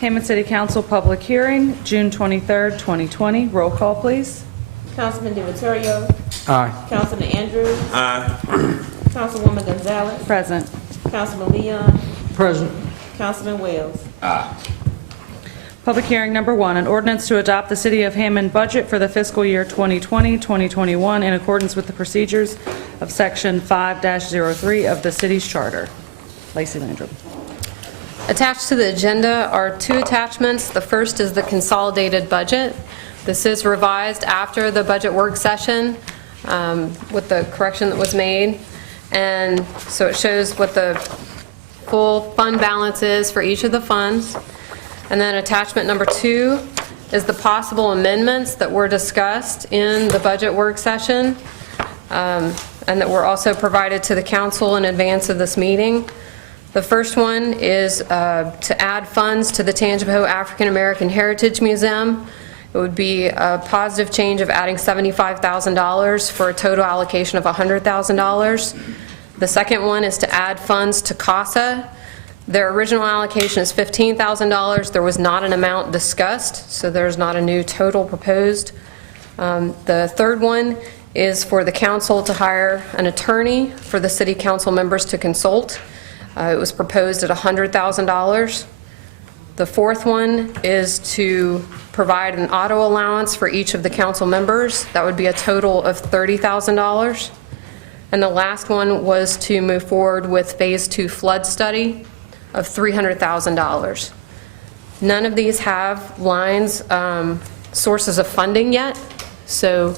Hammond City Council public hearing, June 23rd, 2020. Roll call, please. Councilman DiVittorio. Aye. Councilman Andrews. Aye. Councilwoman Gonzalez. Present. Councilman Leon. Present. Councilman Wells. Aye. Public hearing number 1, an ordinance to adopt the City of Hammond budget for the fiscal year 2020-2021 in accordance with the procedures of Section 5-03 of the city's charter. Lacey Landrum. Attached to the agenda are 2 attachments. The first is the consolidated budget. This is revised after the budget work session with the correction that was made. And so it shows what the full fund balance is for each of the funds. And then attachment number 2 is the possible amendments that were discussed in the budget work session and that were also provided to the council in advance of this meeting. The first one is to add funds to the Tangipahoa African American Heritage Museum. It would be a positive change of adding $75,000 for a total allocation of $100,000. The second one is to add funds to CASA. Their original allocation is $15,000. There was not an amount discussed, so there's not a new total proposed. The third one is for the council to hire an attorney for the city council members to consult. It was proposed at $100,000. The fourth one is to provide an auto allowance for each of the council members. That would be a total of $30,000. And the last one was to move forward with Phase 2 flood study of $300,000. None of these have lines, sources of funding yet, so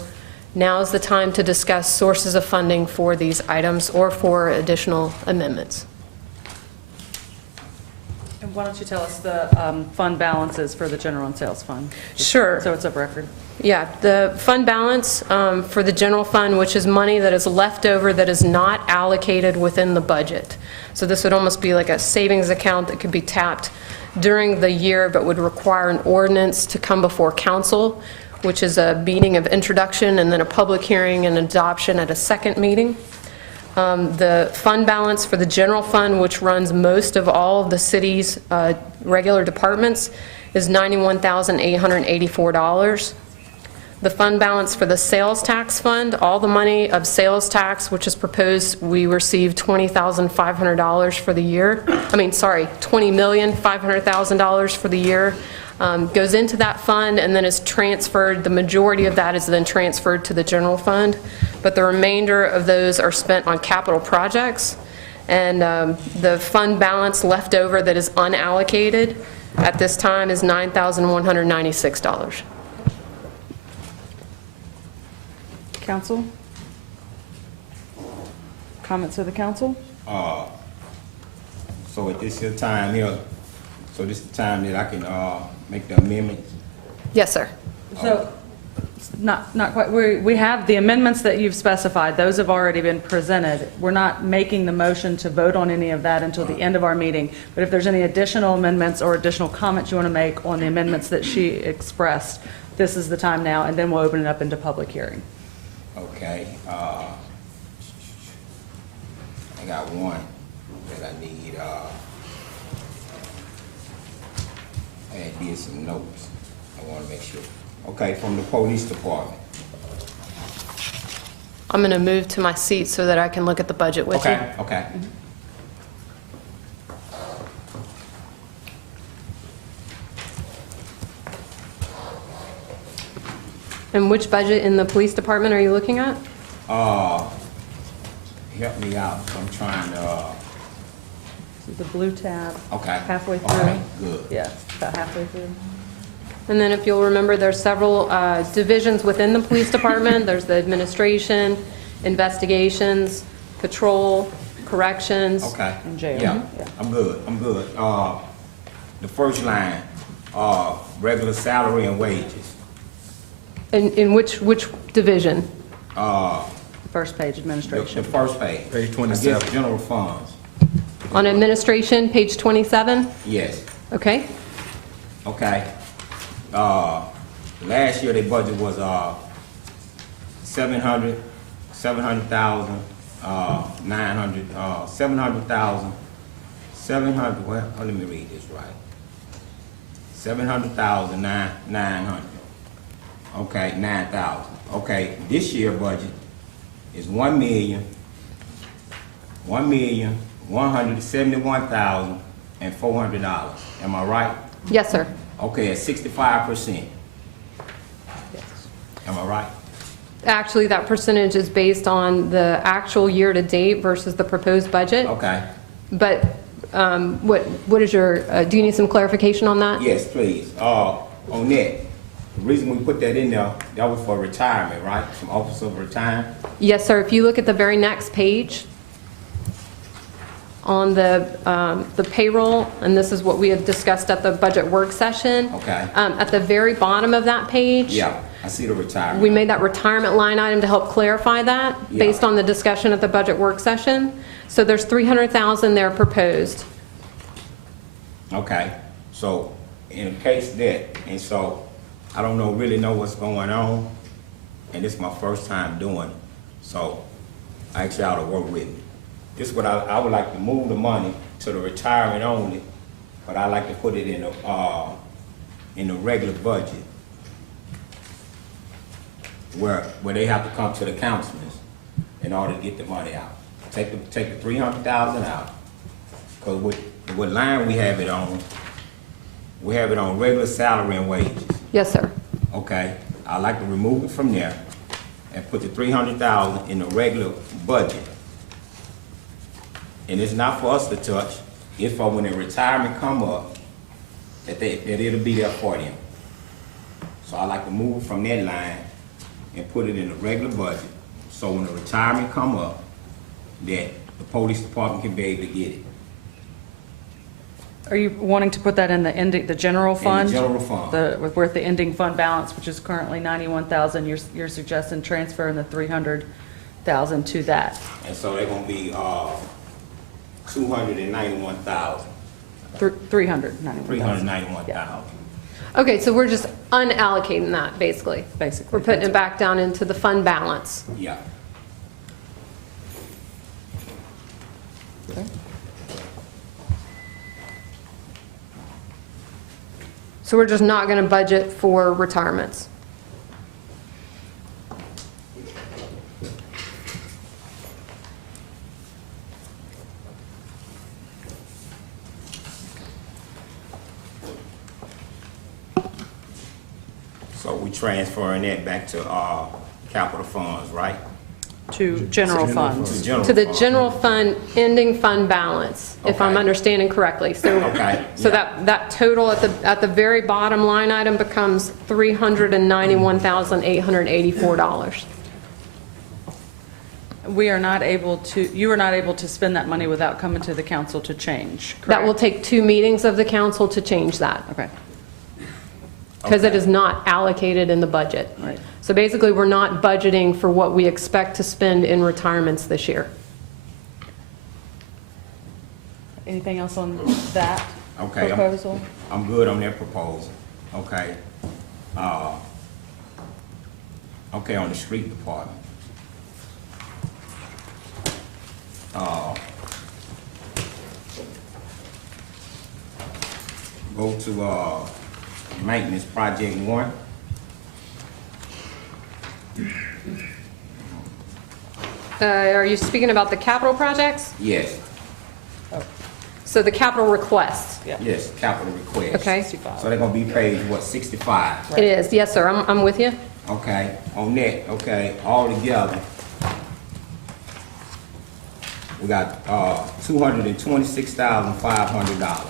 now is the time to discuss sources of funding for these items or for additional amendments. And why don't you tell us the fund balances for the general and sales fund? Sure. So it's of record. Yeah, the fund balance for the general fund, which is money that is left over that is not allocated within the budget. So this would almost be like a savings account that could be tapped during the year but would require an ordinance to come before council, which is a meeting of introduction and then a public hearing and adoption at a second meeting. The fund balance for the general fund, which runs most of all of the city's regular departments, is $91,884. The fund balance for the sales tax fund, all the money of sales tax, which is proposed, we received $20,500 for the year. $20,500,000 for the year. Goes into that fund and then is transferred. The majority of that is then transferred to the general fund, but the remainder of those are spent on capital projects. And the fund balance left over that is unallocated at this time is $9,196. Council? Comments of the council? So at this here time here, so this is the time that I can make the amendments? Yes, sir. So, not quite, we have the amendments that you've specified, those have already been presented. We're not making the motion to vote on any of that until the end of our meeting, but if there's any additional amendments or additional comments you want to make on the amendments that she expressed, this is the time now, and then we'll open it up into public hearing. Okay. I got one that I need. I did some notes. I want to make sure. Okay, from the police department. I'm going to move to my seat so that I can look at the budget with you. Okay, okay. And which budget in the police department are you looking at? Help me out. I'm trying to. This is the blue tab. Okay. Halfway through. All right, good. Yeah, about halfway through. And then if you'll remember, there's several divisions within the police department. There's the administration, investigations, patrol, corrections. Okay. And jail. Yeah, Yeah. I'm good. I'm good. The first line, regular salary and wages. In which division? First page, The administration. first page. Page I 27. guess general funds. On administration, page 27? Yes. Okay. Okay. Last year their budget was 700,000, 900, 700,000, 700. Well, let me read this right. $700,900. Okay, 9,000. Okay, this year budget is $1,171,400. Am I right? Yes, sir. Okay, at 65%. Am I right? Actually, that percentage is based on the actual year-to-date versus the proposed budget. Okay. But what is your, do you need some clarification on that? Yes, please. On that, the reason we put that in there, that was for retirement, right? Some officer of retirement? Yes, sir. If you look at the very next page on the payroll, and this is what we had discussed at the budget work session. Okay. At the very bottom of that page. Yeah, I see the retirement. We made that retirement line item to help clarify that, Yeah. based on the discussion at the budget work session. So there's 300,000 there proposed. Okay, so in case that, and so I don't really know what's going on, and this is my first time doing it, so I ask y'all to work with me. This is what I would like to move the money to the retirement only, but I like to put it in the regular budget, where they have to come to the councilmen in order to get the money out. Take the 300,000 out, cause what line we have it on? We have it on regular salary and wages. Yes, sir. Okay, I'd like to remove it from there and put the 300,000 in the regular budget. And it's not for us to touch, it's for when the retirement come up, that it'll be there for them. So I like to move it from that line and put it in the regular budget, so when the retirement come up, that the police department can be able to get it. Are you wanting to put that in the general fund? In the general fund. With the ending fund balance, which is currently 91,000, you're suggesting transferring the 300,000 to that? And so they're gonna be, 291,000. 391,000. 391,000. Okay, so we're just unallocating that, basically. Basically. We're putting it back down into the fund balance. Yeah. Okay. So we're just not going to budget for retirements. So we transferring that back to, capital funds, right? To general funds. To general To the fund. general fund ending fund balance, if I'm Okay. understanding correctly. So, Okay, so yeah. that total at the very bottom line item becomes $391,884. We are not able to, you are not able to spend that money without coming to the council to change, correct? That will take 2 meetings of the council to change that, Okay, because it Okay. is not allocated in the budget. right. So basically, we're not budgeting for what we expect to spend in retirements this year. Anything else on that Okay, proposal? I'm good on that proposal. Okay. Okay, on the street department. Go to, maintenance project 1. Are you speaking about the capital projects? Yes, So the capital requests? Yeah. yes, capital request. Okay. 65. So they're gonna be paid, what, 65? It is, yes, sir, I'm with you. Okay, on that, okay, all together, we got, $226,500.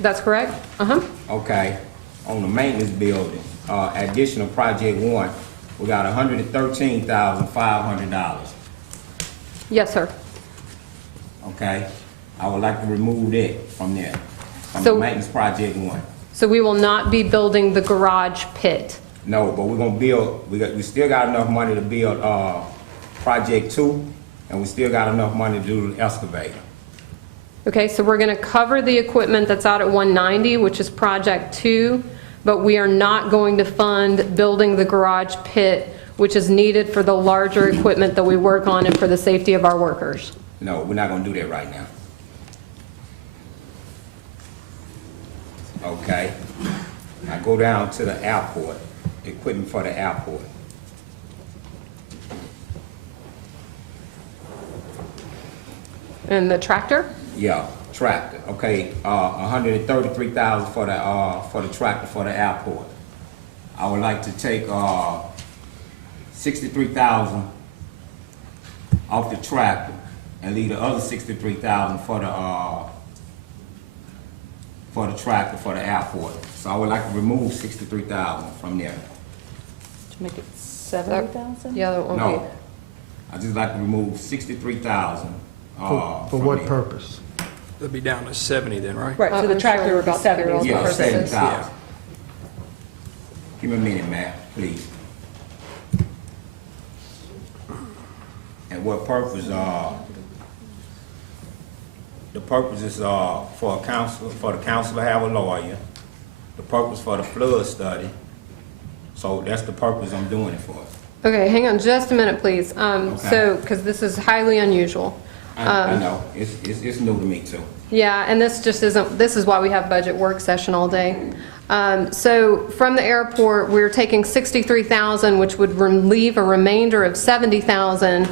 That's correct? Uh-huh. Okay, on the maintenance building, additional project 1, we got $113,500. Yes, sir. Okay, I would like to remove that from there, from the So- maintenance project 1. So we will not be building the garage pit. No, but we're gonna build, we still got enough money to build, project 2, and we still got enough money to do the excavator. Okay, so we're going to cover the equipment that's out at 190, which is project 2, but we are not going to fund building the garage pit, which is needed for the larger equipment that we work on and for the safety of our workers. No, we're not gonna do that right now. Okay, I go down to the airport, equipment for the airport. And the tractor? Yeah, tractor, okay, 133,000 for the tractor for the airport. I would like to take, 63,000 off the tractor and leave the other 63,000 for the tractor for the airport. So I would like to remove 63,000 from there. To make it 70,000? Yeah, that won't be. No, I just like to remove 63,000. For what purpose? It'll be down to 70 then, right? Right, so I'm the sure tractor we're would be about to figure 70. out the Yeah, purposes. 70,000. Give me a minute, man, please. And what purpose, the purpose is, for the council to have a lawyer. The purpose for the flood study. So that's the purpose I'm doing it for. Okay, hang on just a minute, please. So, because this is highly unusual. I know, it's new to me too. Yeah, and this just isn't, this is why we have budget work session all day. So from the airport, we're taking 63,000, which would leave a remainder of 70,000,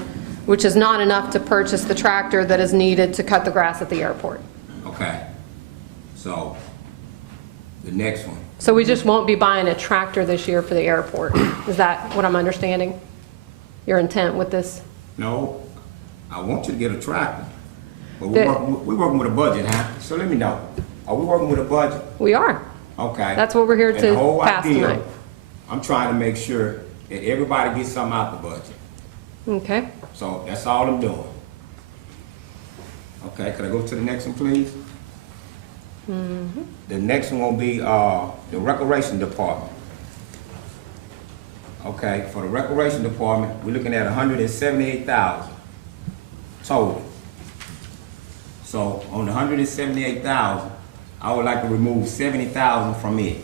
which is not enough to purchase the tractor that is needed to cut the grass at the airport. Okay. So, the next one. So we just won't be buying a tractor this year for the airport. Is that what I'm understanding? Your intent with this? No, I want you to get a tractor. But The- we're working with a budget, huh? So let me know. Are we working with a budget? We are. Okay. That's what we're here And to the whole pass idea, tonight. I'm trying to make sure that everybody gets something out the budget. Okay. So that's all I'm doing. Okay, could I go to the next one, please? The next one will be, the Recreation Department. Okay, for the Recreation Department, we're looking at 178,000 total. So on the 178,000, I would like to remove 70,000 from it.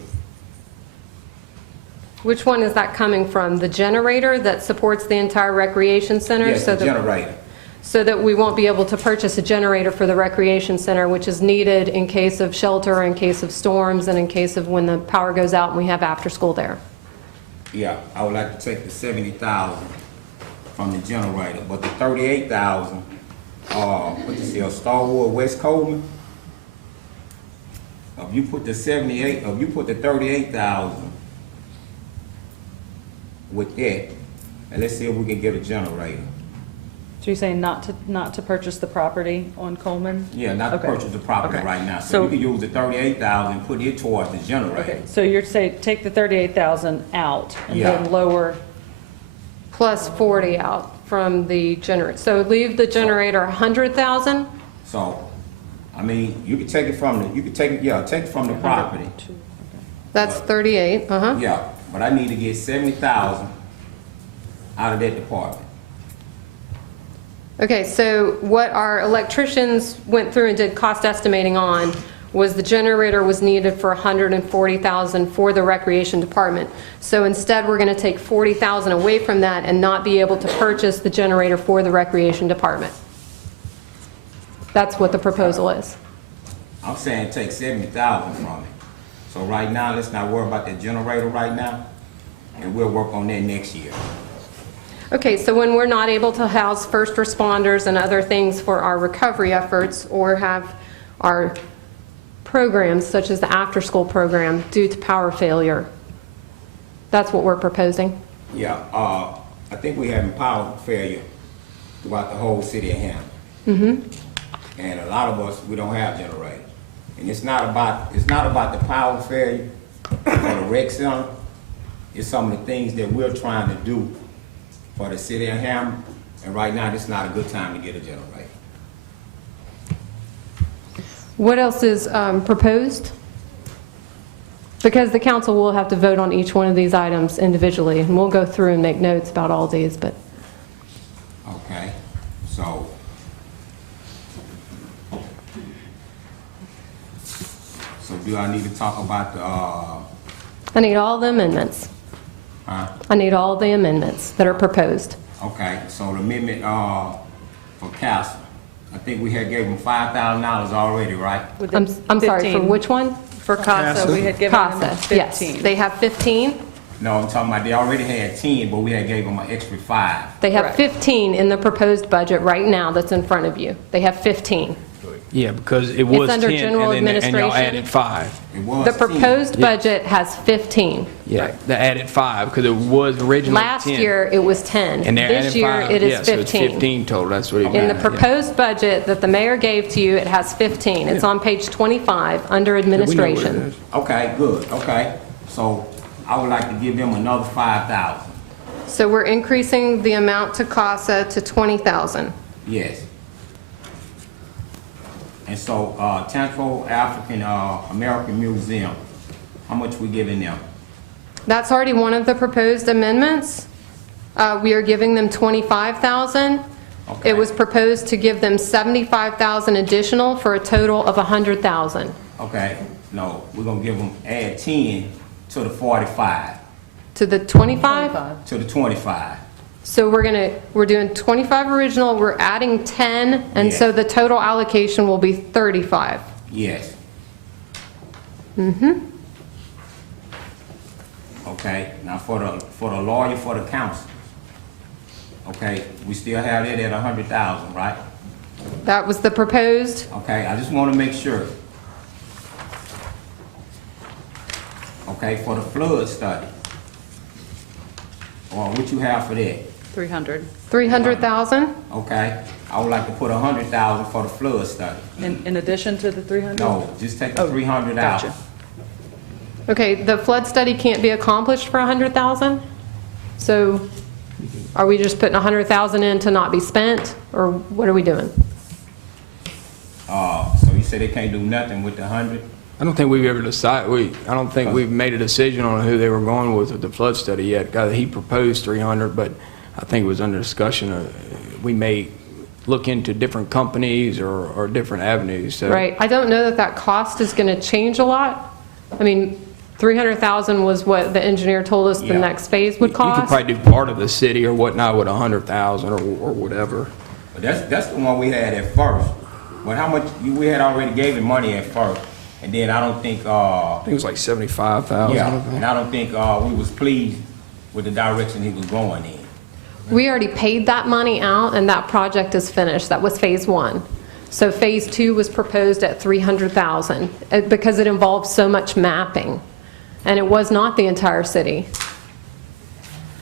Which one is that coming from? The generator that supports the entire recreation center? Yes, So the that- generator. So that we won't be able to purchase a generator for the recreation center, which is needed in case of shelter, in case of storms, and in case of when the power goes out and we have after-school there. Yeah, I would like to take the 70,000 from the generator, but the 38,000, what you say, Starwood West Coleman? If you put the 38,000 with that, and let's see if we can get a generator. So you're saying not to purchase the property on Coleman? Yeah, not to Okay. purchase the property Okay. right now. So So- you can use the 38,000 and put it towards the generator. Okay, so you're saying take the 38,000 out and Yeah. then lower, Plus 40 out from the generator. So leave the generator 100,000? So, I mean, you can take it from take it from the property. That's 38, uh-huh. Yeah, but I need to get 70,000 out of that department. Okay, so what our electricians went through and did cost estimating on was the generator was needed for 140,000 for the recreation department. So instead, we're going to take 40,000 away from that and not be able to purchase the generator for the recreation department. That's what the proposal is. I'm saying take 70,000 from it. So right now, let's not worry about that generator right now, and we'll work on that next year. Okay, so when we're not able to house first responders and other things for our recovery efforts or have our programs such as the after-school program due to power failure, that's what we're proposing. Yeah, I think we're having power failure throughout the whole city of Hammond. And a lot of us, we don't have generators. And it's not about the power failure for the rec center. It's some of the things that we're trying to do for the city of Hammond. And right now, it's not a good time to get a generator. What else is proposed? Because the council will have to vote on each one of these items individually, and we'll go through and make notes about all these, but Okay, so. So do I need to talk about the, I need all the amendments. I need all the amendments that are proposed. okay, so the amendment, for council, I think we had gave them $5,000 already, right? with I'm the sorry, for 15 which one? For CASA, we had given them CASA, yes. 15. They have 15? No, I'm talking about they already had 10, but we had gave them an extra 5. They have Correct. 15 in the proposed budget right now that's in front of you. They have 15. Yeah, because it was 10. under general and y'all administration. added 5. It was The 10. proposed Yeah. budget has 15. Yeah, they added 5 because it was originally 10. Last year, it was 10. And they're This adding year, 5. it is Yeah, so it's 15. 15 total, that's what he In the got. proposed budget that the mayor gave to you, it has 15. It's on page 25, under Yeah, we know what it administration. is. Okay, good, okay. So I would like to give them another 5,000. So we're increasing the amount to CASA to 20,000. Yes. And so, Tangipahoa African American Museum, how much we giving them? That's already one of the proposed amendments. We are giving them 25,000. Okay. It was proposed to give them 75,000 additional for a total of 100,000. Okay, no, we're gonna give them, add 10 to the 45, To the 25? 25. to the 25. So we're doing 25 original, we're adding 10, and Yeah. so the total allocation will be 35. Yes. Okay, now for the lawyer, for the council. Okay, we still have it at 100,000, right? That was the proposed. Okay, I just wanna make sure. Okay, for the flood study. Or what you have for that? 300 300,000? Okay, I would like to put 100,000 for the flood study. in addition to the 300? No, just take the Oh, 300 out. gotcha. Okay, the flood study can't be accomplished for 100,000? So are we just putting 100,000 in to not be spent, or what are we doing? So you say they can't do nothing with the 100? I don't think we've ever decided, I don't think we've made a decision on who they were going with the flood study yet. He proposed 300, but I think it was under discussion. We may look into different companies or different avenues, so. Right, I don't know that that cost is going to change a lot. I mean, 300,000 was what the engineer told us the Yeah. next phase You would could cost. probably do part of the city or whatnot with 100,000 or whatever. But that's the one we had at first. But how much, we had already gave him money at first. And then I don't think, I think it was like 75,000. yeah, and I don't think we was pleased with the direction he was going in. We already paid that money out, and that project is finished. That was phase 1. So phase 2 was proposed at 300,000 because it involved so much mapping, and it was not the entire city.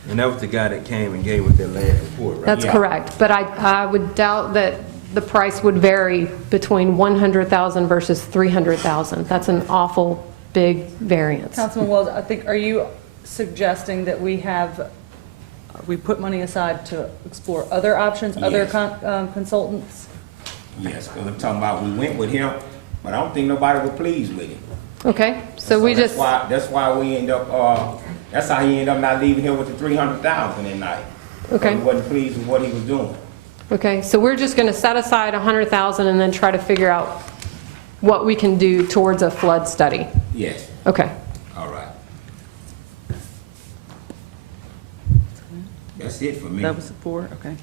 And that was the guy that came and gave us their last report, right? That's Yeah. correct, but I would doubt that the price would vary between 100,000 versus 300,000. That's an awful big variance. Councilman Wells, I think, are you suggesting that we put money aside to explore other options, other Yes. consultants? Yes, because I'm talking about, we went with him, but I don't think nobody was pleased with him. Okay, so we just, That's why we end up, that's how he ended up not leaving here with the 300,000 at night. Okay. He wasn't pleased with what he was doing. okay, so we're just going to set aside 100,000 and then try to figure out what we can do towards a flood study. Yes, Okay. all right. That's it for me. That was 4, okay.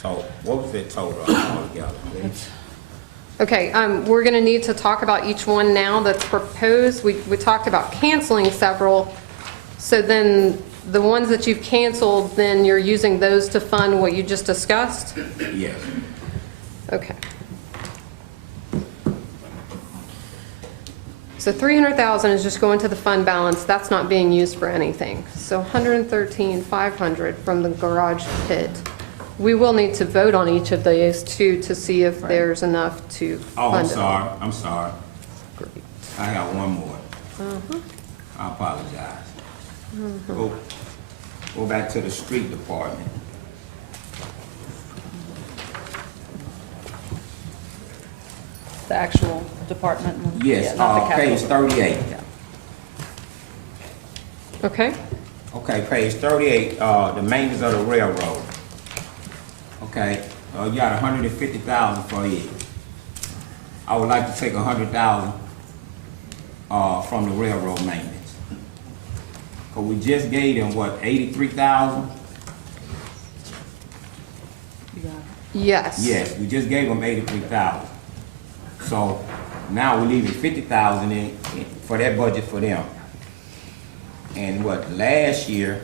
So what was the total altogether, please? Okay, we're going to need to talk about each one now that's proposed. We talked about canceling several, so then the ones that you've canceled, then you're using those to fund what you just discussed? Yes. Okay. So 300,000 is just going to the fund balance, that's not being used for anything. So 113,500 from the garage pit. We will need to vote on each of those too to see if there's enough to Oh, fund it. I'm sorry. Great. I got one more. I apologize. Go back to the street department. The actual department? Yes, Yeah, not the page capital. 38. Yeah. Okay, Okay, page 38, the maintenance of the railroad. Okay, you got 150,000 for it. I would like to take 100,000 from the railroad maintenance. Cause we just gave them, what, 83,000? You got it. yes. Yes, we just gave them 83,000. So now we're leaving 50,000 in for that budget for them. And what, last year,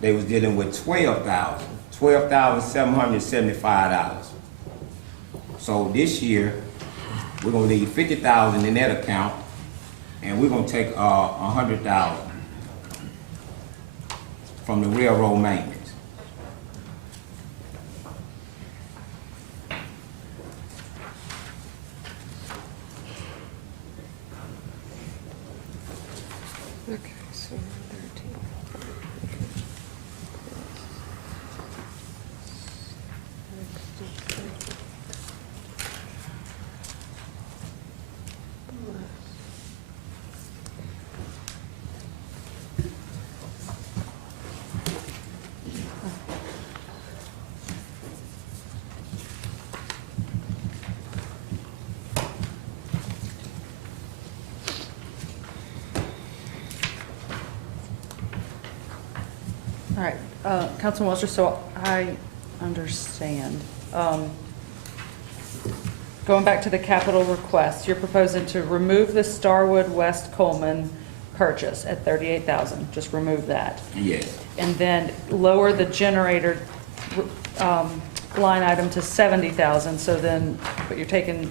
they was dealing with $12,775. So this year, we're gonna leave 50,000 in that account, and we're gonna take 100,000 from the railroad maintenance. Okay, so 13. All right, Councilman Wiltshire, so I understand. Going back to the capital request, you're proposing to remove the Starwood West Coleman purchase at $38,000, just remove that. Yes, And then lower the generator line item to $70,000, so then, but you're taking,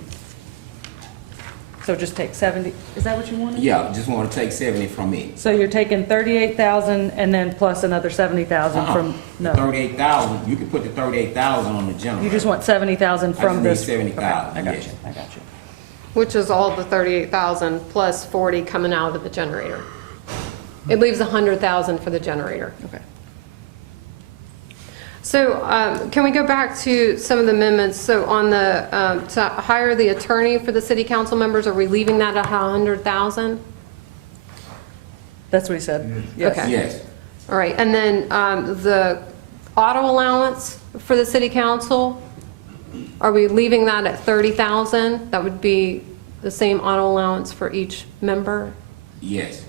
so just take 70, is that what you wanted? yeah, just wanna take 70 from it. So you're taking 38,000 and then plus another 70,000 from, no, 38,000, you can put the 38,000 on the general. you just want 70,000 from need this? 70,000, Okay, I got yes. you, I got you. Which is all the 38,000 plus 40 coming out of the generator. It leaves 100,000 for the generator. Okay. So can we go back to some of the amendments? So on the, to hire the attorney for the city council members, are we leaving that at 100,000? That's what he said? Yes. Okay. Yes, All right, and then the auto allowance for the city council, are we leaving that at 30,000? That would be the same auto allowance for each member? yes.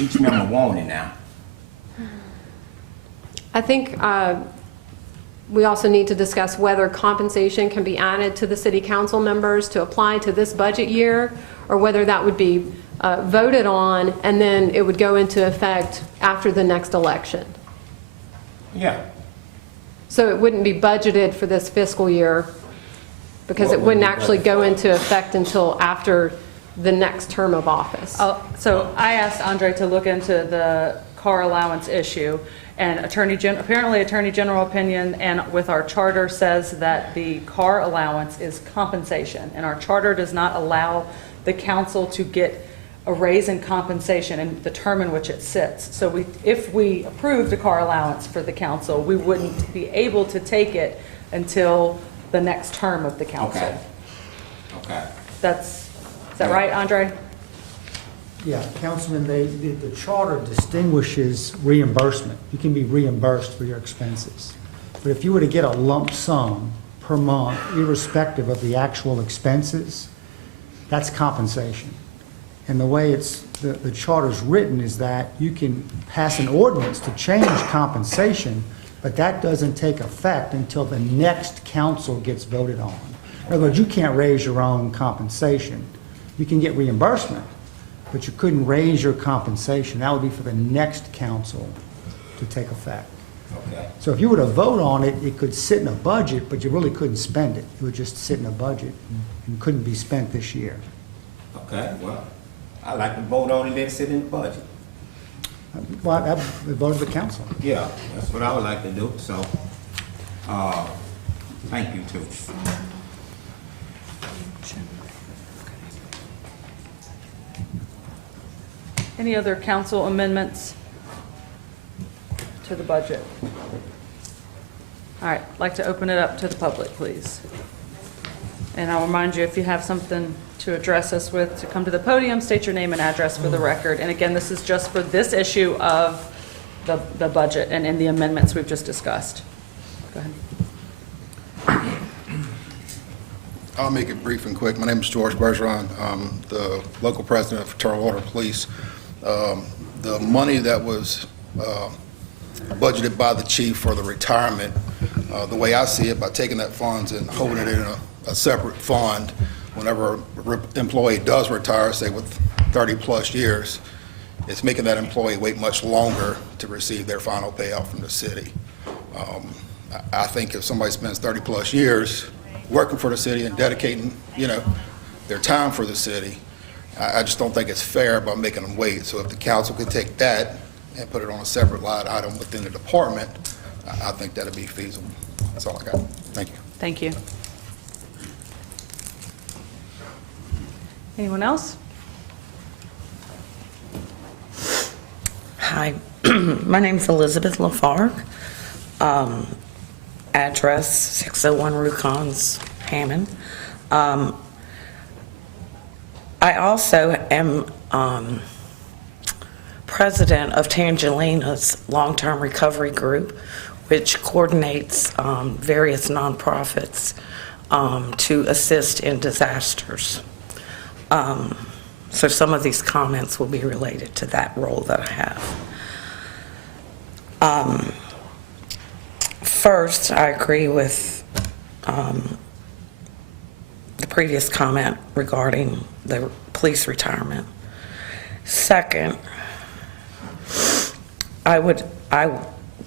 Each member want it now. I think we also need to discuss whether compensation can be added to the city council members to apply to this budget year, or whether that would be voted on and then it would go into effect after the next election. Yeah, So it wouldn't be budgeted for this fiscal year because What it would wouldn't be actually budgeted go for? into effect until after the next term of office. So I asked Andre to look into the car allowance issue, and apparently Attorney General opinion and with our charter says that the car allowance is compensation, and our charter does not allow the council to get a raise in compensation and the term in which it sits. So if we approved the car allowance for the council, we wouldn't be able to take it until the next term of the council. okay. Okay. Is that right, Andre? Yeah, Councilman, the charter distinguishes reimbursement. You can be reimbursed for your expenses. But if you were to get a lump sum per month, irrespective of the actual expenses, that's compensation. And the way the charter's written is that you can pass an ordinance to change compensation, but that doesn't take effect until the next council gets voted on. In other words, you can't raise your own compensation. You can get reimbursement, but you couldn't raise your compensation. That would be for the next council to take effect. Okay. So if you were to vote on it, it could sit in a budget, but you really couldn't spend it. It would just sit in a budget and couldn't be spent this year. Okay, well, I like to vote on it, let it sit in the budget. Well, that would vote of the council. Yeah, that's what I would like to do, so, thank you too. Any other council amendments to the budget? All right, I'd like to open it up to the public, please. And I'll remind you, if you have something to address us with, to come to the podium, state your name and address for the record. And again, this is just for this issue of the budget and in the amendments we've just discussed. Go ahead. I'll make it brief and quick. My name is George Bergeron. I'm the local president of Fraternal Order Police. The money that was budgeted by the chief for the retirement, the way I see it, by taking that funds and holding it in a separate fund, whenever an employee does retire, say with 30-plus years, it's making that employee wait much longer to receive their final payout from the city. I think if somebody spends 30-plus years working for the city and dedicating, their time for the city, I just don't think it's fair by making them wait. So if the council could take that and put it on a separate line item within the department, I think that'd be feasible. That's all I got. Thank you. Thank you. Anyone else? Hi, my name's Elizabeth Lafargue. Address 601 Rucons, Hammond. I also am president of Tangelina's long-term recovery group, which coordinates various nonprofits to assist in disasters. So some of these comments will be related to that role that I have. First, I agree with the previous comment regarding the police retirement. Second, I would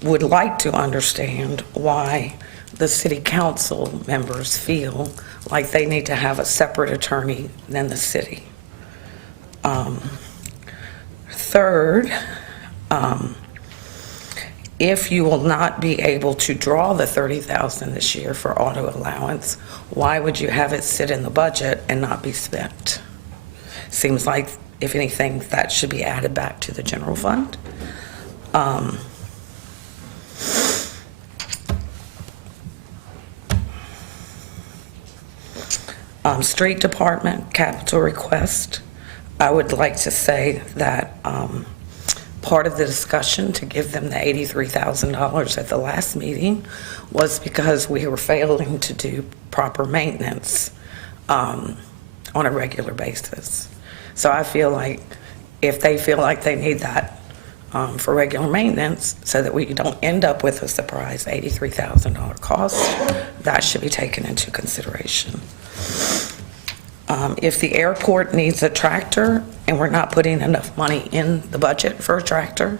like to understand why the city council members feel like they need to have a separate attorney than the city. Third, if you will not be able to draw the $30,000 this year for auto allowance, why would you have it sit in the budget and not be spent? Seems like, if anything, that should be added back to the general fund. Street department capital request. I would like to say that part of the discussion to give them the $83,000 at the last meeting was because we were failing to do proper maintenance on a regular basis. So I feel like if they feel like they need that for regular maintenance so that we don't end up with a surprise $83,000 cost, that should be taken into consideration. If the airport needs a tractor and we're not putting enough money in the budget for a tractor,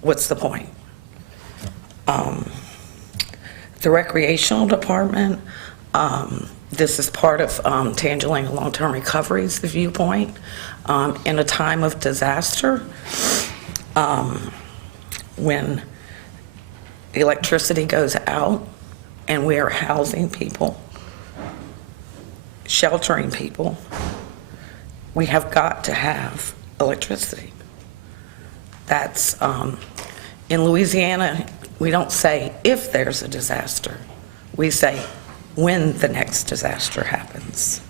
what's the point? The recreational department, this is part of Tangelina Long-Term Recovery's viewpoint. In a time of disaster, when electricity goes out and we are housing people, sheltering people, we have got to have electricity. That's, in Louisiana, we don't say if there's a disaster, we say when the next disaster happens.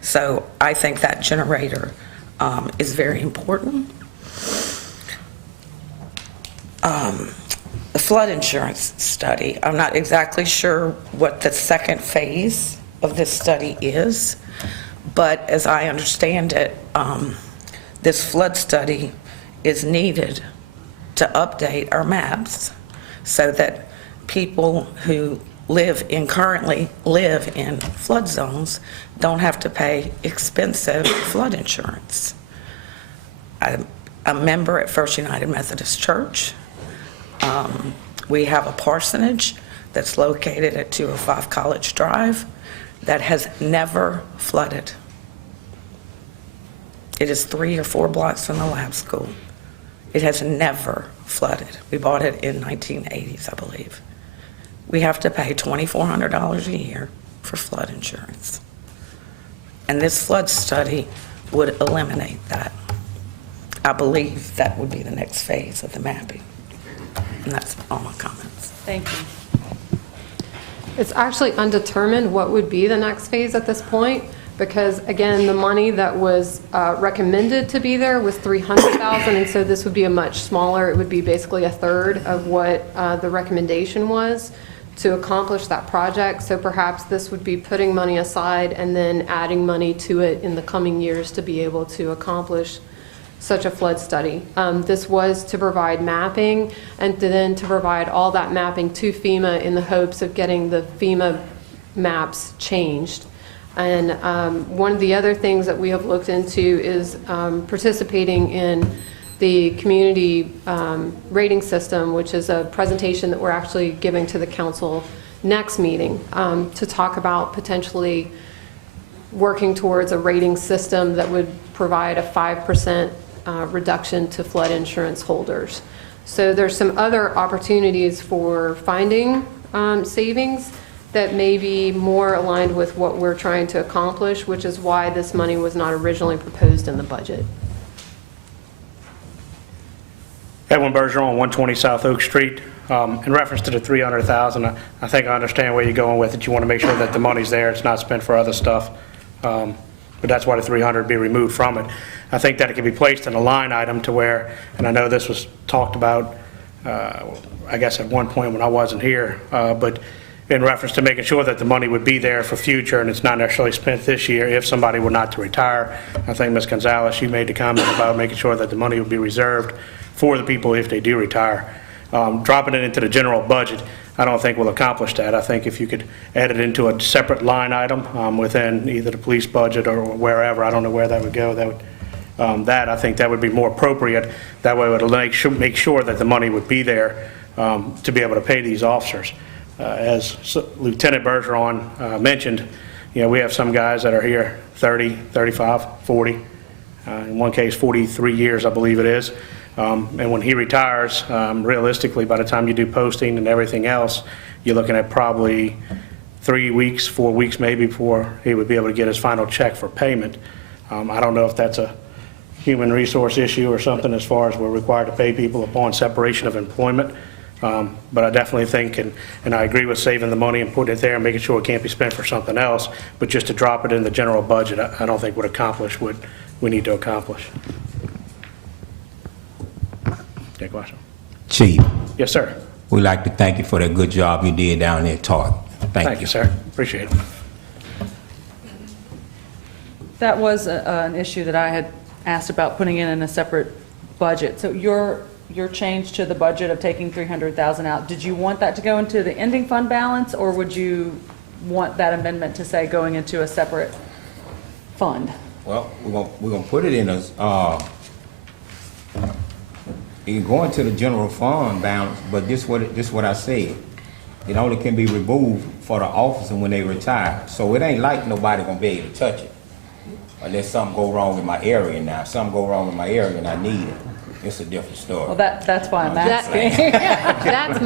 So I think that generator is very important. The flood insurance study, I'm not exactly sure what the second phase of this study is, but as I understand it, this flood study is needed to update our maps so that people who currently live in flood zones don't have to pay expensive flood insurance. I'm a member at First United Methodist Church. We have a parsonage that's located at 205 College Drive that has never flooded. It is 3 or 4 blocks from the lab school. It has never flooded. We bought it in 1980s, I believe. We have to pay $2,400 a year for flood insurance. And this flood study would eliminate that. I believe that would be the next phase of the mapping. And that's all my comments. Thank you. It's actually undetermined what would be the next phase at this point, because again, the money that was recommended to be there was $300,000, and so this would be a much smaller, it would be basically a third of what the recommendation was to accomplish that project. So perhaps this would be putting money aside and then adding money to it in the coming years to be able to accomplish such a flood study. This was to provide mapping and then to provide all that mapping to FEMA in the hopes of getting the FEMA maps changed. And one of the other things that we have looked into is participating in the community rating system, which is a presentation that we're actually giving to the council next meeting to talk about potentially working towards a rating system that would provide a 5% reduction to flood insurance holders. So there's some other opportunities for finding savings that may be more aligned with what we're trying to accomplish, which is why this money was not originally proposed in the budget. Edwin Bergeron, 120 South Oak Street. In reference to the $300,000, I think I understand where you're going with it. You want to make sure that the money's there, it's not spent for other stuff. But that's why the 300 be removed from it. I think that it can be placed in a line item to where, and I know this was talked about, I guess at one point when I wasn't here, but in reference to making sure that the money would be there for future and it's not necessarily spent this year if somebody were not to retire. I think Ms. Gonzalez, you made the comment about making sure that the money would be reserved for the people if they do retire. Dropping it into the general budget, I don't think will accomplish that. I think if you could add it into a separate line item within either the police budget or wherever, I don't know where that would go, I think that would be more appropriate. That way it would make sure that the money would be there to be able to pay these officers. As Lieutenant Bergeron mentioned, we have some guys that are here 30, 35, 40, in one case 43 years, I believe it is. And when he retires, realistically, by the time you do posting and everything else, you're looking at probably 3 weeks, 4 weeks maybe before he would be able to get his final check for payment. I don't know if that's a human resource issue or something as far as we're required to pay people upon separation of employment. But I definitely think, and I agree with saving the money and putting it there and making sure it can't be spent for something else, but just to drop it in the general budget, I don't think would accomplish what we need to accomplish. Good question. Chief, Yes, sir. we'd like to thank you for the good job you did down there taught. Thank you, sir. Appreciate it. That was an issue that I had asked about putting in a separate budget. So your change to the budget of taking 300,000 out, did you want that to go into the ending fund balance, or would you want that amendment to say going into a separate fund? Well, we're gonna put it in a, it can go into the general fund balance, but this what I said. It only can be removed for the officer when they retire. So it ain't like nobody gonna be able to touch it. Unless something go wrong in my area now. If something go wrong in my area and I need it, it's a different story. Well, that's why I'm asking. That's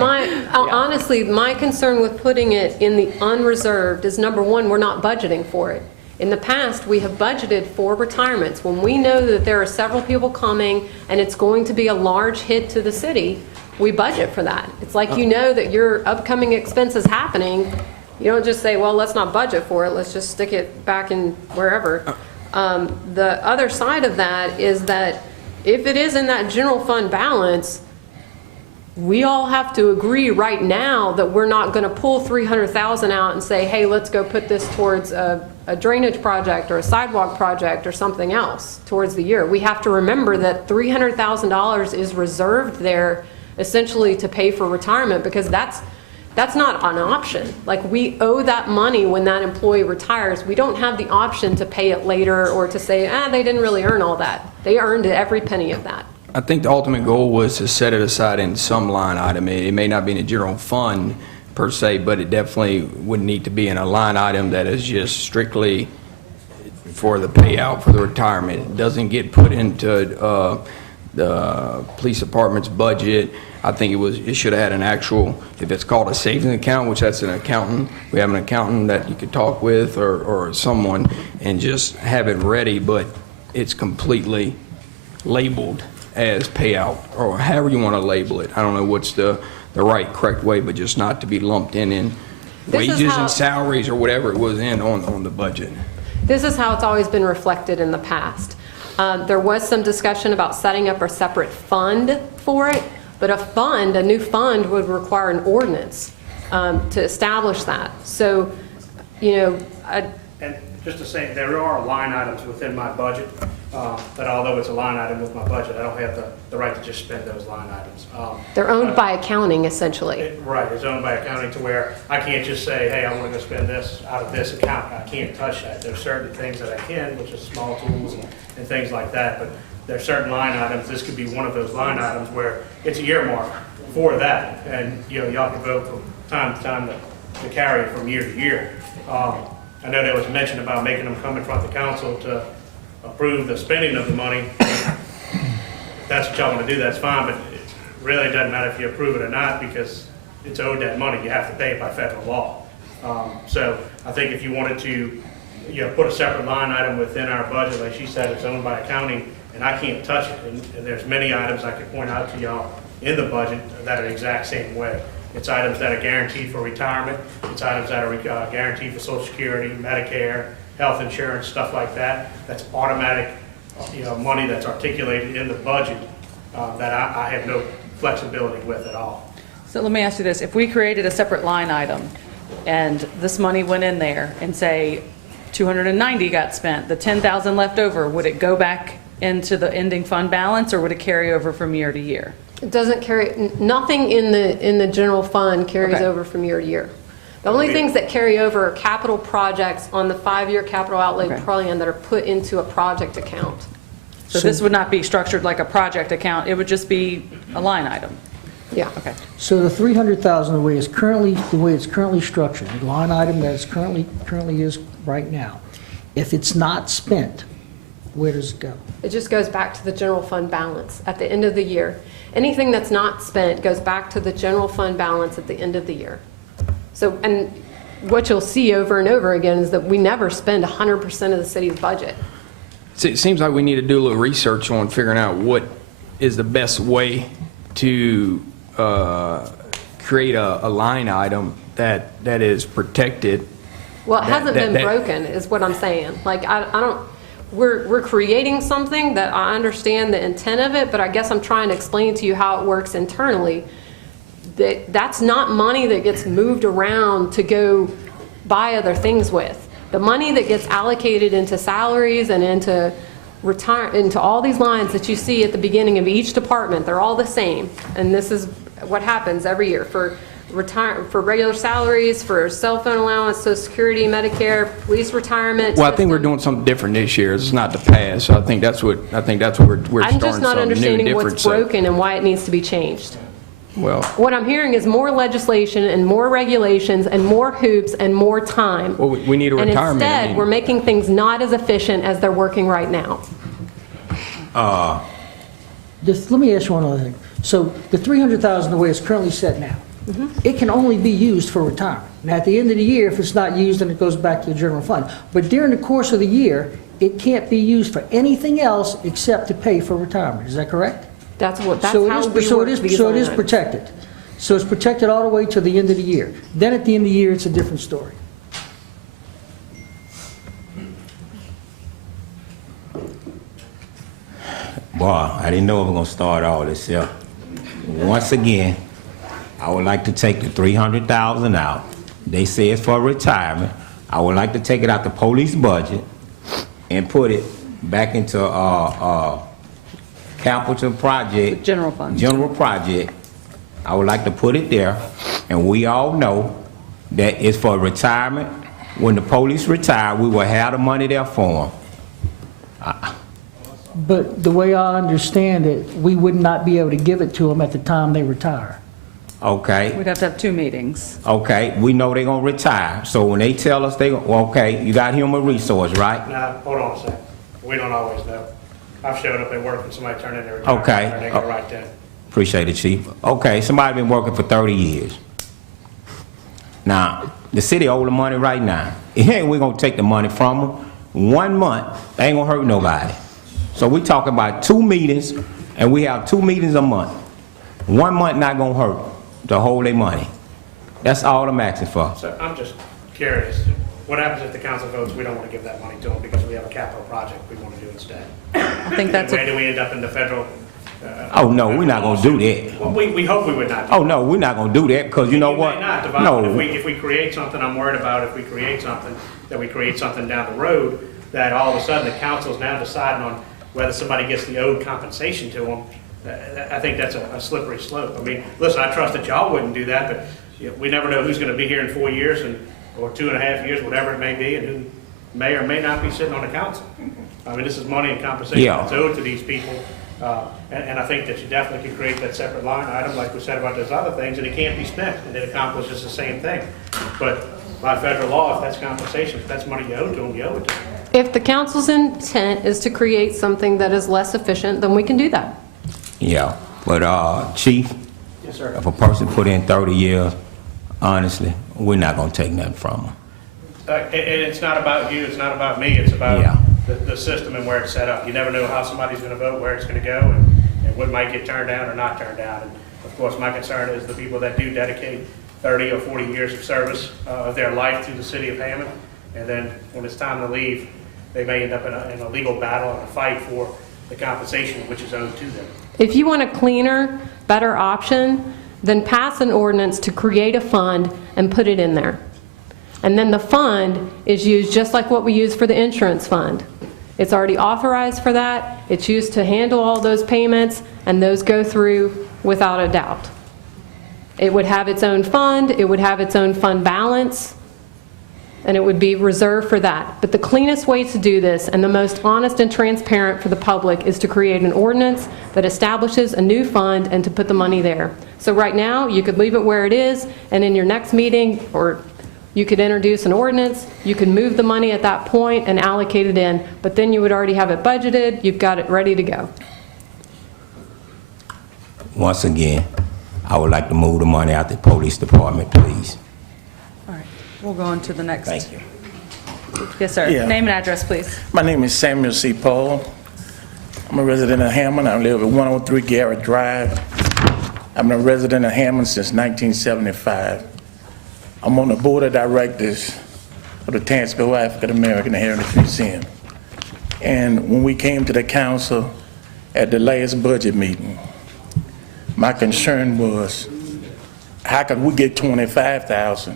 honestly, my concern with putting it in the unreserved is, number one, we're not budgeting for it. In the past, we have budgeted for retirements. When we know that there are several people coming and it's going to be a large hit to the city, we budget for that. It's like you know that your upcoming expense is happening. You don't just say, well, let's not budget for it, let's just stick it back in wherever. The other side of that is that if it is in that general fund balance, we all have to agree right now that we're not going to pull 300,000 out and say, hey, let's go put this towards a drainage project or a sidewalk project or something else towards the year. We have to remember that $300,000 is reserved there essentially to pay for retirement, because that's not an option. Like, we owe that money when that employee retires. We don't have the option to pay it later or to say, they didn't really earn all that. They earned every penny of that. I think the ultimate goal was to set it aside in some line item. It may not be in a general fund per se, but it definitely would need to be in a line item that is just strictly for the payout for the retirement. It doesn't get put into the police department's budget. I think it should have had an actual, if it's called a savings account, which that's an accountant, we have an accountant that you could talk with or someone and just have it ready, but it's completely labeled as payout, or however you want to label it. I don't know what's the right, correct way, but just not to be lumped in wages and salaries or whatever it was on the budget. This is how it's always been reflected in the past. There was some discussion about setting up a separate fund for it, but a new fund would require an ordinance to establish that. So, And just to say, there are line items within my budget that although it's a line item with my budget, I don't have the right to just spend those line items. They're owned by accounting, essentially. Right, it's owned by accounting to where I can't just say, hey, I want to go spend this out of this account. I can't touch that. There's certain things that I can, which is small tools and things like that, but there's certain line items. This could be one of those line items where it's a earmark for that, and y'all can vote from time to time to carry it from year to year. I know there was mention about making them come in front of the council to approve the spending of the money. If that's what y'all want to do, that's fine, but it really doesn't matter if you approve it or not, because it's owed that money. You have to pay it by federal law. So I think if you wanted to, put a separate line item within our budget, like she said, it's owned by accounting, and I can't touch it. And there's many items I could point out to y'all in the budget that are the exact same way. It's items that are guaranteed for retirement. It's items that are guaranteed for Social Security, Medicare, health insurance, stuff like that. That's automatic, money that's articulated in the budget that I have no flexibility with at all. So let me ask you this, if we created a separate line item and this money went in there and say 290 got spent, the 10,000 left over, would it go back into the ending fund balance or would it carry over from year to year? It doesn't carry, nothing in the general fund carries Okay. over from year to year. The only things that carry over are capital projects on the 5-year capital outlay Okay. plan that are put into a project account. So this would not be structured like a project account, it would just be a line item? Yeah. Okay. So the 300,000, the way it's currently structured, the line item that it's currently is right now, if it's not spent, where does it go? It just goes back to the general fund balance at the end of the year. Anything that's not spent goes back to the general fund balance at the end of the year. So, and what you'll see over and over again is that we never spend 100% of the city's budget. It seems like we need to do a little research on figuring out what is the best way to create a line item that is protected. Well, it hasn't been that- broken, is what I'm saying. Like, I don't, we're creating something that I understand the intent of it, but I guess I'm trying to explain to you how it works internally. That's not money that gets moved around to go buy other things with. The money that gets allocated into salaries and into all these lines that you see at the beginning of each department, they're all the same. And this is what happens every year for regular salaries, for cell phone allowance, Social Security, Medicare, police retirement. Well, I think we're system. doing something different this year. It's not the past. So I think that's what we're I'm starting just not something new, understanding different. what's So, broken and why it needs to be changed. well, What I'm hearing is more legislation and more regulations and more hoops and more time. Well, we need a retirement, And I instead, mean. we're making things not as efficient as they're working right now. Let me ask you one other thing. So the 300,000, the way it's currently set now, it can only be used for retirement. Now, at the end of the year, if it's not used, then it goes back to the general fund. But during the course of the year, it can't be used for anything else except to pay for retirement. Is that correct? That's how we work these So it is lines. protected. So it's protected all the way to the end of the year. Then at the end of the year, it's a different story. Boy, I didn't know we were gonna start all this here. Once again, I would like to take the 300,000 out. They say it's for retirement. I would like to take it out the police budget and put it back into, capital project. General fund. General project. I would like to put it there, and we all know that it's for retirement. When the police retire, we will have the money there for them. But the way I understand it, we would not be able to give it to them at the time they retire. Okay? We'd have to have 2 meetings. Okay, we know they're gonna retire, so when they tell us okay, you got human resource, right? Now, hold on a second. We don't always know. I've showed up at work and somebody turned in their retirement Okay. card, and they go right then. Appreciate it, Chief. Okay, somebody been working for 30 years. Now, the city owe the money right now. We're gonna take the money from them. 1 month, they ain't gonna hurt nobody. So we talking about 2 meetings, and we have 2 meetings a month. 1 month not gonna hurt to hold their money. That's all I'm asking for. So I'm just curious, what happens if the council votes we don't want to give that money to them because we have a capital project we want to do instead? I think that's, Where do we end up in the federal? Oh, no, we're not gonna do that. Well, we hope we would not. Oh, no, we're not gonna do that, because you know what? may not, Devon, No. but if we create something, I'm worried about if we create something, that we create something down the road, that all of a sudden the council's now deciding on whether somebody gets the owed compensation to them, I think that's a slippery slope. I mean, listen, I trust that y'all wouldn't do that, but we never know who's going to be here in 4 years or 2.5 years, whatever it may be, and who may or may not be sitting on the council. I mean, this is money and compensation Yeah. that's owed to these people. And I think that you definitely can create that separate line item, like we said about those other things, and it can't be spent, and it accomplishes the same thing. But by federal law, if that's compensation, if that's money you owe to them, you owe it to them. If the council's intent is to create something that is less efficient, then we can do that. Yeah, but, Chief, Yes, sir. if a person put in 30 years, honestly, we're not gonna take nothing from them. And it's not about you, it's not about me, it's Yeah. about the system and where it's set up. You never know how somebody's gonna vote, where it's gonna go, and what might get turned down or not turned down. And of course, my concern is the people that do dedicate 30 or 40 years of service of their life to the city of Hammond, and then when it's time to leave, they may end up in a legal battle and a fight for the compensation which is owed to them. If you want a cleaner, better option, then pass an ordinance to create a fund and put it in there. And then the fund is used just like what we use for the insurance fund. It's already authorized for that, it's used to handle all those payments, and those go through without a doubt. It would have its own fund, it would have its own fund balance, and it would be reserved for that. But the cleanest way to do this, and the most honest and transparent for the public, is to create an ordinance that establishes a new fund and to put the money there. So right now, you could leave it where it is, and in your next meeting, or you could introduce an ordinance, you could move the money at that point and allocate it in, but then you would already have it budgeted, you've got it ready to go. Once again, I would like to move the money out the police department, please. All right, we'll go on to the next. Thank you. Yes, sir. Yeah. Name and address, please. My name is Samuel C. Paul. I'm a resident of Hammond. I live at 103 Garrett Drive. I've been a resident of Hammond since 1975. I'm on the board of directors of the Tangipahoa African American Heritage Museum. And when we came to the council at the last budget meeting, my concern was, how could we get $25,000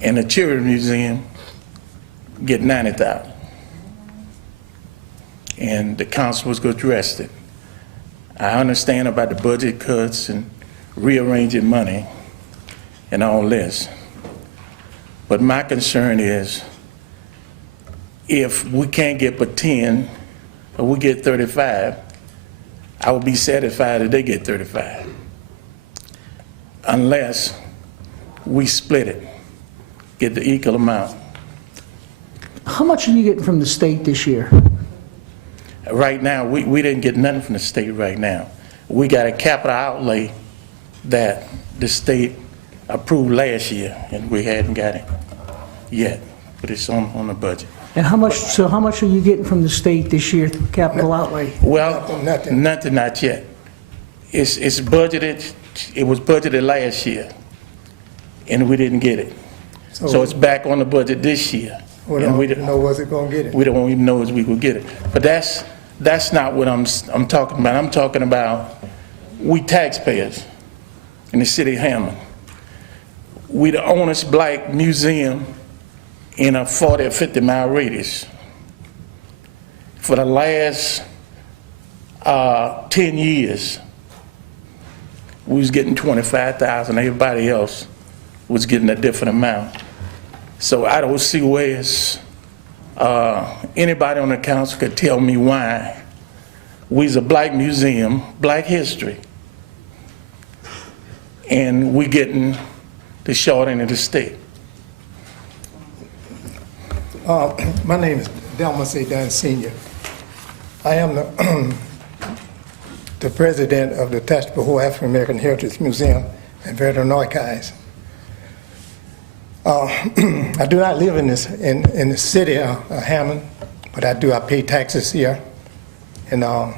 and the Children's Museum get $90,000? And the council was going to address it. I understand about the budget cuts and rearranging money and all this. But my concern is, if we can't get but 10, or we get 35, I would be satisfied if they get 35. Unless we split it, get the equal amount. How much are you getting from the state this year? Right now, we didn't get nothing from the state right now. We got a capital outlay that the state approved last year, and we hadn't got it yet, but it's on the budget. And how much are you getting from the state this year, capital outlay? Well, nothing, not yet. It's budgeted, it was budgeted last year, and we didn't get it. So it's back on the budget this year. We and don't know what's it gonna get it. We don't even know if we will get it. But that's not what I'm talking about. I'm talking about, we taxpayers in the city of Hammond. We the oldest black museum in a 40 or 50 mile radius. For the last 10 years, we was getting 25,000. Everybody else was getting a different amount. So I don't see ways anybody on the council could tell me why we's a black museum, black history, and we getting the short end of the stick. My name is Delmas A. Dunn Sr. I am the president of the Tangipahoa African American Heritage Museum and Veteran Archives. I do not live in the city of Hammond, but I pay taxes here, and all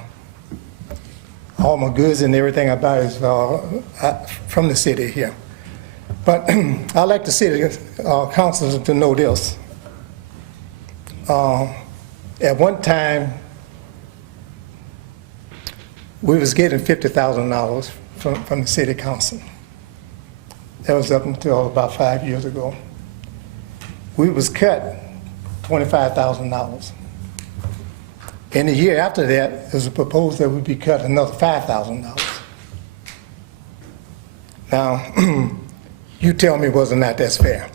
my goods and everything I buy is from the city here. But I'd like the city councilors to know this. At one time, we was getting $50,000 from the city council. That was up until about 5 years ago. We was cut $25,000. And the year after that, it was proposed that we'd be cut another $5,000. Now, you tell me whether or not that's fair.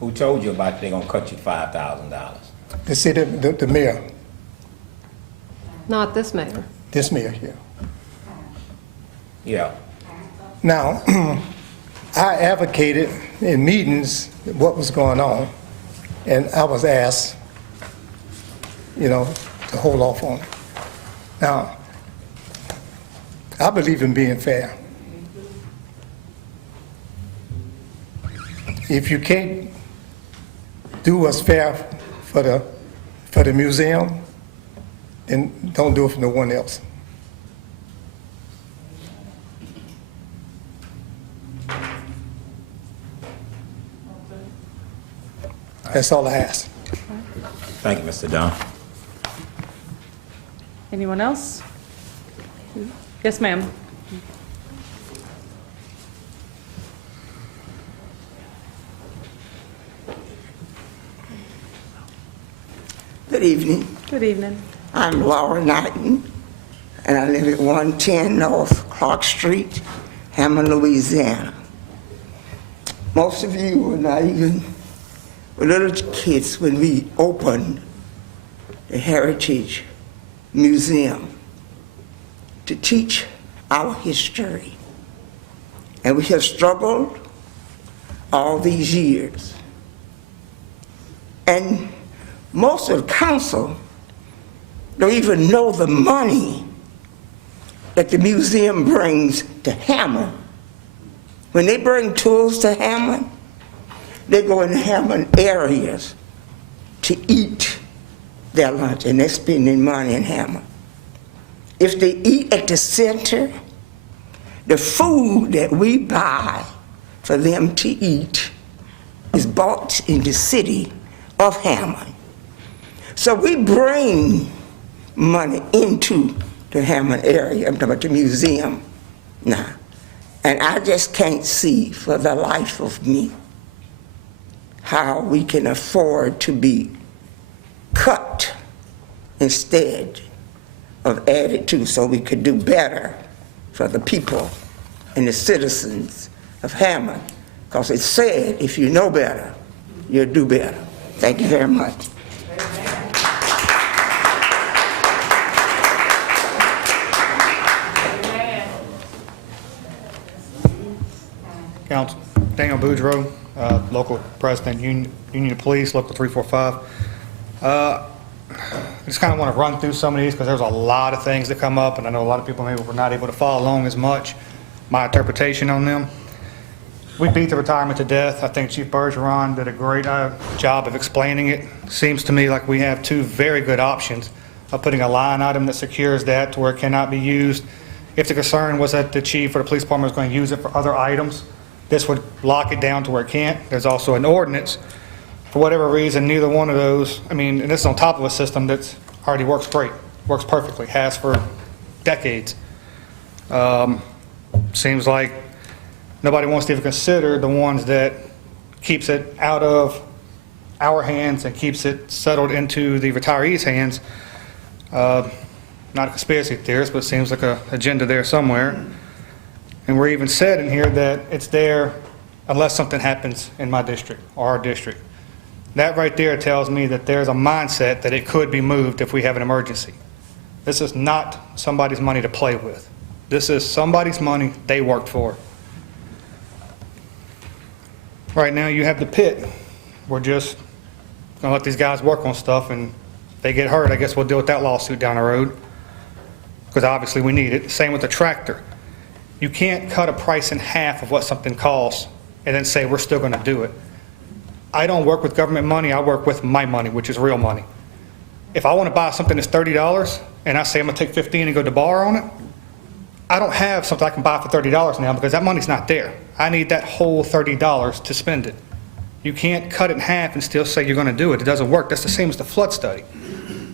Who told you about they gonna cut you $5,000? The city, the mayor, Not this mayor. this mayor here. Yeah. Now, I advocated in meetings what was going on, and I was asked, to hold off on it. Now, I believe in being fair. If you can't do what's fair for the museum, then don't do it for no one else. That's all I ask. Thank you, Mr. Dunn. Anyone else? Yes, ma'am. Good evening. Good evening. I'm Laura Knighton, and I live at 110 North Clark Street, Hammond, Louisiana. Most of you were not even were little kids when we opened the Heritage Museum to teach our history. And we have struggled all these years. And most of the council don't even know the money that the museum brings to Hammond. When they bring tours to Hammond, they go in Hammond areas to eat their lunch, and they're spending money in Hammond. If they eat at the center, the food that we buy for them to eat is bought in the city of Hammond. So we bring money into the Hammond area, I'm talking about the museum now. And I just can't see for the life of me how we can afford to be cut instead of added to, so we could do better for the people and the citizens of Hammond. Because it said, if you know better, you'll do better. Thank you very much. Council, Daniel Boudreau, local president, Union of Police, local 345. I just kind of want to run through some of these because there's a lot of things that come up, and I know a lot of people maybe were not able to follow along as much, my interpretation on them. We beat the retirement to death. I think Chief Bergeron did a great job of explaining it. Seems to me like we have two very good options of putting a line item that secures that to where it cannot be used. If the concern was that the chief or the police department was going to use it for other items, this would lock it down to where it can't. There's also an ordinance. For whatever reason, neither one of those, and this is on top of a system that already works great, works perfectly, has for decades. Seems like nobody wants to even consider the ones that keeps it out of our hands and keeps it settled into the retirees' hands. Not a conspiracy theorist, but it seems like an agenda there somewhere. And we're even said in here that it's there unless something happens in my district or our district. That right there tells me that there's a mindset that it could be moved if we have an emergency. This is not somebody's money to play with. This is somebody's money they worked for. Right now you have the pit. We're just gonna let these guys work on stuff, and if they get hurt, I guess we'll deal with that lawsuit down the road, because obviously we need it. Same with the tractor. You can't cut a price in half of what something costs and then say we're still gonna do it. I don't work with government money, I work with my money, which is real money. If I want to buy something that's $30 and I say I'm gonna take $15 and go to bar on it, I don't have something I can buy for $30 now because that money's not there. I need that whole $30 to spend it. You can't cut it in half and still say you're gonna do it. It doesn't work. That's the same as the flood study.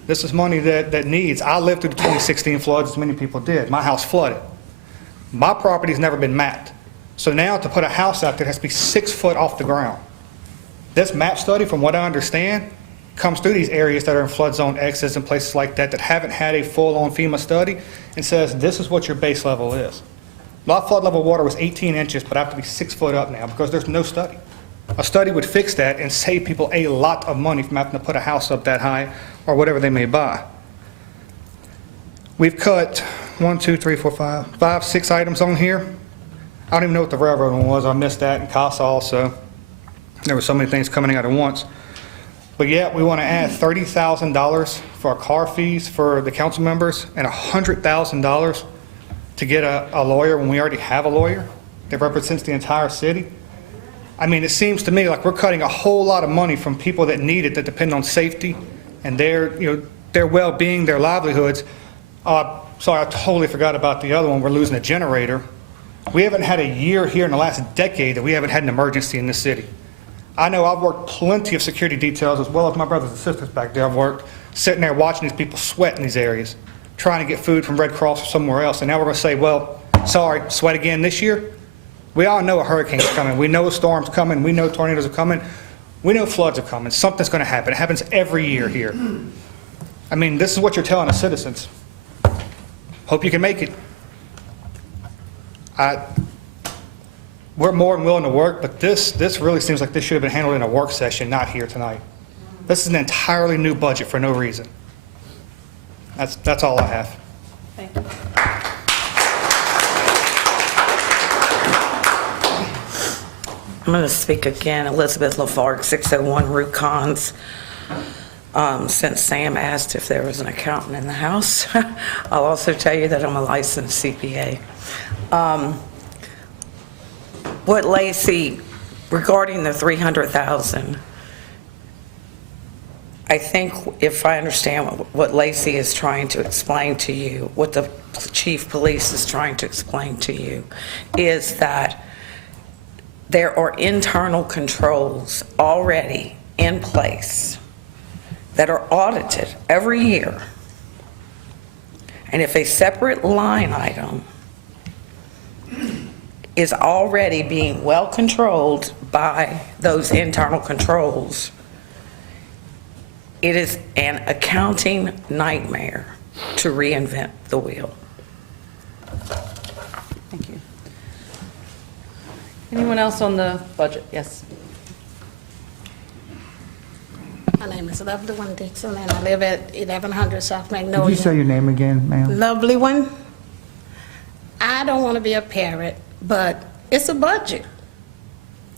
This is money that needs. I lived through the 2016 floods, as many people did. My house flooded. My property's never been mapped. So now to put a house out there, it has to be 6 foot off the ground. This map study, from what I understand, comes through these areas that are in flood zone X's and places like that that haven't had a full-on FEMA study and says, this is what your base level is. A lot of flood level water was 18 inches, but I have to be 6 foot up now because there's no study. A study would fix that and save people a lot of money from having to put a house up that high or whatever they may buy. We've cut 6 items on here. I don't even know what the railroad one was. I missed that, and CASA also. There were so many things coming out at once. But yeah, we want to add $30,000 for our car fees for the council members and $100,000 to get a lawyer when we already have a lawyer that represents the entire city. I mean, it seems to me like we're cutting a whole lot of money from people that need it, that depend on safety and their well-being, their livelihoods. Sorry, I totally forgot about the other one. We're losing a generator. We haven't had a year here in the last decade that we haven't had an emergency in this city. I know I've worked plenty of security details as well as my brothers and sisters back there. I've worked sitting there watching these people sweat in these areas, trying to get food from Red Cross or somewhere else. And now we're going to say, well, sorry, sweat again this year? We all know a hurricane's coming. We know a storm's coming. We know tornadoes are coming. We know floods are coming. Something's going to happen. It happens every year here. I mean, this is what you're telling the citizens. Hope you can make it. We're more than willing to work, but this really seems like this should have been handled in a work session, not here tonight. This is an entirely new budget for no reason. That's all I have. Thank you. I'm going to speak again. Elizabeth Lafargue, 601 Root Cons. Since Sam asked if there was an accountant in the house, I'll also tell you that I'm a licensed CPA. What Lacey, regarding the $300,000, I think if I understand what Lacey is trying to explain to you, what the chief police is trying to explain to you, is that there are internal controls already in place that are audited every year. And if a separate line item is already being well controlled by those internal controls, it is an accounting nightmare to reinvent the wheel. Thank you. Anyone else on the budget? Yes. My name is Lovely One Dixon, and I live at 1100 South Magnolia. Could you say your name again, ma'am? Lovely One. I don't want to be a parrot, but it's a budget.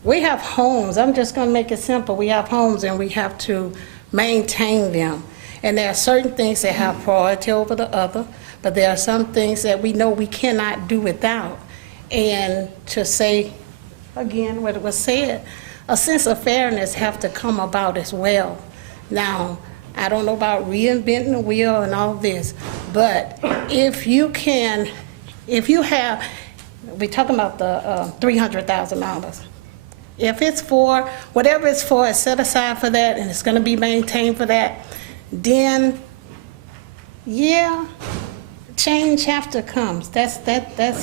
We have homes. I'm just going to make it simple. We have homes, and we have to maintain them. And there are certain things that have priority over the other, but there are some things that we know we cannot do without. And to say, again, what it was said, a sense of fairness have to come about as well. Now, I don't know about reinventing the wheel and all this, but if you have, we're talking about the $300,000. If it's for, whatever it's for, it's set aside for that, and it's going to be maintained for that, then, yeah, change have to come. That's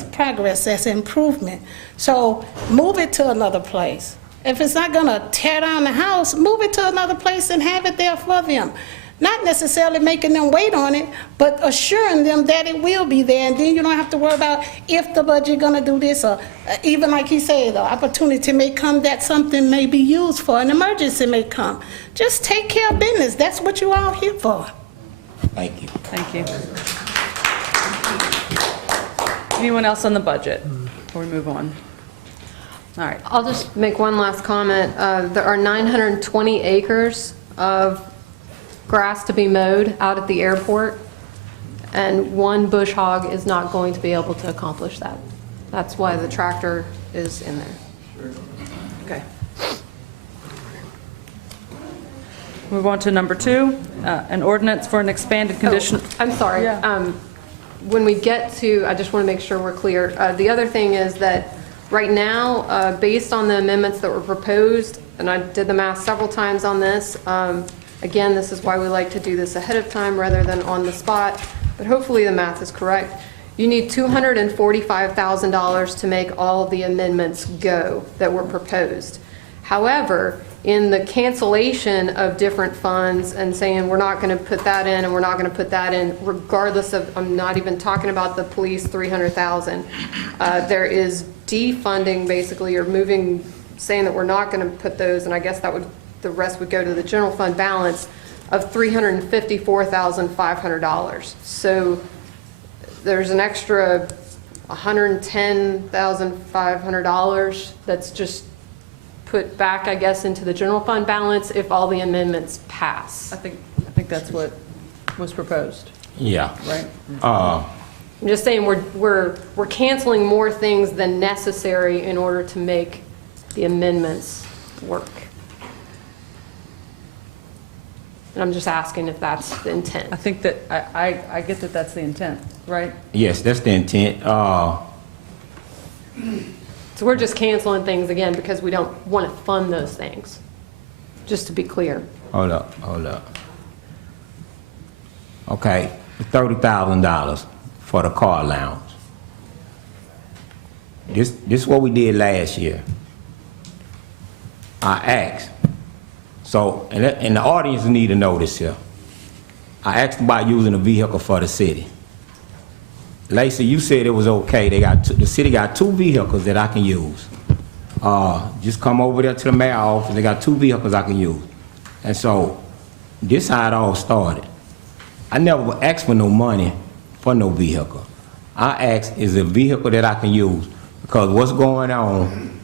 progress, that's improvement. So move it to another place. If it's not going to tear down the house, move it to another place and have it there for them. Not necessarily making them wait on it, but assuring them that it will be there, and then you don't have to worry about if the budget going to do this, or even like he said, the opportunity may come that something may be used for, an emergency may come. Just take care of business. That's what you're all here for. Thank you. Thank you. Anyone else on the budget before we move on? All right. I'll just make one last comment. There are 920 acres of grass to be mowed out at the airport, and one bush hog is not going to be able to accomplish that. That's why the tractor is in there. Okay. Move on to number 2, an ordinance for an expanded condition. Oh, I'm sorry. Yeah. When we get to, I just want to make sure we're clear. The other thing is that right now, based on the amendments that were proposed, and I did the math several times on this, again, this is why we like to do this ahead of time rather than on the spot, but hopefully the math is correct. You need $245,000 to make all the amendments go that were proposed. However, in the cancellation of different funds and saying we're not going to put that in and we're not going to put that in, regardless of, I'm not even talking about the police 300,000. There is defunding, basically, or moving, saying that we're not going to put those, and I guess that would, the rest would go to the general fund balance of $354,500. So there's an extra $110,500 that's just put back, I guess, into the general fund balance if all the amendments pass. I think that's what was proposed, Yeah. right? I'm just saying we're canceling more things than necessary in order to make the amendments work. And I'm just asking if that's the intent. I think that, I get that that's the intent, right? Yes, that's the intent. So we're just canceling things again because we don't want to fund those things, just to be clear. Hold up. Okay, $30,000 for the car allowance. This is what we did last year. I asked, so, and the audience need to know this here. I asked about using a vehicle for the city. Lacey, you said it was okay. The city got 2 vehicles that I can use. Just come over there to the mayor's office. They got 2 vehicles I can use. And so, this how it all started. I never asked for no money for no vehicle. I asked, is a vehicle that I can use? Because what's going on,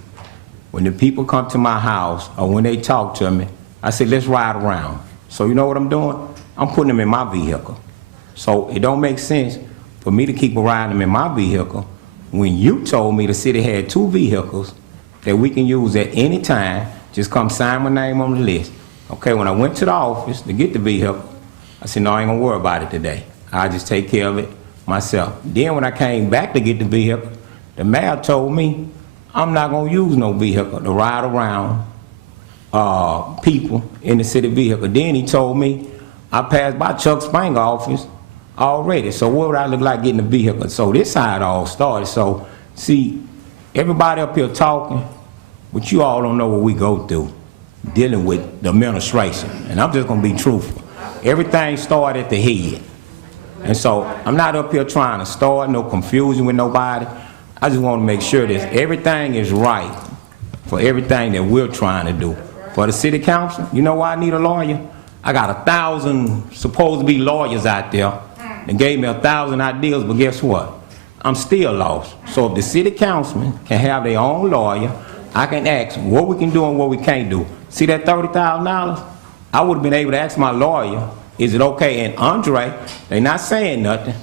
when the people come to my house or when they talk to me, I say, let's ride around. So you know what I'm doing? I'm putting them in my vehicle. So it don't make sense for me to keep riding them in my vehicle when you told me the city had 2 vehicles that we can use at any time. Just come sign my name on the list. Okay, when I went to the office to get the vehicle, I said, no, I ain't gonna worry about it today. I'll just take care of it myself. Then when I came back to get the vehicle, the mayor told me I'm not gonna use no vehicle to ride around people in the city vehicle. Then he told me I passed by Chuck Spanger's office already, so what would I look like getting a vehicle? So this how it all started. So see, everybody up here talking, but you all don't know what we go through dealing with the administration. And I'm just gonna be truthful. Everything started at the head. And so I'm not up here trying to start no confusion with nobody. I just want to make sure that everything is right for everything that we're trying to do. For the city council, you know why I need a lawyer? I got 1,000 supposed to be lawyers out there and gave me 1,000 ideas, but guess what? I'm still lost. So if the city councilman can have their own lawyer, I can ask what we can do and what we can't do. See that $30,000? I would have been able to ask my lawyer, is it okay? And Andre, they're not saying nothing.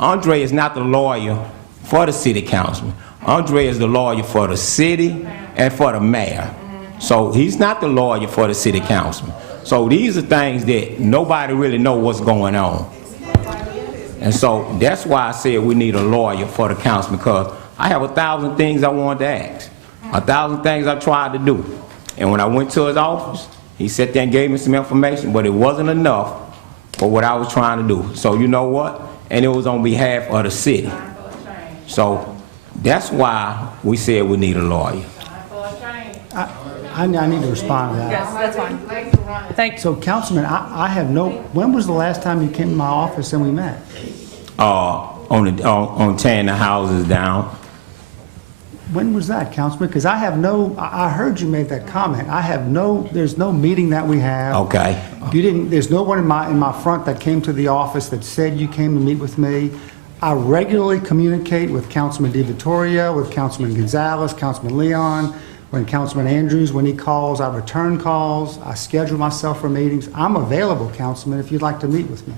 Andre is not the lawyer for the city councilman. Andre is the lawyer for the city and for the mayor. So he's not the lawyer for the city councilman. So these are things that nobody really know what's going on. And so that's why I said we need a lawyer for the council, because I have 1,000 things I wanted to ask, 1,000 things I tried to do. And when I went to his office, he sat there and gave me some information, but it wasn't enough for what I was trying to do. So you know what? And it was on behalf of the city. So that's why we said we need a lawyer. I need to respond to that. Yes, that's fine. Thank you. So Councilman, I have no, when was the last time you came to my office and we met? On tearing the houses down. When was that, Councilman? Because I have no, I heard you made that comment. I have no, there's no meeting that we have. Okay. You didn't, there's no one in my front that came to the office that said you came to meet with me. I regularly communicate with Councilman DeVittoria, with Councilman Gonzalez, Councilman Leon, when Councilman Andrews, when he calls, I return calls, I schedule myself for meetings. I'm available, Councilman, if you'd like to meet with me.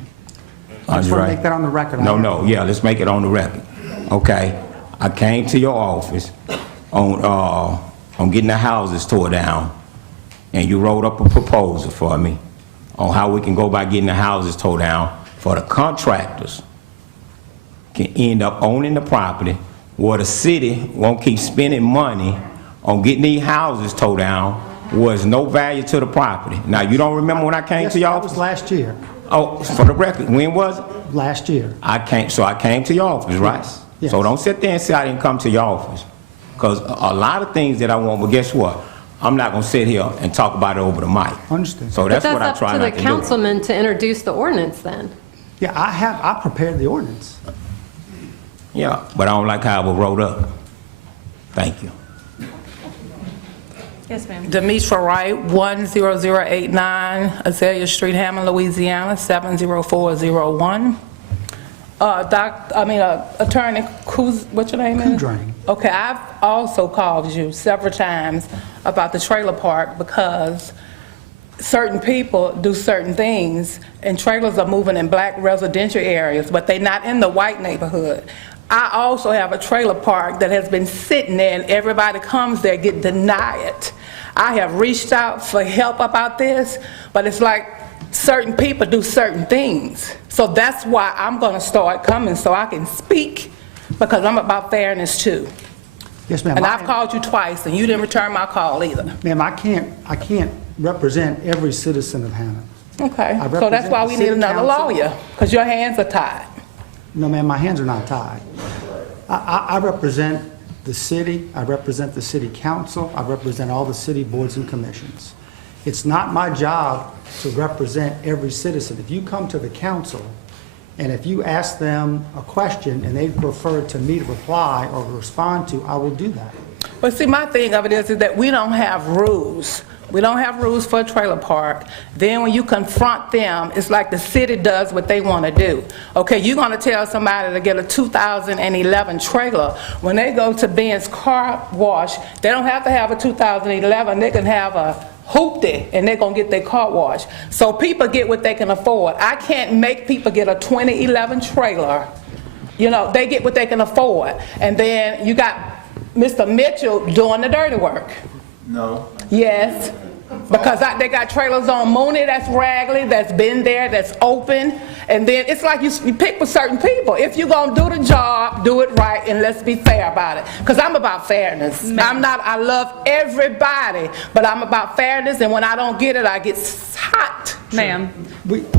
I just want to make that on the record. No, yeah, let's make it on the record. Okay, I came to your office on getting the houses tore down, and you wrote up a proposal for me on how we can go by getting the houses tore down for the contractors can end up owning the property where the city won't keep spending money on getting these houses tore down was no value to the property. Now, you don't remember when I came to your office? That was last year. Oh, for the record, when was it? Last year. I came to your office, right? Yes. So don't sit there and say I didn't come to your office. Because a lot of things that I want, but guess what? I'm not gonna sit here and talk about it over the mic. Understand. So that's But what I that's try up not to to the do. councilman to introduce the ordinance then. Yeah, I prepared the ordinance. Yeah, but I don't like how it was wrote up. Thank you. Yes, ma'am. Demetra Wright, 10089 Azalea Street, Hammond, Louisiana, 70401. Attorney Kuz, what's your name? Kudrain. Okay, I've also called you several times about the trailer park because certain people do certain things, and trailers are moving in black residential areas, but they're not in the white neighborhood. I also have a trailer park that has been sitting there, and everybody comes there, get denied. I have reached out for help about this, but it's like certain people do certain things. So that's why I'm gonna start coming so I can speak, because I'm about fairness too. Yes, ma'am. And I've called you twice, and you didn't return my call either. Ma'am, I can't represent every citizen of Hammond. Okay, I so that's why we need represent the another city council. lawyer, because your hands are tied. No, ma'am, my hands are not tied. I represent the city, I represent the city council, I represent all the city boards and commissions. It's not my job to represent every citizen. If you come to the council and if you ask them a question and they prefer to me to reply or respond to, I will do that. But see, my thing of it is that we don't have rules. We don't have rules for a trailer park. Then when you confront them, it's like the city does what they want to do. Okay, you're going to tell somebody to get a 2011 trailer. When they go to Ben's car wash, they don't have to have a 2011. They can have a hoopty, and they're going to get their car washed. So people get what they can afford. I can't make people get a 2011 trailer. You know, they get what they can afford. And then you got Mr. Mitchell doing the dirty work. No. Yes, because they got trailers on Mooney that's raggedy, that's been there, that's open, and then it's like you pick with certain people. If you're gonna do the job, do it right, and let's be fair about it. Because I'm about fairness. I love everybody, but I'm about fairness, and when I don't get it, I get hot. Ma'am,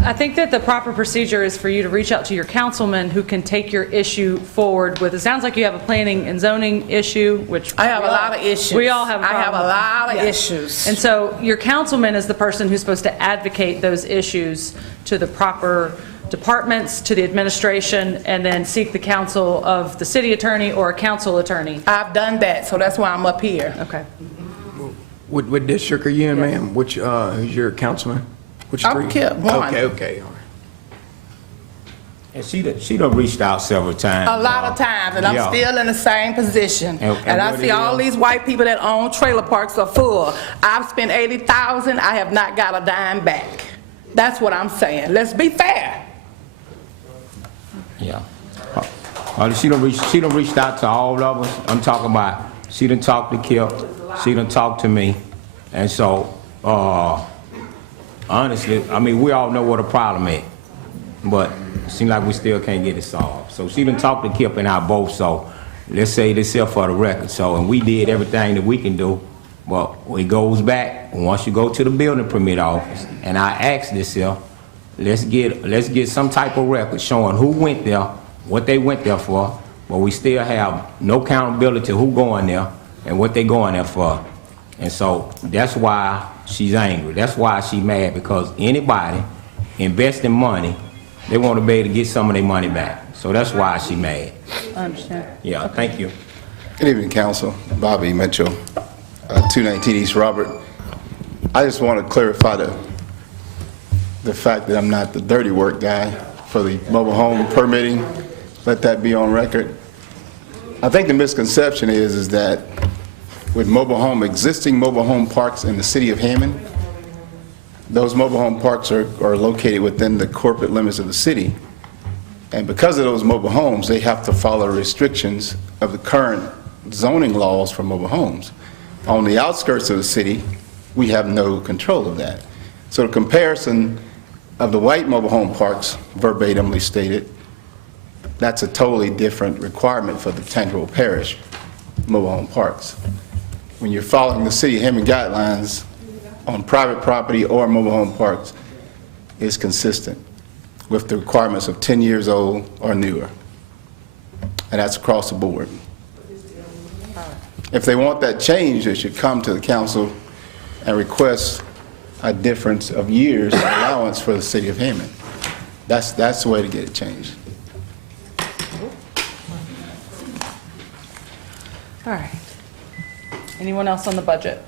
I think that the proper procedure is for you to reach out to your councilman who can take your issue forward with. It sounds like you have a planning and zoning issue, which I have a lot of issues. We all have a I have a problem. lot of Yes. issues. And so your councilman is the person who's supposed to advocate those issues to the proper departments, to the administration, and then seek the counsel of the city attorney or a council attorney. I've done that, so that's why I'm up here. Okay. What district are you in, ma'am? Which, who's your councilman? Which I'm street? Kip, one. Okay, all right. And she done reached out several times. A lot of times, and I'm Yeah. still in the same position. And I what see it all is- these white people that own trailer parks are full. I've spent $80,000, I have not got a dime back. That's what I'm saying. Let's be fair. Yeah. She done reached out to all of us. I'm talking about, she done talked to Kip, she done talked to me. And so, honestly, I mean, we all know what the problem is, but it seems like we still can't get it solved. So she done talked to Kip and I both, so let's say this here for the record. So, and we did everything that we can do, but it goes back, once you go to the building permit office, and I asked this here, let's get some type of record showing who went there, what they went there for, but we still have no accountability to who going there and what they going there for. And so that's why she's angry. That's why she's mad, because anybody investing money, they want to be able to get some of their money back. So that's why she's mad. I understand. Yeah, thank you. Good evening, Council. Bobby Mitchell, 219 East Robert. I just want to clarify the fact that I'm not the dirty work guy for the mobile home permitting. Let that be on record. I think the misconception is that with existing mobile home parks in the city of Hammond, those mobile home parks are located within the corporate limits of the city. And because of those mobile homes, they have to follow restrictions of the current zoning laws for mobile homes. On the outskirts of the city, we have no control of that. So the comparison of the white mobile home parks, verbatimly stated, that's a totally different requirement for the Tangipahoa Parish mobile home parks. When you're following the city of Hammond guidelines on private property or mobile home parks, it's consistent with the requirements of 10 years old or newer. And that's across the board. If they want that changed, they should come to the council and request a difference of years allowance for the city of Hammond. That's the way to get it changed. All right. Anyone else on the budget?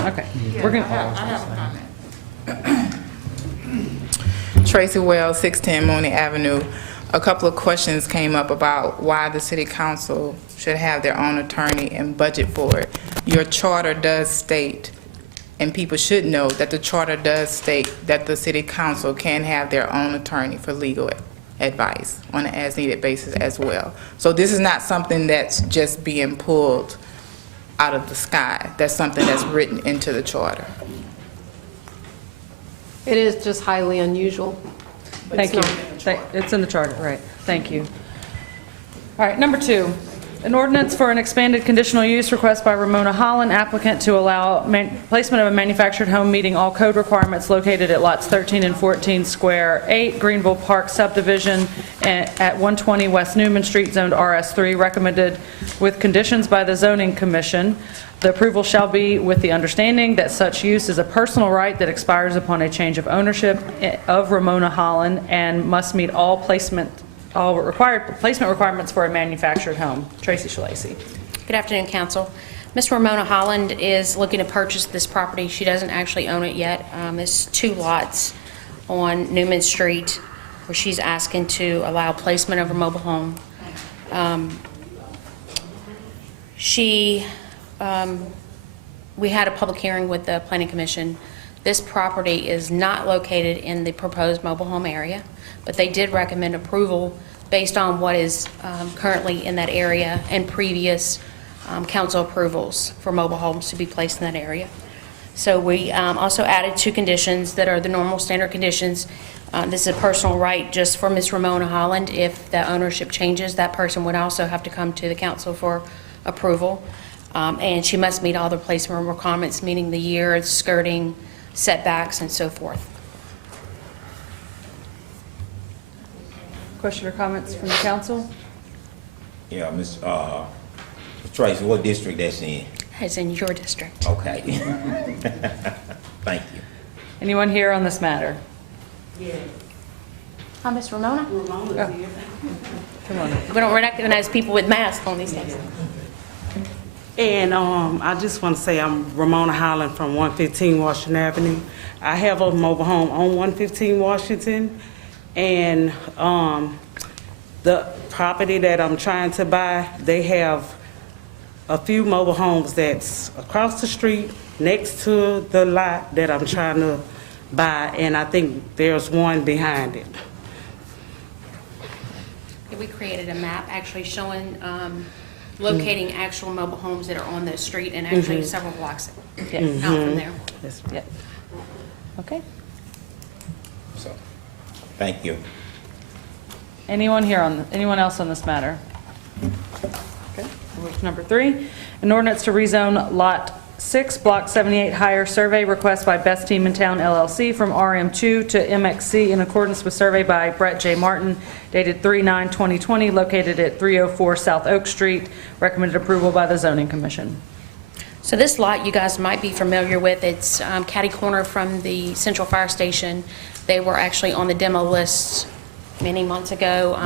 Okay, we're going to... Tracy Wells, 610 Mooney Avenue. A couple of questions came up about why the city council should have their own attorney and budget for it. Your charter does state, and people should know that the charter does state that the city council can have their own attorney for legal advice on an as-needed basis as well. So this is not something that's just being pulled out of the sky. That's something that's written into the charter. It is just highly unusual. but Thank you. it's not in the charter. It's in the charter, right. Thank you. All right, number 2, an ordinance for an expanded conditional use request by Ramona Holland, applicant to allow placement of a manufactured home meeting all code requirements located at lots 13 and 14, Square 8, Greenville Park subdivision at 120 West Newman Street, zoned RS3, recommended with conditions by the zoning commission. The approval shall be with the understanding that such use is a personal right that expires upon a change of ownership of Ramona Holland and must meet all required placement requirements for a manufactured home. Tracy Shalacy. Good afternoon, Council. Ms. Ramona Holland is looking to purchase this property. She doesn't actually own it yet. It's 2 lots on Newman Street where she's asking to allow placement of a mobile home. We had a public hearing with the Planning Commission. This property is not located in the proposed mobile home area, but they did recommend approval based on what is currently in that area and previous council approvals for mobile homes to be placed in that area. So we also added 2 conditions that are the normal standard conditions. This is a personal right just for Ms. Ramona Holland. If the ownership changes, that person would also have to come to the council for approval. And she must meet all the placement requirements, meaning the year, skirting, setbacks, and so forth. Question or comments from the council? Yeah, Ms. Tracy, what district that's in? It's in your district. Okay. Thank you. Anyone here on this matter? Hi, Ms. Ramona. Ramona's here. Come on. We don't recognize people with masks on these days. And I just want to say I'm Ramona Holland from 115 Washington Avenue. I have a mobile home on 115 Washington, and the property that I'm trying to buy, they have a few mobile homes that's across the street next to the lot that I'm trying to buy, and I think there's one behind it. We created a map actually showing locating actual mobile homes that are on the street and actually several blocks out from there. Yeah. Okay. So, thank you. Anyone else on this matter? Okay. We'll move to number 3, an ordinance to rezone Lot 6, Block 78 higher survey request by Best Team in Town LLC from RM2 to MXC in accordance with survey by Brett J. Martin dated 3/9/2020 located at 304 South Oak Street. Recommended approval by the Zoning Commission. So this lot you guys might be familiar with. It's catty corner from the Central Fire Station. They were actually on the demo list many months ago.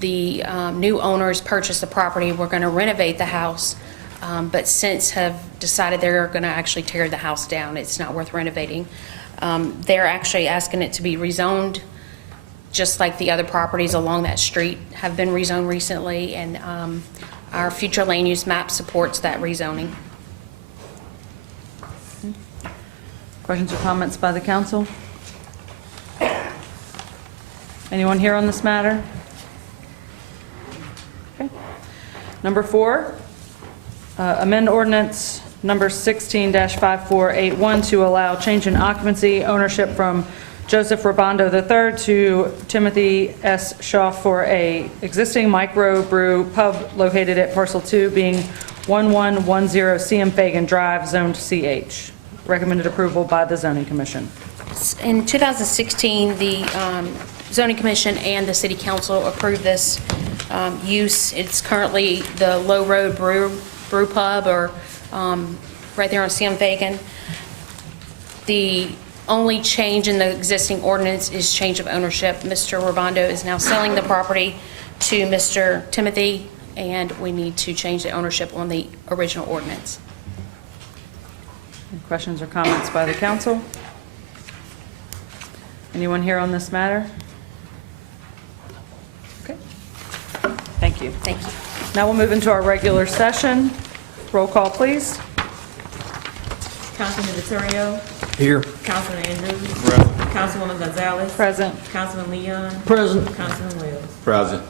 The new owners purchased the property. We're going to renovate the house. But since have decided they're going to actually tear the house down. It's not worth renovating. They're actually asking it to be rezoned, just like the other properties along that street have been rezoned recently, and our future land use map supports that rezoning. Questions or comments by the council? Anyone here on this matter? Okay. Number 4. Amend ordinance number 16-5481 to allow change in occupancy ownership from Joseph Rabondo III to Timothy S. Shaw for a existing microbrew pub located at parcel 2 being 1110 CM Fagan Drive, zoned CH. Recommended approval by the Zoning Commission. In 2016, the Zoning Commission and the City Council approved this use. It's currently the Low Road Brew brew pub or right there on Sam Fagan. The only change in the existing ordinance is change of ownership. Mr. Ravando is now selling the property to Mr. Timothy, and we need to change the ownership on the original ordinance. Any questions or comments by the council? Anyone here on this matter? Okay. Thank you. Thank you. Now we'll move into our regular session. Roll call, please. Councilman Vittorio. Here. Councilman Andrews. Present. Councilwoman Gonzalez. Present. Councilman Leon. Present. Councilman Wells. Present.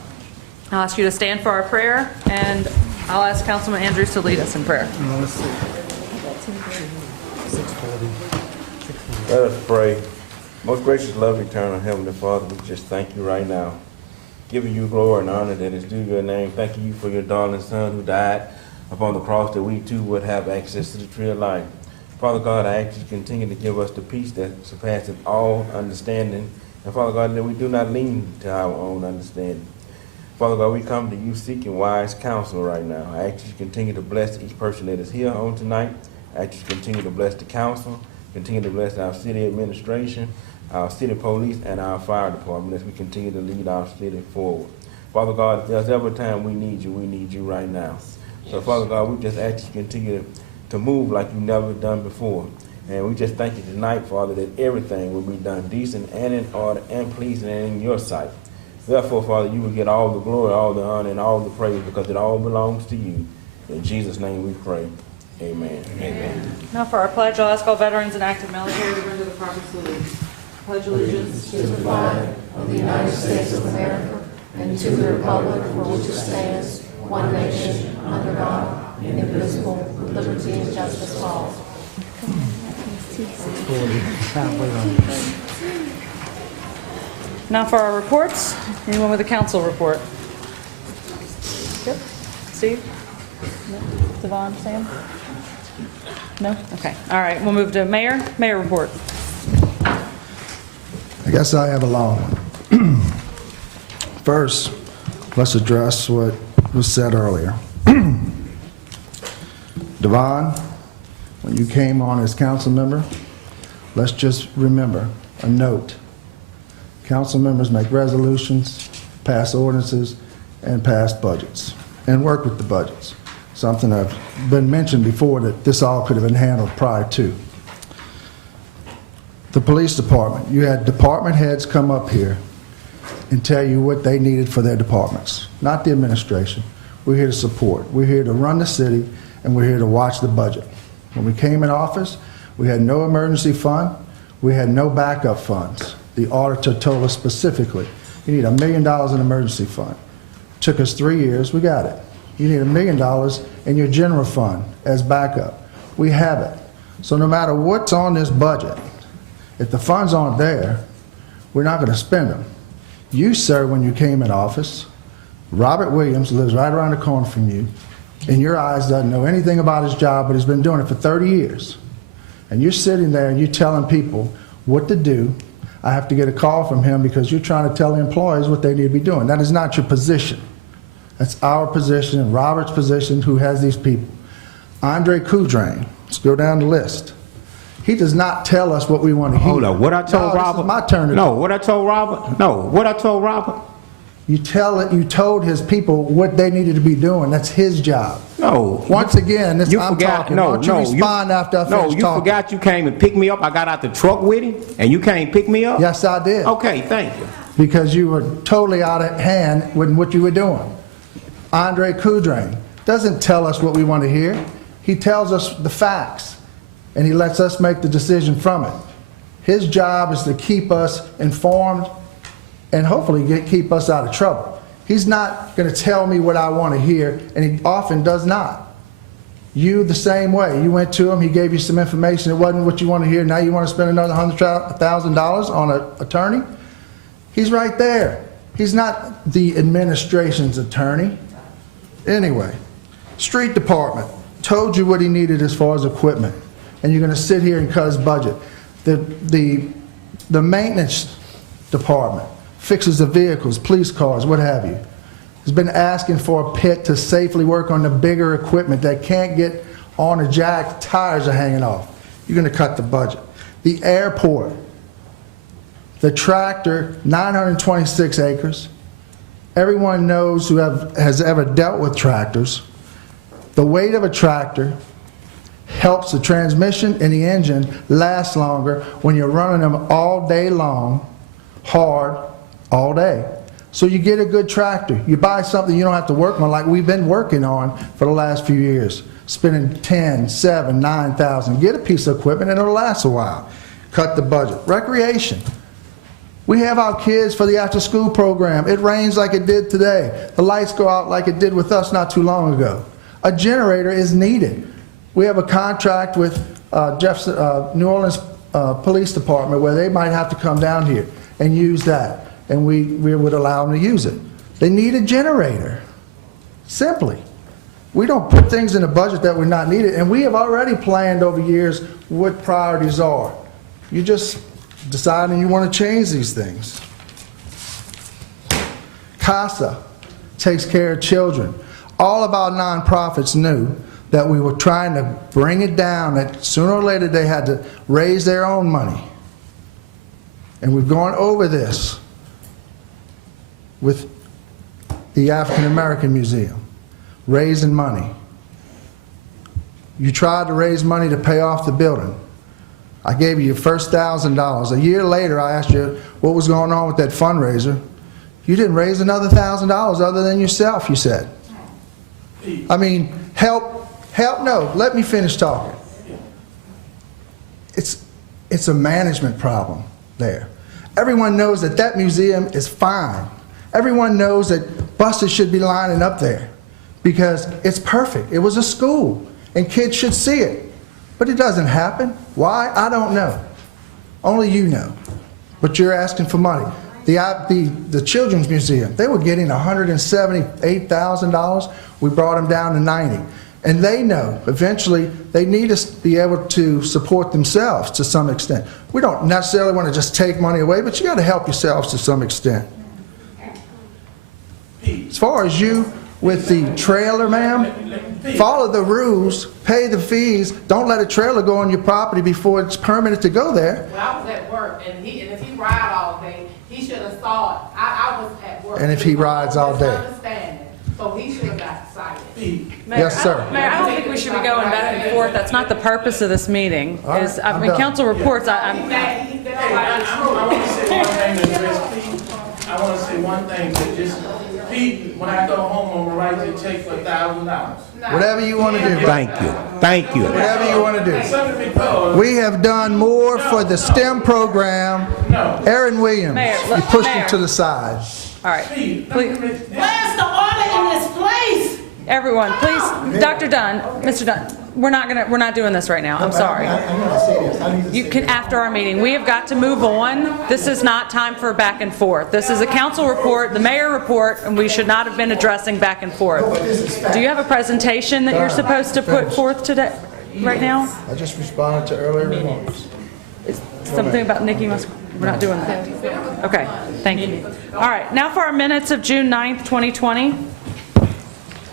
I'll ask you to stand for our prayer, and I'll ask Councilman Andrews to lead us in prayer. Let us pray. Most gracious, loving, eternal Heavenly Father, we just thank you right now. Giving you glory and honor that is due your name. Thanking you for your darling Son who died upon the cross that we too would have access to the tree of life. Father God, I ask you to continue to give us the peace that surpasses all understanding. And Father God, that we do not lean to our own understanding. Father God, we come to you seeking wise counsel right now. I ask you to continue to bless each person that is here on tonight. I ask you to continue to bless the council, continue to bless our city administration, our city police, and our fire department as we continue to lead our city forward. Father God, if there's ever a time we need you right now. So Father God, we just ask you to continue to move like you've never done before. And we just thank you tonight, Father, that everything will be done decent and in order and pleasing and in your sight. Therefore, Father, you will get all the glory, all the honor, and all the praise because it all belongs to you. In Jesus' name we pray. Amen. Amen. Now for our pledge, I'll ask all veterans and active military to render the proper salute. Pledge allegiance to the flag of the United States of America and to the republic for which it stands, one nation, under God, indivisible, with liberty and justice for all. Now for our reports. Anyone with a council report? Yep. Steve? No? Devon? Sam? No? Okay. All right. We'll move to Mayor. Mayor report. I guess I have a long one. First, let's address what was said earlier. Devon, when you came on as council member, let's just remember a note. Council members make resolutions, pass ordinances, and pass budgets, and work with the budgets. Something I've been mentioned before that this all could have been handled prior to. The police department, you had department heads come up here and tell you what they needed for their departments, not the administration. We're here to support. We're here to run the city, and we're here to watch the budget. When we came in office, we had no emergency fund. We had no backup funds. The auditor told us specifically, you need $1 million in emergency fund. Took us 3 years, we got it. You need $1 million in your general fund as backup. We have it. So no matter what's on this budget, if the funds aren't there, we're not going to spend them. You, sir, when you came in office, Robert Williams lives right around the corner from you. In your eyes, doesn't know anything about his job, but he's been doing it for 30 years. And you're sitting there and you're telling people what to do. I have to get a call from him because you're trying to tell the employees what they need to be doing. That is not your position. That's our position and Robert's position, who has these people. Andre Coudrain, let's go down the list. He does not tell us what we want to hear. Hold up, what I told Robert? This is my turn to No, what I told Robert? No, what I told Robert? You told his people what they needed to be doing. That's his job. No. Once again, You I'm forgot. talking. No, Why don't you no. respond after I finish No, talking? you forgot you came and picked me up. I got out the truck with him, and you came pick me up? Yes, I did. Okay, thank you. Because you were totally out of hand with what you were doing. Andre Coudrain doesn't tell us what we want to hear. He tells us the facts, and he lets us make the decision from it. His job is to keep us informed and hopefully keep us out of trouble. He's not going to tell me what I want to hear, and he often does not. You the same way. You went to him, he gave you some information, it wasn't what you want to hear, now you want to spend another $100,000 on an attorney? He's right there. He's not the administration's attorney. Anyway, street department told you what he needed as far as equipment, and you're going to sit here and cut his budget. The maintenance department fixes the vehicles, police cars, what have you. has been asking for a pit to safely work on the bigger equipment that can't get on a jack, tires are hanging off. You're going to cut the budget. The airport, the tractor, 926 acres. Everyone knows who has ever dealt with tractors. The weight of a tractor helps the transmission and the engine last longer when you're running them all day long, hard, all day. So you get a good tractor. You buy something you don't have to work on like we've been working on for the last few years. Spending 10, 7, 9,000. Get a piece of equipment and it'll last a while. Cut the budget. Recreation. We have our kids for the after-school program. It rains like it did today. The lights go out like it did with us not too long ago. A generator is needed. We have a contract with New Orleans Police Department where they might have to come down here and use that, and we would allow them to use it. They need a generator, simply. We don't put things in the budget that we're not needed, and we have already planned over years what priorities are. You just decide and you want to change these things. CASA takes care of children. All of our nonprofits knew that we were trying to bring it down, that sooner or later they had to raise their own money. And we've gone over this with the African American Museum, raising money. You tried to raise money to pay off the building. I gave you your first $1,000. A year later, I asked you what was going on with that fundraiser. You didn't raise another $1,000 other than yourself, you said. I mean, help, no, let me finish talking. It's a management problem there. Everyone knows that that museum is fine. Everyone knows that buses should be lining up there because it's perfect. It was a school and kids should see it. But it doesn't happen. Why? I don't know. Only you know. But you're asking for money. The Children's Museum, they were getting $178,000. We brought them down to 90. And they know eventually they need to be able to support themselves to some extent. We don't necessarily want to just take money away, but you got to help yourselves to some extent. As far as you with the trailer, ma'am, follow the rules, pay the fees, don't let a trailer go on your property before it's permitted to go there. Well, I was at work, and if he ride all day, he should have saw it. I was at work. And if he rides all day. So he should have got cited. Yes, sir. Mayor, I don't think we should be going back and forth. That's not the purpose of this meeting. All right, Is, I'm I mean, done. council reports, I want to say one thing to address Pete. I want to say one thing to just, Pete, when I go home, I'm going to write you a check for $1,000. Whatever you want to do. Thank you. Thank you. Whatever you want to do. Something because We have done more for the STEM program. Aaron Williams, Mayor, you look, pushed Mayor. him to the side. all right, please, Where's the order in this place? everyone, please, Dr. Dunn, Mr. Dunn, we're not doing this right now. I'm sorry. You can, after our meeting, we have got to move on. This is not time for back and forth. This is a council report, the mayor report, and we should not have been addressing back and forth. Do you have a presentation that you're supposed to put forth today, right now? I just responded to earlier remarks. Something about Nikki must, we're not doing that. Okay, thank you. All right, now for our minutes of June 9th, 2020.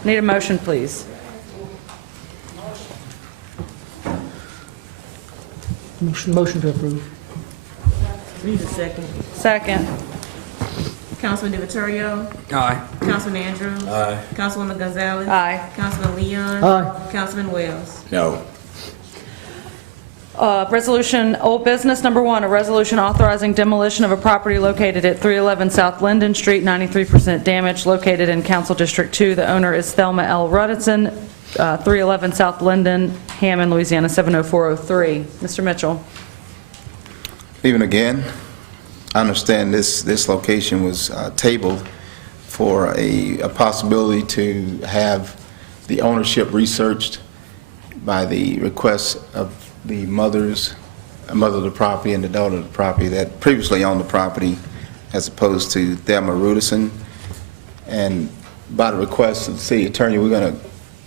Need a motion, please. Motion to approve. Need a second. Second. Councilman DiVittorio. Aye. Councilman Andrews. Aye. Councilwoman Gonzalez. Aye. Councilman Leon. Aye. Councilman Wells. No. Resolution, old business number 1, a resolution authorizing demolition of a property located at 311 South Linden Street, 93% damage, located in Council District 2. The owner is Thelma L. Rudison, 311 South Linden, Hammond, Louisiana, 70403. Mr. Mitchell. Even again, I understand this location was tabled for a possibility to have the ownership researched by the request of the mother of the property and the daughter of the property that previously owned the property, as opposed to Thelma Rudison. And by the request of the city attorney,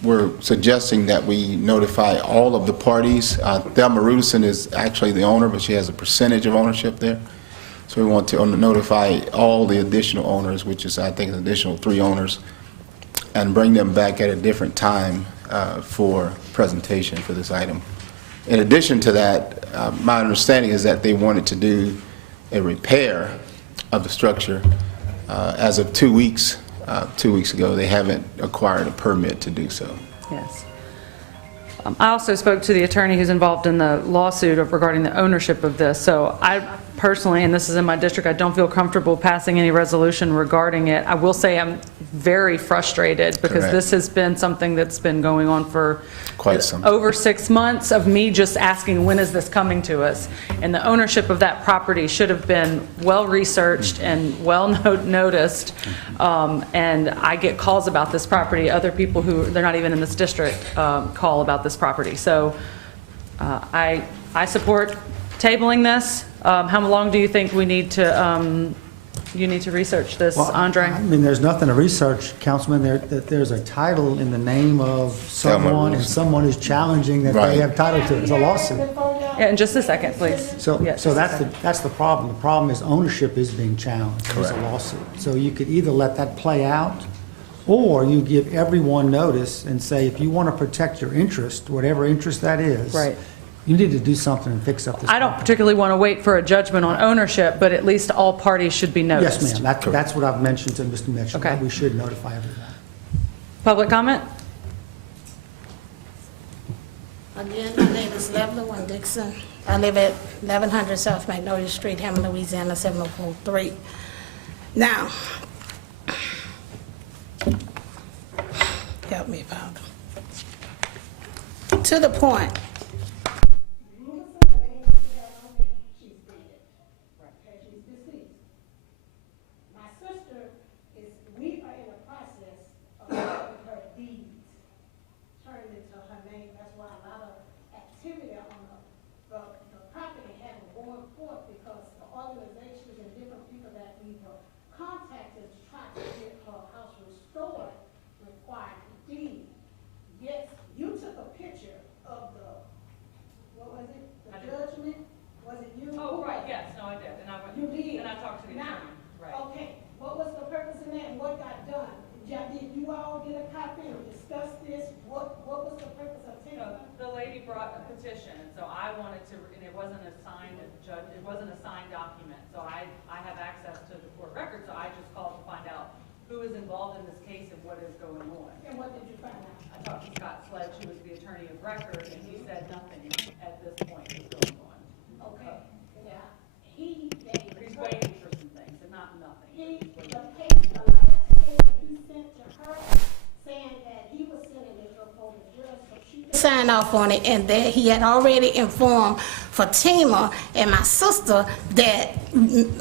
we're suggesting that we notify all of the parties. Thelma Rudison is actually the owner, but she has a percentage of ownership there. So we want to notify all the additional owners, which is, I think, an additional 3 owners and bring them back at a different time for presentation for this item. In addition to that, my understanding is that they wanted to do a repair of the structure. As of 2 weeks ago, they haven't acquired a permit to do so. Yes. I also spoke to the attorney who's involved in the lawsuit regarding the ownership of this. So I personally, and this is in my district, I don't feel comfortable passing any resolution regarding it. I will say I'm very frustrated because Correct. this has been something that's been going on for Quite some. over 6 months of me just asking, when is this coming to us? And the ownership of that property should have been well-researched and well-noticed. And I get calls about this property. Other people who, they're not even in this district, call about this property. So I support tabling this. How long do you think we need to, you need to research this, Well, Andre? I mean, there's nothing to research, Councilman. There's a title in the name of someone, and someone is challenging that Right. they have title to it. It's a lawsuit. Yeah, in just a second, please. So, Yeah, so just a that's the problem. The problem is ownership is being challenged. There's a Correct. lawsuit. So you could either let that play out, or you give everyone notice and say, if you want to protect your interest, whatever interest that is. Right. You need to do something and fix up this. I don't property. particularly want to wait for a judgment on ownership, but at least all parties should be noticed. Yes, ma'am. That's what I've mentioned to Mr. Mitchell. Okay. That we should notify everyone. Public comment? Again, my name is Levelyn Wynn Dixon. I live at 1100 South Magnolia Street, Hammond, Louisiana, 70403. Now, help me, Father. To the point. My sister is, we are in the process of getting her deeds turned into her name. That's why a lot of activity on the property hasn't gone forth, because the organizations and different people that we were contacted to try to get her house restored required a deed. Yes, you took a picture of the, what was it, the judgment? Was it you? Oh, right, yes, no, I did, and I went, You did. and I talked to the Now, attorney, right. okay, what was the purpose of that and what got done? Did you all get a copy and discuss this? What was the purpose of taking it? The lady brought a petition, and so I wanted to, and it wasn't a signed judge, it wasn't a signed document, so I have access to the court record, so I just called to find out who is involved in this case and what is going on. And what did you find out? I talked to Scott Sledge, who was the attorney of record, and he said nothing at this point is going on. Okay, yeah, he gave. He's waiting for some things, and not nothing. The last paper he sent to her saying that he was sending it before the judge, so she could sign off on it, and that he had already informed Fatima and my sister that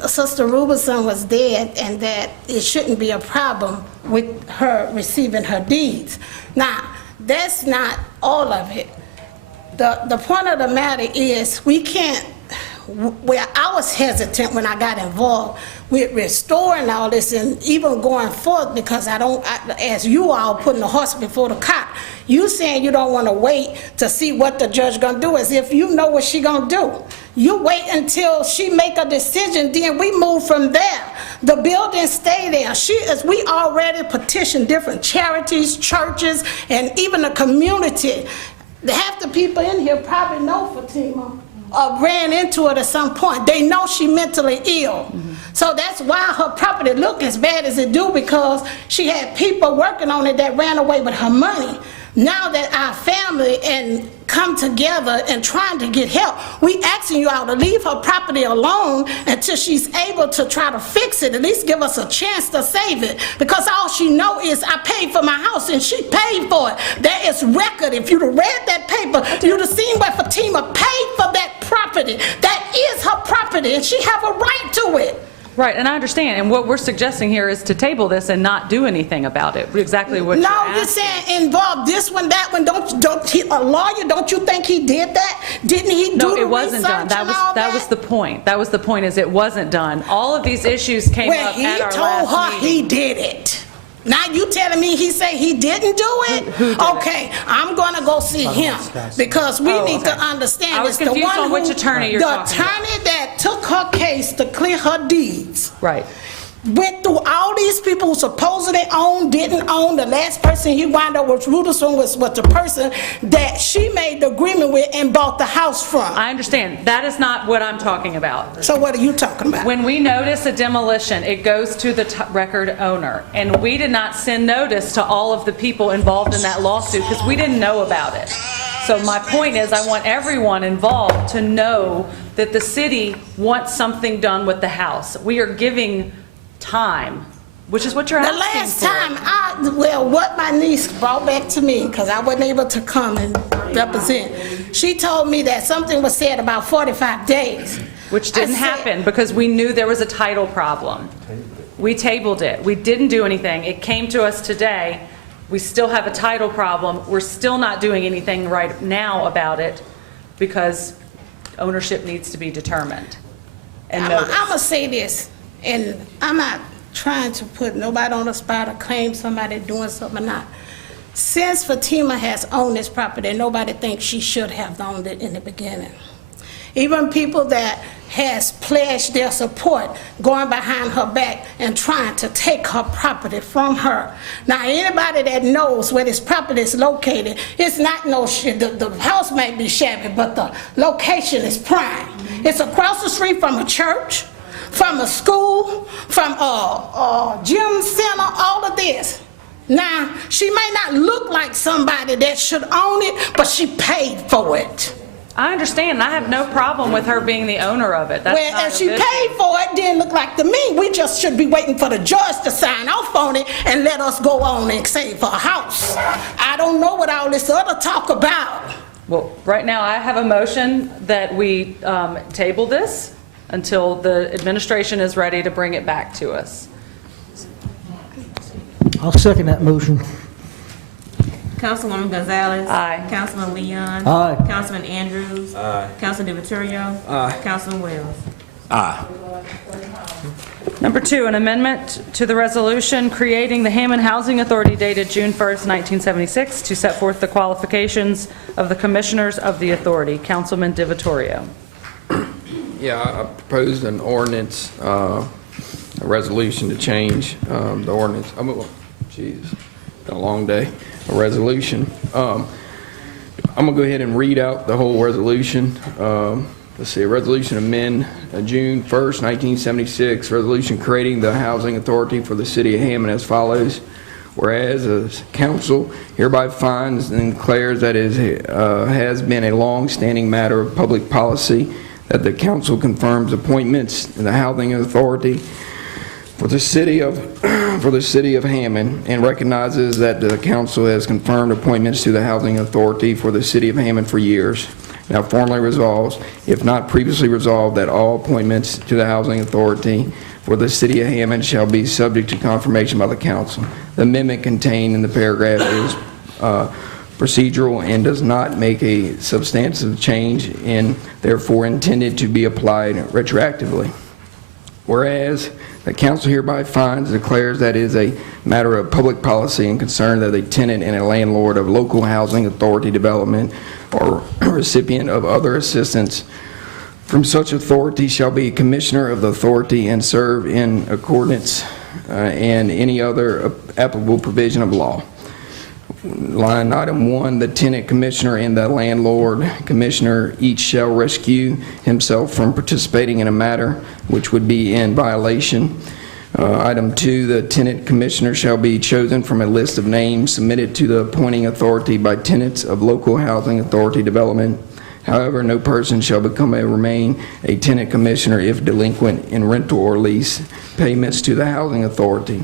Sister Rubenson was dead and that it shouldn't be a problem with her receiving her deeds. Now, that's not all of it. The point of the matter is, we can't, where I was hesitant when I got involved with restoring all this and even going forth, because as you all putting the horse before the cart, you saying you don't want to wait to see what the judge gonna do, as if you know what she gonna do. You wait until she make a decision, then we move from there. The building stay there. We already petitioned different charities, churches, and even the community. Half the people in here probably know Fatima or ran into it at some point. They know she mentally ill. So that's why her property look as bad as it do, because she had people working on it that ran away with her money. Now that our family and come together and trying to get help, we asking you all to leave her property alone until she's able to try to fix it, at least give us a chance to save it, because all she know is I paid for my house and she paid for it. There is record. If you'd have read that paper, you'd have seen where Fatima paid for that property. That is her property and she have a right to it. Right, and I understand, and what we're suggesting here is to table this and not do anything about it, exactly what you're No, asking. you're saying involve this one, that one, a lawyer, don't you think he did that? Didn't he do No, the it wasn't done. research and all That was the point. That was the point, is it wasn't done. All of these issues came Well, up he at our told her last he meeting. did it. Now you telling me he said he didn't do it? Who did it? Okay, I'm gonna go see him, because we Oh, need to okay. understand. I was it's the confused one on which who- attorney you're talking about. The attorney that took her case to clear her deeds. Right. went through all these people who supposedly owned, didn't own. The last person he wound up with Ruderson was the person that she made the agreement with and bought the house from. I understand. That is not what I'm talking about. So what are you talking about? When we notice a demolition, it goes to the record owner. And we did not send notice to all of the people involved in that lawsuit because we didn't know about it. So my point is, I want everyone involved to know that the city wants something done with the house. We are giving time, which is what you're asking for. The last time what my niece brought back to me, because I wasn't able to come and represent, she told me that something was said about 45 days. Which didn't happen because we knew there was a title problem. We tabled it. We didn't do anything. It came to us today. We still have a title problem. We're still not doing anything right now about it because ownership needs to be determined. And I'm noticed. going to say this, and I'm not trying to put nobody on the spot or claim somebody doing something or not. Since Fatima has owned this property, nobody thinks she should have owned it in the beginning. Even people that has pledged their support going behind her back and trying to take her property from her. Now, anybody that knows where this property is located, it's not no shit. The house might be shabby, but the location is prime. It's across the street from a church, from a school, from a gym center, all of this. Now, she may not look like somebody that should own it, but she paid for it. I understand. I have no problem with her being the owner of it. That's Well, not if a she issue. paid for it, didn't look like to me. We just should be waiting for the judge to sign off on it and let us go on and save her house. I don't know what all this other talk about. Well, right now I have a motion that we table this until the administration is ready to bring it back to us. I'll second that motion. Councilwoman Gonzalez. Aye. Councilman Leon. Aye. Councilman Andrews. Aye. Councilman DiVittorio. Aye. Councilman Wells. Aye. Number 2, an amendment to the resolution creating the Hammond Housing Authority dated June 1st, 1976 to set forth the qualifications of the commissioners of the authority. Councilman DiVittorio. Yeah, I proposed an ordinance, a resolution to change the ordinance. Jeez, been a long day. A resolution. I'm gonna go ahead and read out the whole resolution. Let's see, a resolution amend June 1st, 1976, resolution creating the housing authority for the city of Hammond as follows. Whereas the council hereby finds and declares that it has been a long-standing matter of public policy that the council confirms appointments in the housing authority for the city of Hammond and recognizes that the council has confirmed appointments to the housing authority for the city of Hammond for years. Now formally resolves, if not previously resolved, that all appointments to the housing authority for the city of Hammond shall be subject to confirmation by the council. The amendment contained in the paragraph is procedural and does not make a substantive change and therefore intended to be applied retroactively. Whereas the council hereby finds and declares that it is a matter of public policy and concern that a tenant and a landlord of local housing authority development or recipient of other assistance from such authority shall be commissioner of the authority and serve in accordance and any other applicable provision of law. Line item 1, the tenant commissioner and the landlord commissioner each shall rescue himself from participating in a matter which would be in violation. Item 2, the tenant commissioner shall be chosen from a list of names submitted to the appointing authority by tenants of local housing authority development. However, no person shall remain a tenant commissioner if delinquent in rental or lease payments to the housing authority.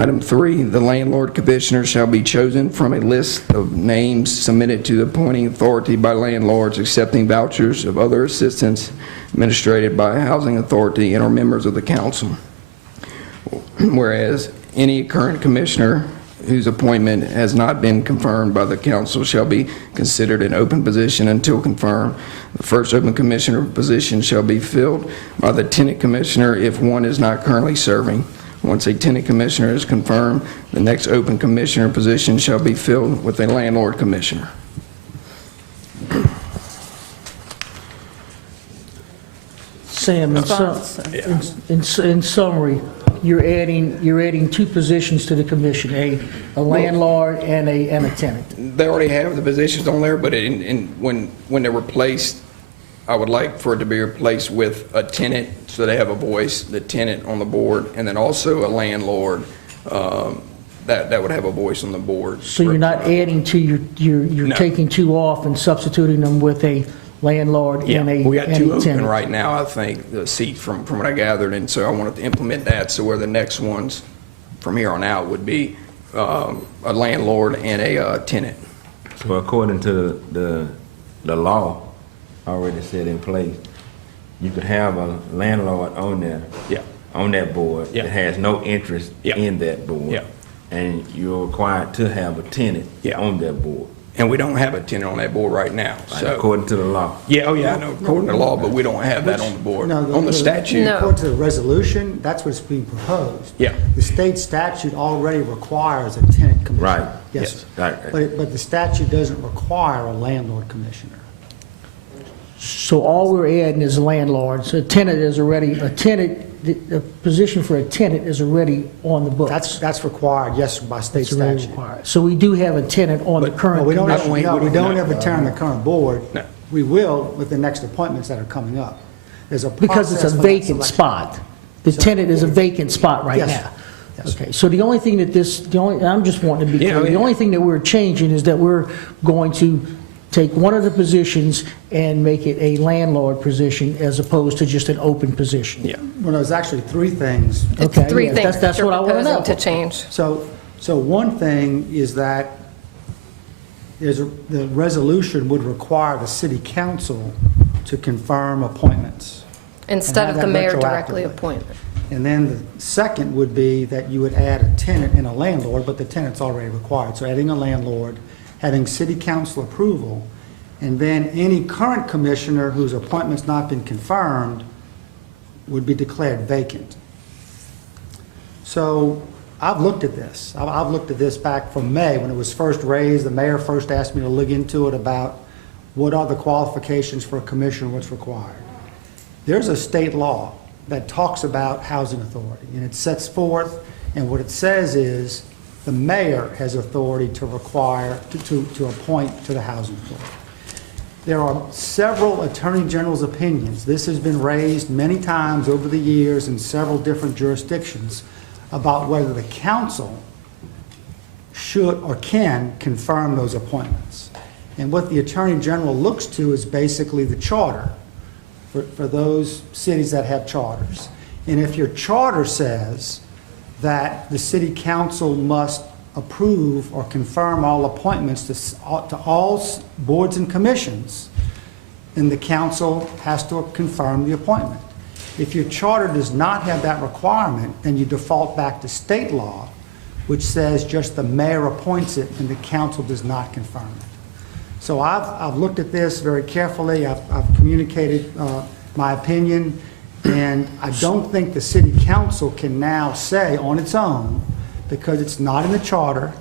Item 3, the landlord commissioner shall be chosen from a list of names submitted to the appointing authority by landlords accepting vouchers of other assistance administered by a housing authority and or members of the council. Whereas any current commissioner whose appointment has not been confirmed by the council shall be considered an open position until confirmed. The first open commissioner position shall be filled by the tenant commissioner if one is not currently serving. Once a tenant commissioner is confirmed, the next open commissioner position shall be filled with a landlord commissioner. Sam, in summary, you're adding two positions to the commission, a landlord and a tenant. They already have the positions on there, but when they're replaced, I would like for it to be replaced with a tenant, so they have a voice, the tenant on the board, and then also a landlord that would have a voice on the board. So you're not adding to, you're No. taking two off and substituting them with a landlord Yeah, and a we got two and a open tenant. right now, I think, the seats from what I gathered, and so I wanted to implement that, so where the next ones from here on out would be a landlord and a tenant. So according to the law already set in place, you could have a landlord on there. Yeah. On that board. Yeah. That has no interest Yeah. in that board. Yeah. And you're required to have a tenant Yeah. on that board. And we don't have a tenant on that board right now, so. According to the law. Yeah, oh yeah, I know, according to law, but we don't have that on the board. No, On the statute. No. According to the resolution, that's what's being proposed. Yeah. The state statute already requires a tenant commissioner. Right. Yes, Right. but the statute doesn't require a landlord commissioner. So all we're adding is a landlord, so a tenant is already, the position for a tenant is already on the books. That's required, yes, by state It's already statute. required. So we do have a tenant on the No, current we don't commission. have, no, we don't have a tenant on the current board. No. We will with the next appointments that are coming up. There's a Because it's a process for that vacant selection. spot. The tenant is a vacant spot right Yes. now. Yes. Okay, so the only thing that I'm just wanting to be Yeah, clear, the yeah. only thing that we're changing is that we're going to take one of the positions and make it a landlord position as opposed to just an open position. Yeah. Well, there's actually three things. It's Okay, three yeah, things that's that you're what I wanna proposing know. to change. So one thing is that the resolution would require the city council to confirm appointments. Instead have of the that mayor directly retroactively. appointing. And then the second would be that you would add a tenant and a landlord, but the tenant's already required. So adding a landlord, having city council approval, and then any current commissioner whose appointment's not been confirmed would be declared vacant. So I've looked at this. I've looked at this back from May when it was first raised. The mayor first asked me to look into it about what are the qualifications for a commissioner, what's required. There's a state law that talks about housing authority, and it sets forth, and what it says is the mayor has authority to require, to appoint to the housing authority. There are several attorney general's opinions. This has been raised many times over the years in several different jurisdictions about whether the council should or can confirm those appointments. And what the attorney general looks to is basically the charter for those cities that have charters. And if your charter says that the city council must approve or confirm all appointments to all boards and commissions, then the council has to confirm the appointment. If your charter does not have that requirement, then you default back to state law, which says just the mayor appoints it and the council does not confirm it. So I've looked at this very carefully. I've communicated my opinion, and I don't think the city council can now say on its own, because it's not in the charter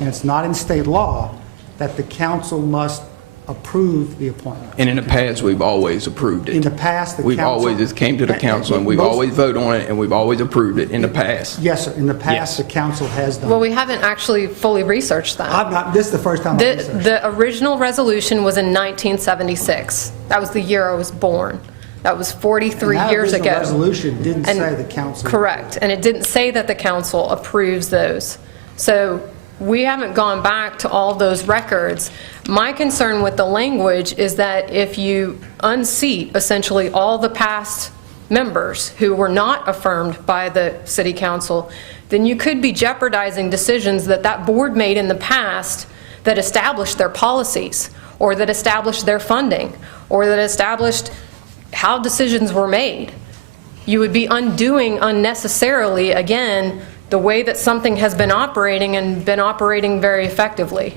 and it's not in state law, that the council must approve the appointment. And in the past, we've always approved it. In the past, the We've council- always, it came to the council, and we've Most- always voted on it, and we've always approved it in the past. Yes, sir. In the past, Yes. the council has done. Well, we haven't actually fully researched that. This is the first time I've The, researched. the original resolution was in 1976. That was the year I was born. That was 43 years ago. And that original resolution didn't And- say the council. Correct, and it didn't say that the council approves those. So we haven't gone back to all those records. My concern with the language is that if you unseat essentially all the past members who were not affirmed by the city council, then you could be jeopardizing decisions that that board made in the past that established their policies, or that established their funding, or that established how decisions were made. You would be undoing unnecessarily, again, the way that something has been operating and been operating very effectively.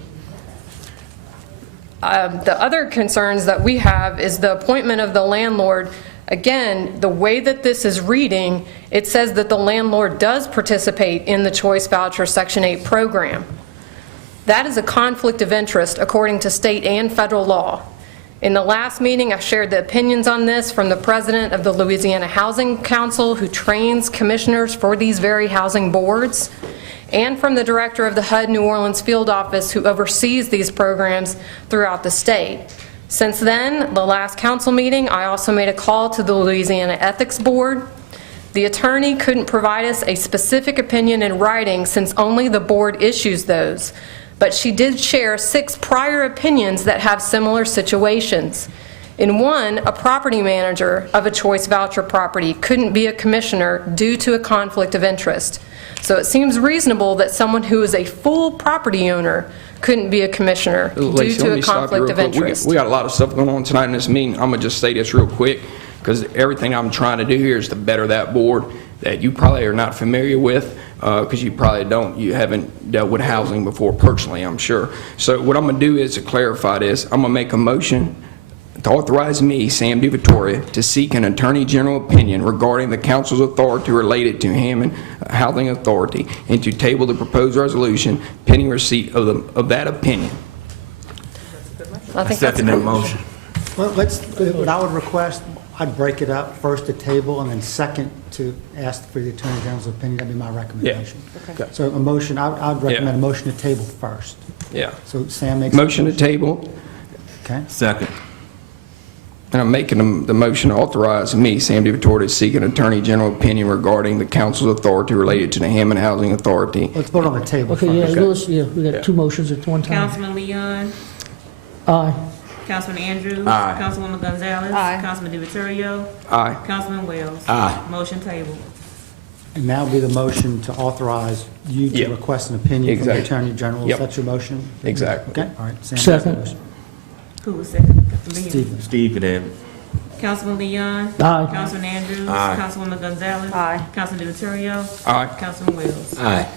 The other concerns that we have is the appointment of the landlord. Again, the way that this is reading, it says that the landlord does participate in the Choice Voucher Section 8 program. That is a conflict of interest according to state and federal law. In the last meeting, I shared the opinions on this from the president of the Louisiana Housing Council, who trains commissioners for these very housing boards, and from the director of the HUD New Orleans field office, who oversees these programs throughout the state. Since then, the last council meeting, I also made a call to the Louisiana Ethics Board. The attorney couldn't provide us a specific opinion in writing since only the board issues those, but she did share 6 prior opinions that have similar situations. In one, a property manager of a choice voucher property couldn't be a commissioner due to a conflict of interest. So it seems reasonable that someone who is a full property owner couldn't be a commissioner due Lacey, to let a me stop you conflict real of quick. interest. We got a lot of stuff going on tonight in this meeting. I'm going to just say this real quick, because everything I'm trying to do here is to better that board that you probably are not familiar with, because you haven't dealt with housing before personally, I'm sure. So what I'm going to do is to clarify this, I'm going to make a motion to authorize me, Sam DeVittoria, to seek an Attorney General opinion regarding the council's authority related to Hammond Housing Authority, and to table the proposed resolution pending receipt of that opinion. I think that's Second that good. motion. Well, what I would request, I'd break it up, first to table, and then second to ask for the Attorney General's opinion. That'd be my recommendation. Okay. So a motion, I'd recommend a motion to table first. Yeah. So Sam makes. a Motion to table, Okay. Second. and I'm making the motion to authorize me, Sam DeVittoria, to seek an Attorney General opinion regarding the council's authority related to the Hammond Housing Authority. Let's vote on the table Okay, first. we got 2 motions at one time. Councilman Leon, Aye. Councilman Andrews. Aye. Councilwoman Gonzalez. Aye. Councilman DiViterio. Aye. Councilman Wells. Aye. Motion tabled. And now be the motion to authorize you to Yeah. request an opinion from the Exactly. Attorney General. Yep. Is that your motion? Exactly. Okay, all right. Sam makes Second. the motion. Who was second? Leon. Stephen. Steve could have it. Councilman Leon. Aye. Councilman Andrews. Aye. Councilwoman Gonzalez. Aye. Councilman DiViterio. Aye. Councilman Wells. Aye.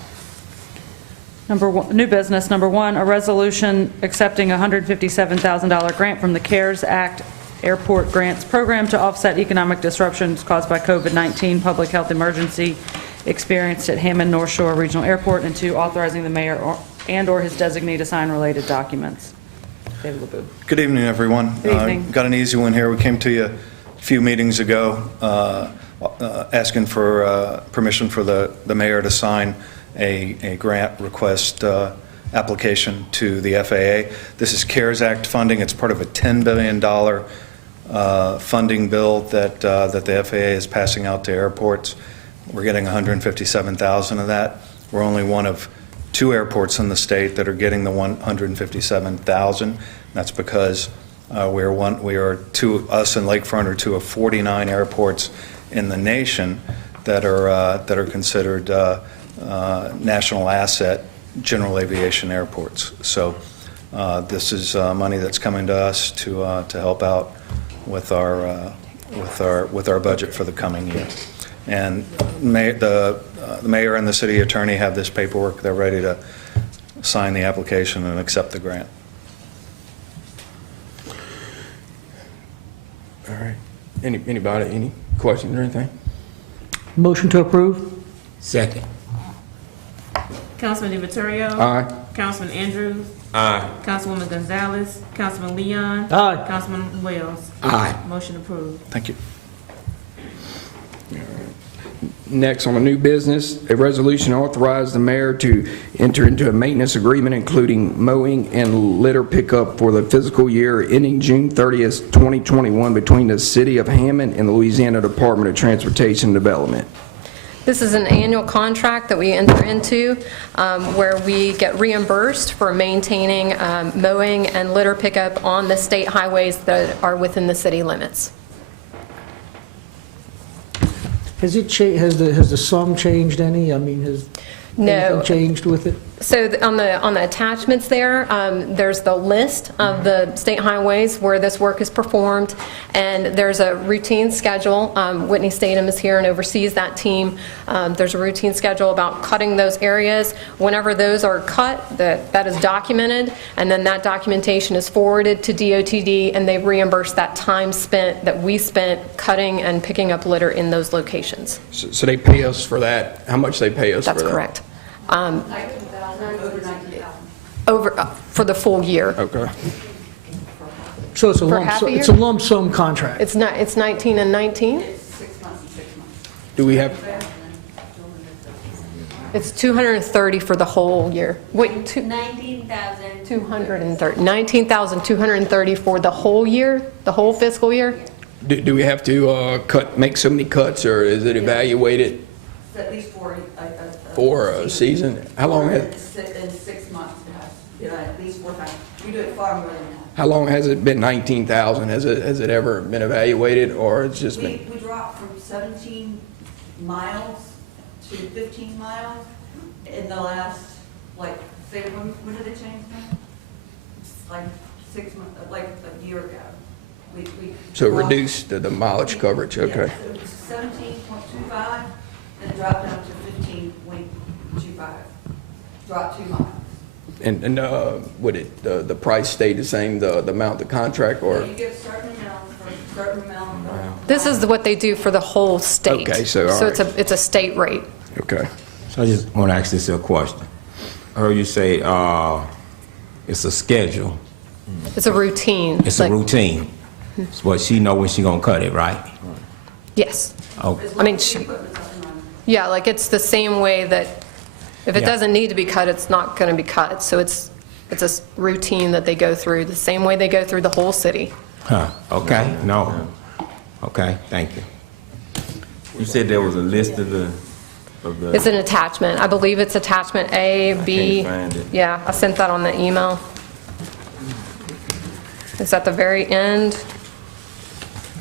New business, number 1, a resolution accepting a $157,000 grant from the CARES Act Airport Grants Program to offset economic disruptions caused by COVID-19 public health emergency experienced at Hammond North Shore Regional Airport, and 2, authorizing the mayor and/or his designee to sign related documents. David LeBeau. Good evening, everyone. Good evening. Got an easy one here. We came to you a few meetings ago asking for permission for the mayor to sign a grant request application to the FAA. This is CARES Act funding. It's part of a $10 billion funding bill that the FAA is passing out to airports. We're getting $157,000 of that. We're only one of 2 airports in the state that are getting the $157,000. That's because us and Lakefront are 2 of 49 airports in the nation that are considered national asset general aviation airports. So this is money that's coming to us to help out with our budget for the coming year. And the mayor and the city attorney have this paperwork. They're ready to sign the application and accept the grant. All right. Anybody, any questions or anything? Motion to approve? Second. Councilman DiViterio. Aye. Councilman Andrews. Aye. Councilwoman Gonzalez. Councilman Leon. Aye. Councilman Wells. Aye. Motion approved. Thank you. Next, on the new business, a resolution authorized the mayor to enter into a maintenance agreement including mowing and litter pickup for the fiscal year ending June 30th, 2021 between the City of Hammond and the Louisiana Department of Transportation Development. This is an annual contract that we enter into where we get reimbursed for maintaining mowing and litter pickup on the state highways that are within the city limits. Has the sum changed any? I mean, has No. anything changed with it? So on the attachments there, there's the list of the state highways where this work is performed, and there's a routine schedule. Whitney Statham is here and oversees that team. There's a routine schedule about cutting those areas. Whenever those are cut, that is documented, and then that documentation is forwarded to DOTD, and they reimburse that time spent that we spent cutting and picking up litter in those locations. So they pay us for that? How much they pay us for that? That's correct. For the full year. Okay. So it's a For lump, half a it's a year? lump sum contract. It's 19 and 19? Do we have, It's 230 for the whole year. Wait, 19,000. 230, 19,230 for the whole year, the whole fiscal year? do we have to make so many cuts, or is it evaluated At least for for a season? How long has, in 6 months, it has, at least 4 times. You do it far more than that. how long has it been 19,000? Has it ever been evaluated, or it's just been? We dropped from 17 miles to 15 miles in the last, like, say, when did it change now? It's like 6 months, like a year ago. We So dropped- reduced the mileage coverage, okay. Yes, it was 17.25, then it dropped down to 15.25. Dropped 2 miles. And would it, the price stay the same, the amount, the contract, or? You get a certain amount for a certain amount. This is what they do for the whole state. Okay, so, all right. it's a state rate. Okay. So I just want to ask this a question. I heard you say it's a schedule, It's a routine. it's a Like- routine. But she know when she gonna cut it, right? Yes. Okay. I mean, yeah, like it's the same way that if it Yeah. doesn't need to be cut, it's not going to be cut. So it's a routine that they go through, the same way they go through the whole city. Huh, okay, no. Okay, thank you. You said there was a list of the, It's an attachment. I believe it's attachment A, B. find it. Yeah, I sent that on the email. It's at the very end.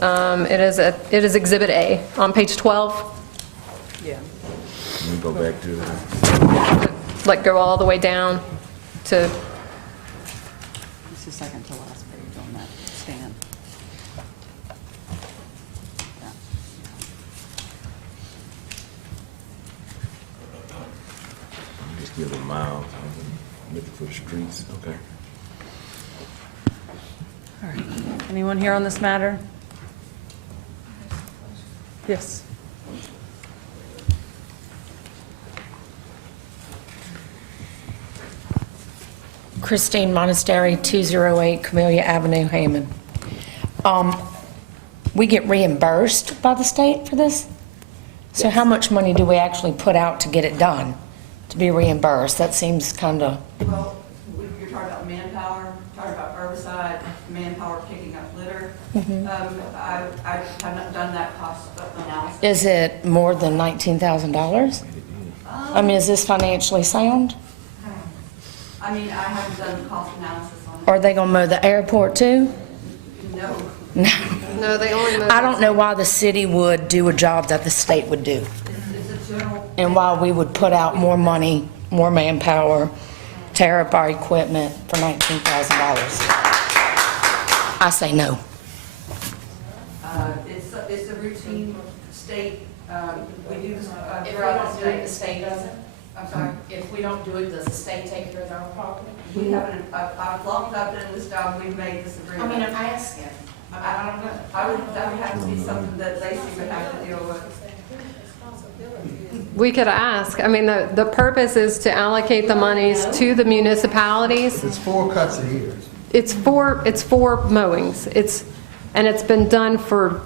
It is Exhibit A on page 12. Let me go back to, Like go all the way down to, It's the second to last page on that stand. just give it miles, I'm looking for the streets, okay. All right. Anyone here on this matter? Yes. Christine Monastery, 208 Camellia Avenue, Hammond. We get reimbursed by the state for this? So how much money do we actually put out to get it done, to be reimbursed? That seems kind of, Well, you're talking about manpower, talking about herbicide, manpower picking up litter. I have not done that cost analysis. is it more than $19,000? I mean, is this financially sound? I mean, I haven't done the cost analysis on it. Are they going to mow the airport too? No. no, they only I don't know why the city would do a job that the state would do, It's a general. and why we would put out more money, more manpower, tear up our equipment for $19,000. I say no. It's a routine state, we do this If we throughout the don't do it, state. the state does it? I'm sorry. If we don't do it, does the state take care of their own property? We haven't, as long as I've been in this job, we've made this I agreement. mean, I'm asking. I don't know. That would have to be something that Lacey would have to deal with. We could ask. I mean, the purpose is to allocate the monies to the municipalities. It's 4 cuts a year. It's four mowings. And it's been done for,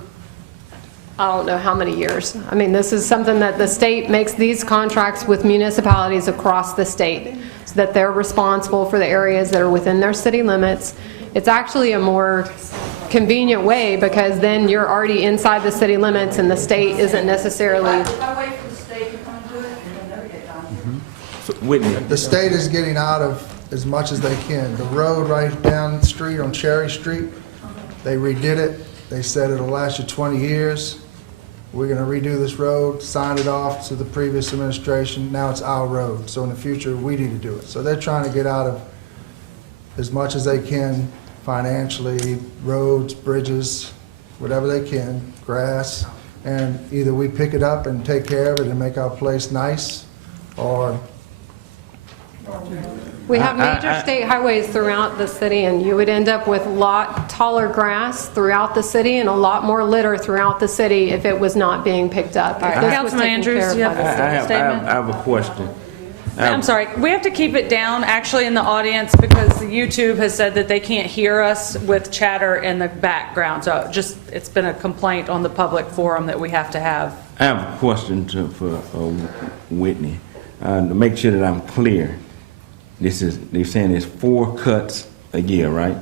I don't know how many years. I mean, this is something that the state makes these contracts with municipalities across the state, so that they're responsible for the areas that are within their city limits. It's actually a more convenient way, because then you're already inside the city limits and the state isn't necessarily. If I wait for the state to come and do it, it'll never get done. So, Whitney, The state is getting out of as much as they can. The road right down the street on Cherry Street, they redid it. They said it'll last you 20 years. We're gonna redo this road, signed it off to the previous administration. Now it's our road. So in the future, we need to do it. So they're trying to get out of as much as they can financially, roads, bridges, whatever they can, grass. And either we pick it up and take care of it and make our place nice, or We have major state highways throughout the city, and you would end up with a lot taller grass throughout the city and a lot more litter throughout the city if it was not being picked up. If this was Councilman taken Andrews, care of you by have the city. I have a question. I'm sorry, we have to keep it down actually in the audience because YouTube has said that they can't hear us with chatter in the background. So just, it's been a complaint on the public forum that we have to have. I have a question for Whitney. To make sure that I'm clear, they're saying it's 4 cuts a year, right?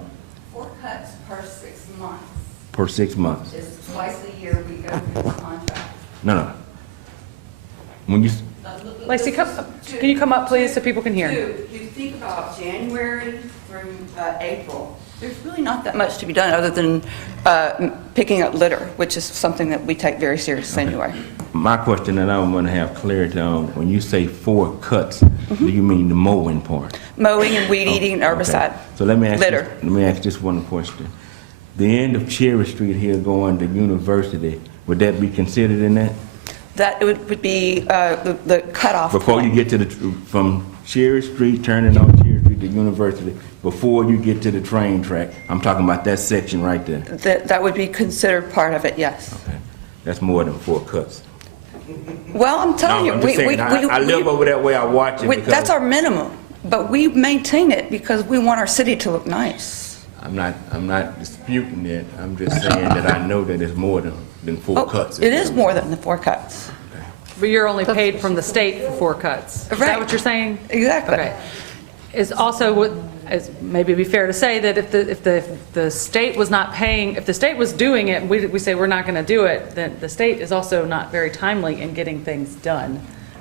4 cuts per 6 months. Per 6 months. It's twice a year we go through the contract. No. When you, Lacey, can you come up please so people can hear? You think about January through April, there's really not that much to be done other than picking up litter, which is something that we take very seriously anyway. my question that I want to have clarity on, when you say 4 cuts, do you mean the mowing part? Mowing and weed eating and herbicide. Okay. So let me ask Litter. let me ask just one question. The end of Cherry Street here going to University, would that be considered in that? That would be the cutoff Before point. you get to the, from Cherry Street, turning on Cherry Street to University, before you get to the train track, I'm talking about that section right there. That would be considered part of it, yes. Okay. That's more than 4 cuts. Well, I'm telling you, I'm just saying, I live over that way, I watch it because... That's our minimum, but we maintain it because we want our city to look nice. I'm not disputing it, I'm just saying that I know that it's more than 4 cuts. It is more than the 4 cuts. But you're only paid from the state for 4 cuts. Is that Right. what you're saying? Exactly. Okay. Is also what, is maybe be fair to say that if the state was not paying, if the state was doing it, and we say we're not going to do it, then the state is also not very timely in getting things done.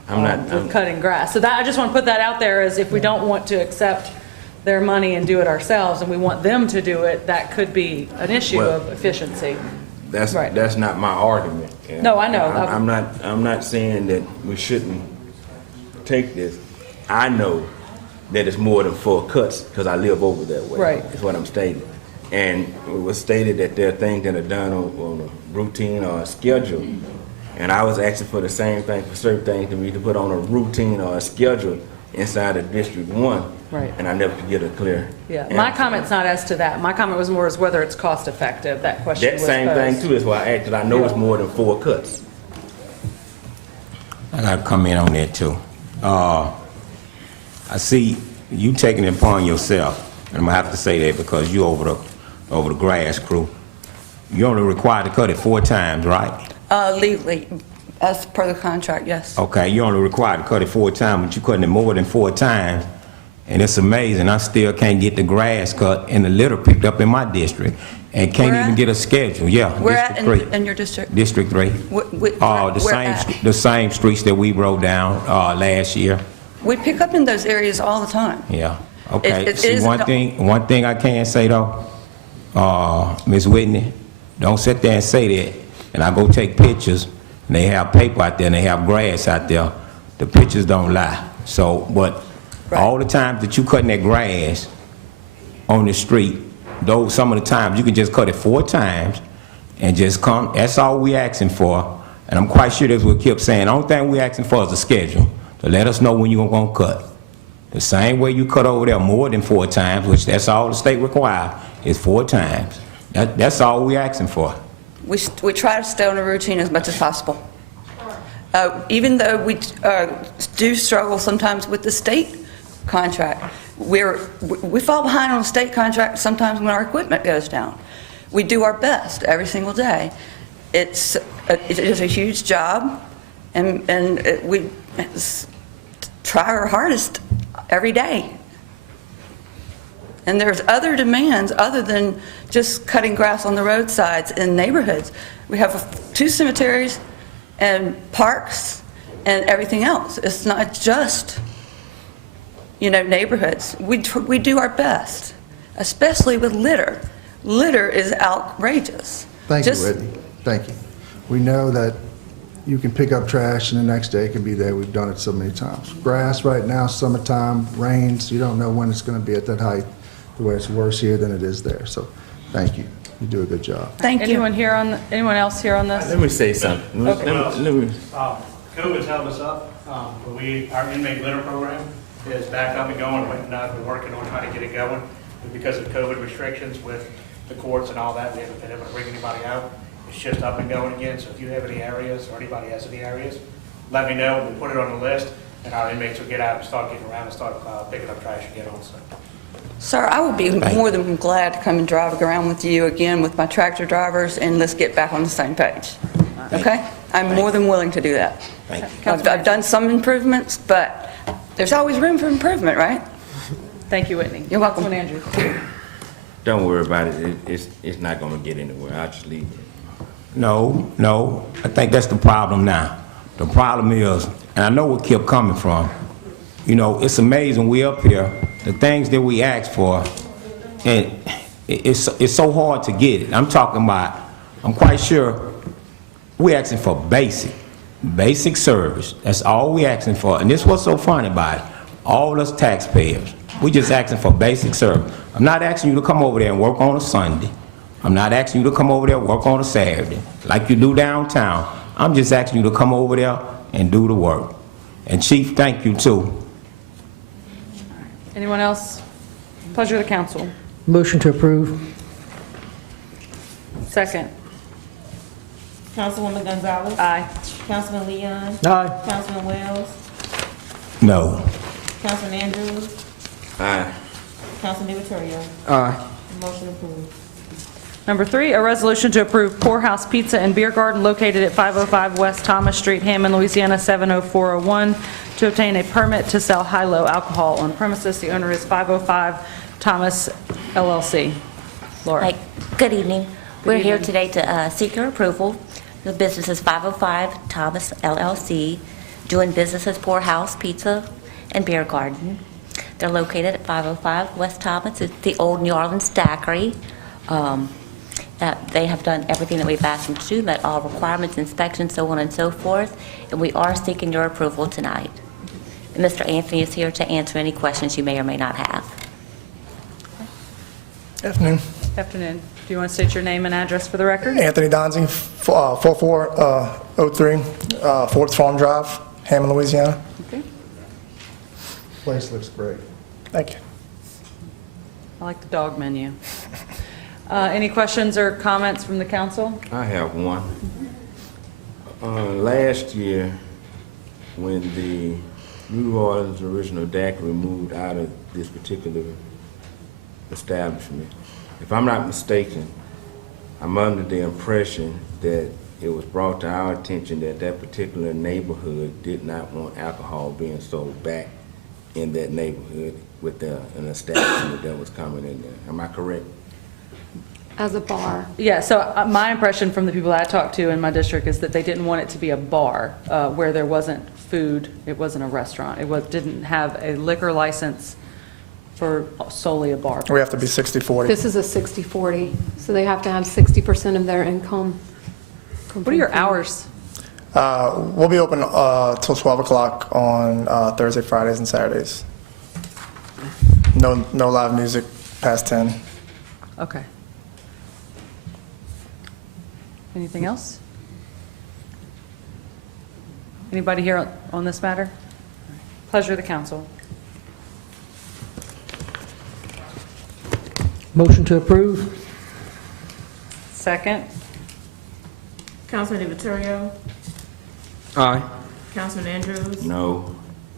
With cutting grass. So that, I just want to put that out there as if we don't want to accept their money and do it ourselves, and we want them to do it, that could be an issue Well, of efficiency. That's Right. that's not my argument. And No, I know. I'm not saying that we shouldn't take this. I know that it's more than 4 cuts because I live over that way. Right. That's what I'm stating. And it was stated that there are things that are done on a routine or a schedule. And I was asking for the same thing for certain things to be to put on a routine or a schedule inside of District 1. Right. And I never could get a clear Yeah, answer. my comment's not as to that. My comment was more as whether it's cost effective, that question That was same thing posed. too is why I asked, 'cause I know it's more than 4 cuts. I got to come in on that too. I see you taking it upon yourself, and I'm gonna have to say that because you over the grass crew. You only required to cut it 4 times, right? Legally, as per the contract, yes. Okay, you only required to cut it 4 times, but you cutting it more than 4 times, and it's amazing. I still can't get the grass cut and the litter picked up in my district, and can't Where even at? get a schedule. Yeah, Where at District 3. in your district? District 3. The same streets that we rode down last year. We pick up in those areas all the time. Yeah, okay. It See, is- one thing I can say though, Ms. Whitney, don't sit there and say that, and I go take pictures, and they have paper out there, and they have grass out there. The pictures don't lie. So, but all the times that you cutting that grass on the street, those, some of the times, you can just cut it 4 times, and just come, that's all we asking for, and I'm quite sure that's what we kept saying. The only thing we asking for is a schedule, to let us know when you're gonna cut. The same way you cut over there more than 4 times, which that's all the state require, is 4 times. That's all we asking for. We try to stay on a routine as much as possible. Even though we do struggle sometimes with the state contract, we fall behind on the state contract sometimes when our equipment goes down. We do our best every single day. It is a huge job, and we try our hardest every day. And there's other demands other than just cutting grass on the roadsides in neighborhoods. We have 2 cemeteries and parks and everything else. It's not just, neighborhoods. We do our best, especially with litter. Litter is outrageous. Thank you, Whitney. Thank you. We know that you can pick up trash and the next day it can be there. We've done it so many times. Grass right now, summertime, rains, you don't know when it's going to be at that height, the way it's worse here than it is there. So thank you. You do a good job. Thank you. Anyone else here on this? Let me say something. Let me- COVID's held us up, but our inmate litter program is back up and going. Whitney and I have been working on trying to get it going, but because of COVID restrictions with the courts and all that, we haven't been able to bring anybody out. It's just up and going again, so if you have any areas, or anybody has any areas, let me know, we'll put it on the list. and our inmates will get out and start getting around and start picking up trash again also. Sir, I would be more than glad to come and drive around with you again with my tractor drivers, and let's get back on the same page. Okay? I'm more than willing to do that. I've done some improvements, but there's always room for improvement, right? Thank you, Whitney. You're welcome. Councilman Andrews. Don't worry about it. It's not gonna get anywhere. I'll just leave it. No, I think that's the problem now. The problem is, and I know where Kip coming from, you know, it's amazing we up here, the things that we ask for, and it's so hard to get it. I'm talking about, I'm quite sure we're asking for basic service. That's all we asking for. And this what's so funny about it. All us taxpayers, we just asking for basic service. I'm not asking you to come over there and work on a Sunday. I'm not asking you to come over there and work on a Saturday, like you do downtown. I'm just asking you to come over there and do the work. And Chief, thank you too. Anyone else? Pleasure of the council. Motion to approve. Second. Councilwoman Gonzalez. Aye. Councilman Leon. Aye. Councilman Wells. No. Councilman Andrews. Aye. Councilman Vittorio. Aye. Motion approved. Number 3, a resolution to approve Poorhouse Pizza and Beer Garden located at 505 West Thomas Street, Hammond, Louisiana 70401, to obtain a permit to sell high-low alcohol on premises. The owner is 505 Thomas LLC. Laura. Hey, good evening. We're here evening. today to seek your approval. The business is 505 Thomas LLC, doing business as Poorhouse Pizza and Beer Garden. They're located at 505 West Thomas. It's the old New Orleans daiquiri. They have done everything that we've asked them to do, met all requirements, inspections, so on and so forth, and we are seeking your approval tonight. And Mr. Anthony is here to answer any questions you may or may not have. Afternoon. Afternoon. Do you want to state your name and address for the record? Anthony Donzi, 4403 Fourth Farm Drive, Hammond, Louisiana. Okay. Place looks great. Thank you. I like the dog menu. Any questions or comments from the council? I have one. Last year, when the New Orleans original daiquiri moved out of this particular establishment, if I'm not mistaken, I'm under the impression that it was brought to our attention that that particular neighborhood did not want alcohol being sold back in that neighborhood with an establishment that was coming in there. Am I correct? As a bar. Yeah, so my impression from the people I talked to in my district is that they didn't want it to be a bar where there wasn't food, it wasn't a restaurant. It didn't have a liquor license for solely a bar. We have to be 60/40. This is a 60/40, so they have to have 60% of their income. What are your hours? We'll be open till 12 o'clock on Thursday, Fridays, and Saturdays. No live music past 10. Okay. Anything else? Anybody here on this matter? Pleasure of the council. Motion to approve. Second. Councilman Vittorio. Aye. Councilman Andrews. No.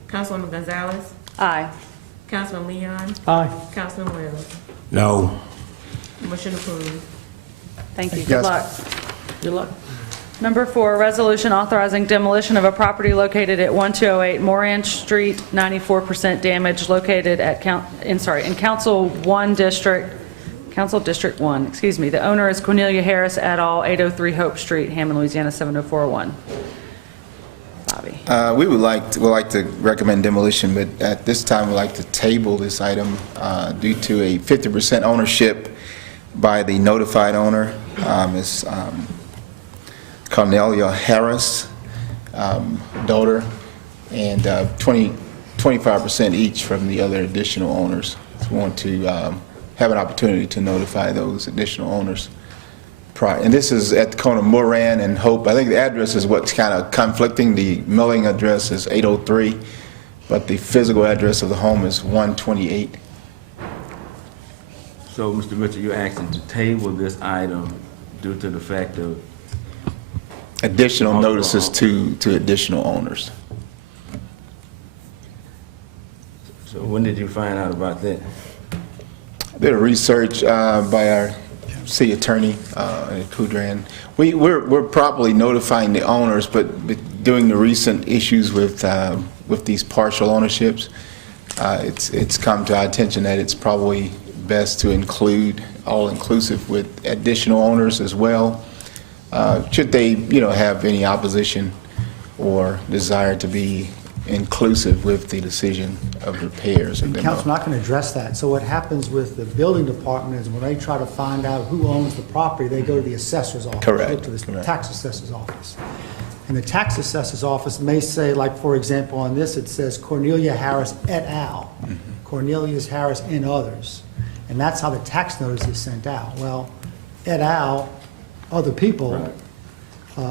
Councilwoman Gonzalez. Aye. Councilman Leon. Aye. Councilman Wells. No. Motion approved. Thank you. Thank you, Good guys. luck. Good luck. Number 4, resolution authorizing demolition of a property located at 1208 Moran Street, 94% damage, located at in Council District 1, excuse me. The owner is Cornelia Harris et al., 803 Hope Street, Hammond, Louisiana 70401. Bobby. We would like to recommend demolition, but at this time, we'd like to table this item due to a 50% ownership by the notified owner, Ms. Cornelia Harris, daughter, and 25% each from the other additional owners. So we want to have an opportunity to notify those additional owners. And this is at the corner of Moran and Hope. I think the address is what's kind of conflicting. The mailing address is 803, but the physical address of the home is 128. So, Mr. Mitchell, you're asking to table this item due to the fact of Additional notices to additional owners. So when did you find out about that? Did a research by our city attorney, Kudran. We're properly notifying the owners, but during the recent issues with these partial ownerships, it's come to our attention that it's probably best to include all-inclusive with additional owners as well. Should they, have any opposition or desire to be inclusive with the decision of repairs. And Councilman, I can address that. So what happens with the building department is when they try to find out who owns the property, they go to the assessor's office. Correct. Look to the tax assessor's office. And the tax assessor's office may say, like, for example, on this, it says Cornelia Harris et al. Cornelius Harris and others. And that's how the tax notice is sent out. Well, et al., other people. Right.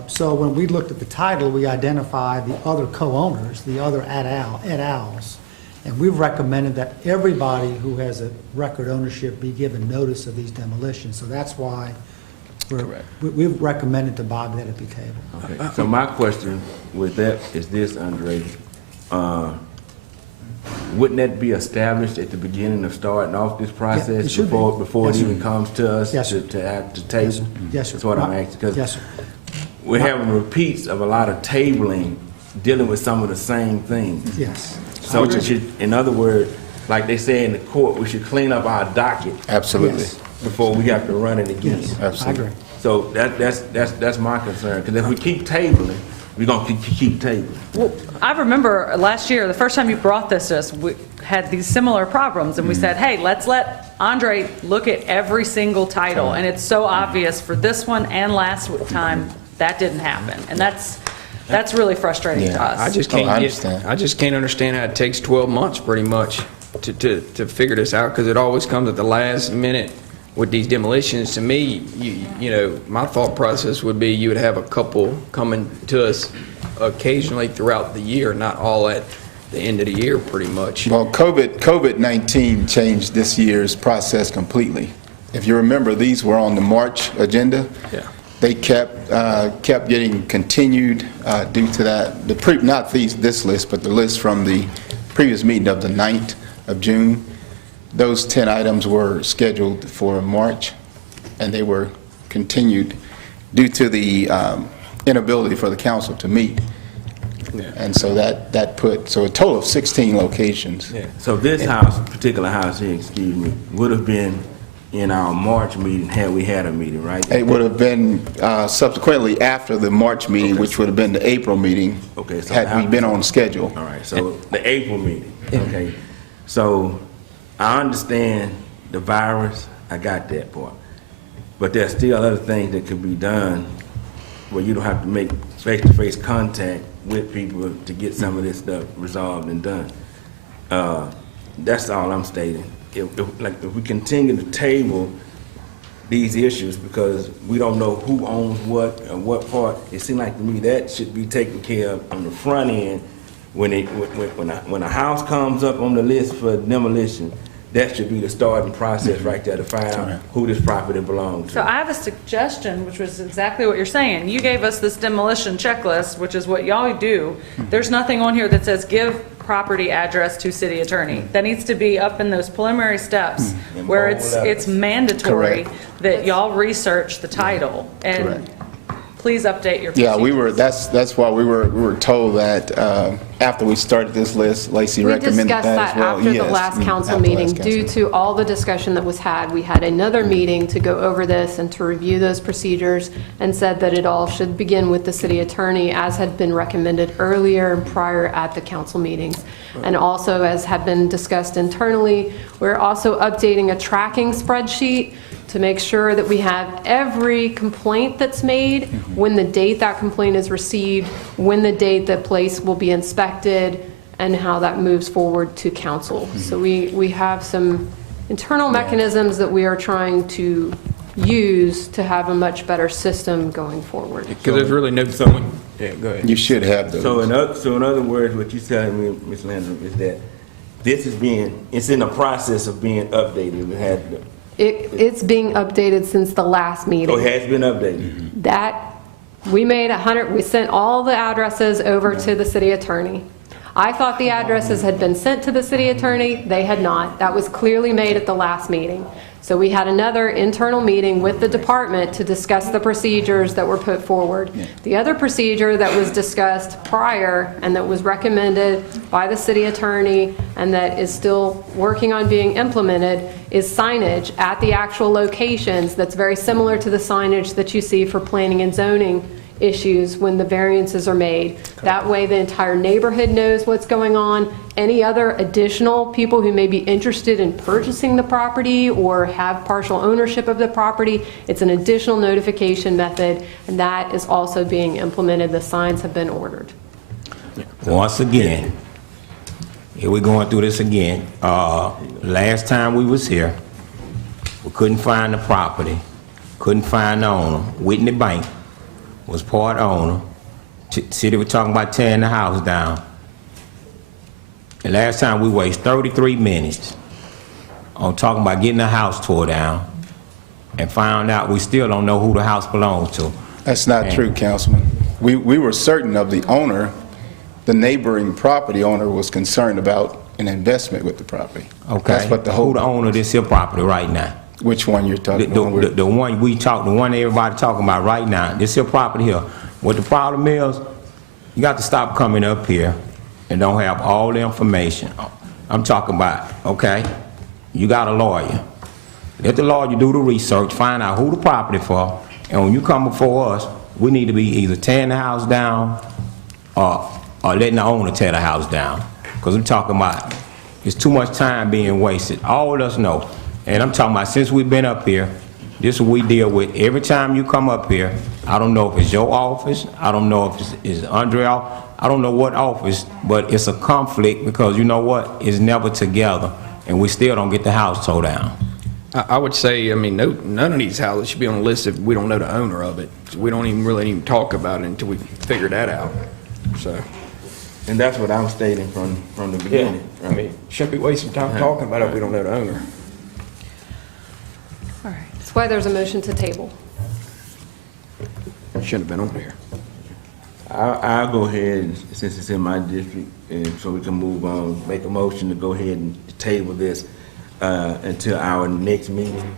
So when we looked at the title, we identified the other co-owners, the other et als. And we've recommended that everybody who has a record ownership be given notice of these demolitions. So that's why we've recommended to Bob that it be tabled. Okay. So my question with that is this, Andre. Wouldn't that be established at the beginning of starting off this process it should before be. it Yes, even sir. comes to us Yes, sir. to act to table? Yes, sir. Yes, sir. That's what I'm asking. 'Cause Yes, sir. we're having repeats of a lot of tabling dealing with some of the same things. Yes. So we should, in other words, like they say in the court, we should clean up our docket Absolutely. Yes. before we have to run it again. Yes, I Absolutely. agree. So that's my concern, because if we keep tabling, we're gonna keep tabling. Well, I remember last year, the first time you brought this to us, we had these similar problems, and we said, hey, let's let Andre look at every single title, and it's so obvious for this one and last time, that didn't happen, and that's really frustrating to Yeah, us. I just Oh, I can't understand. I just can't understand how it takes 12 months pretty much to figure this out, because it always comes at the last minute with these demolitions. To me, you know, my thought process would be you would have a couple coming to us occasionally throughout the year, not all at the end of the year pretty much. Well, COVID-19 changed this year's process completely. If you remember, these were on the March agenda. Yeah. They kept getting continued due to that. Not this list, but the list from the previous meeting of the 9th of June. Those 10 items were scheduled for March, and they were continued due to the inability for the council to meet. And so that put, so a total of 16 locations. Yeah. So this particular house here, excuse me, would have been in our March meeting had we had a meeting, right? It would have been subsequently after the March meeting, which would have been the April meeting, Okay, so had we been on schedule. All right, so the April meeting, okay. So I understand the virus, I got that part. But there's still other things that could be done where you don't have to make face-to-face contact with people to get some of this stuff resolved and done. That's all I'm stating. If we continue to table these issues because we don't know who owns what and what part, it seems like to me that should be taken care of on the front end. When a house comes up on the list for demolition, that should be the starting process right there to find out who this property belongs So to. I have a suggestion, which was exactly what you're saying. You gave us this demolition checklist, which is what y'all do. There's nothing on here that says give property address to city attorney. That needs to be up in those preliminary steps where it's mandatory that y'all research the title. And please update your Yeah, procedures. that's why we were told that after we started this list, Lacey We recommended discussed that as well. after the Yes, last council after the meeting. last council Due meeting. to all the discussion that was had, we had another meeting to go over this and to review those procedures, and said that it all should begin with the city attorney, as had been recommended earlier and prior at the council meetings. And also, as had been discussed internally, we're also updating a tracking spreadsheet to make sure that we have every complaint that's made, when the date that complaint is received, when the date the place will be inspected, and how that moves forward to council. So we have some internal mechanisms that we are trying to use to have a much better system going forward. Because there's really no point. Yeah, go ahead. You should have those. So in other words, what you're telling me, Ms. Landrum, is that this is it's in the process of being updated. It's being updated since the last meeting. Oh, it has been updated. That, we sent all the addresses over to the city attorney. I thought the addresses had been sent to the city attorney. They had not. That was clearly made at the last meeting. So we had another internal meeting with the department to discuss the procedures that were put forward. The other procedure that was discussed prior and that was recommended by the city attorney and that is still working on being implemented is signage at the actual locations that's very similar to the signage that you see for planning and zoning issues when the variances are made. That way the entire neighborhood knows what's going on. Any other additional people who may be interested in purchasing the property or have partial ownership of the property, it's an additional notification method, and that is also being implemented. The signs have been ordered. Once again, here we're going through this again. Last time we was here, we couldn't find the property, couldn't find the owner. Whitney Bank was part owner. City was talking about tearing the house down. And last time we wasted 33 minutes on talking about getting the house tore down and found out we still don't know who the house belongs to. That's not true, Councilman. We were certain of the owner. The neighboring property owner was concerned about an investment with the property. Okay. That's what the whole. Who the owner of this here property right now? Which one you're talking about? The one we talk, the one everybody talking about right now. This here property here. What the problem is, you got to stop coming up here and don't have all the information. I'm talking about, okay, you got a lawyer. Let the lawyer do the research, find out who the property for, and when you come before us, we need to be either tearing the house down or letting the owner tear the house down. Because I'm talking about, it's too much time being wasted. All of us know. And I'm talking about since we've been up here, this is what we deal with. Every time you come up here, I don't know if it's your office, I don't know if it's Andrea, I don't know what office, but it's a conflict because you know what? It's never together, and we still don't get the house towed down. I would say, I mean, none of these houses should be on the list if we don't know the owner of it. So we don't even really talk about it until we figure that out. So. And that's what I'm stating from the beginning. I mean, shouldn't be wasting time talking about it if we don't know the owner. All right. That's why there's a motion to table. Shouldn't have been on here. I'll go ahead, and since it's in my district, and so we can move on, make a motion to go ahead and table this until our next meeting,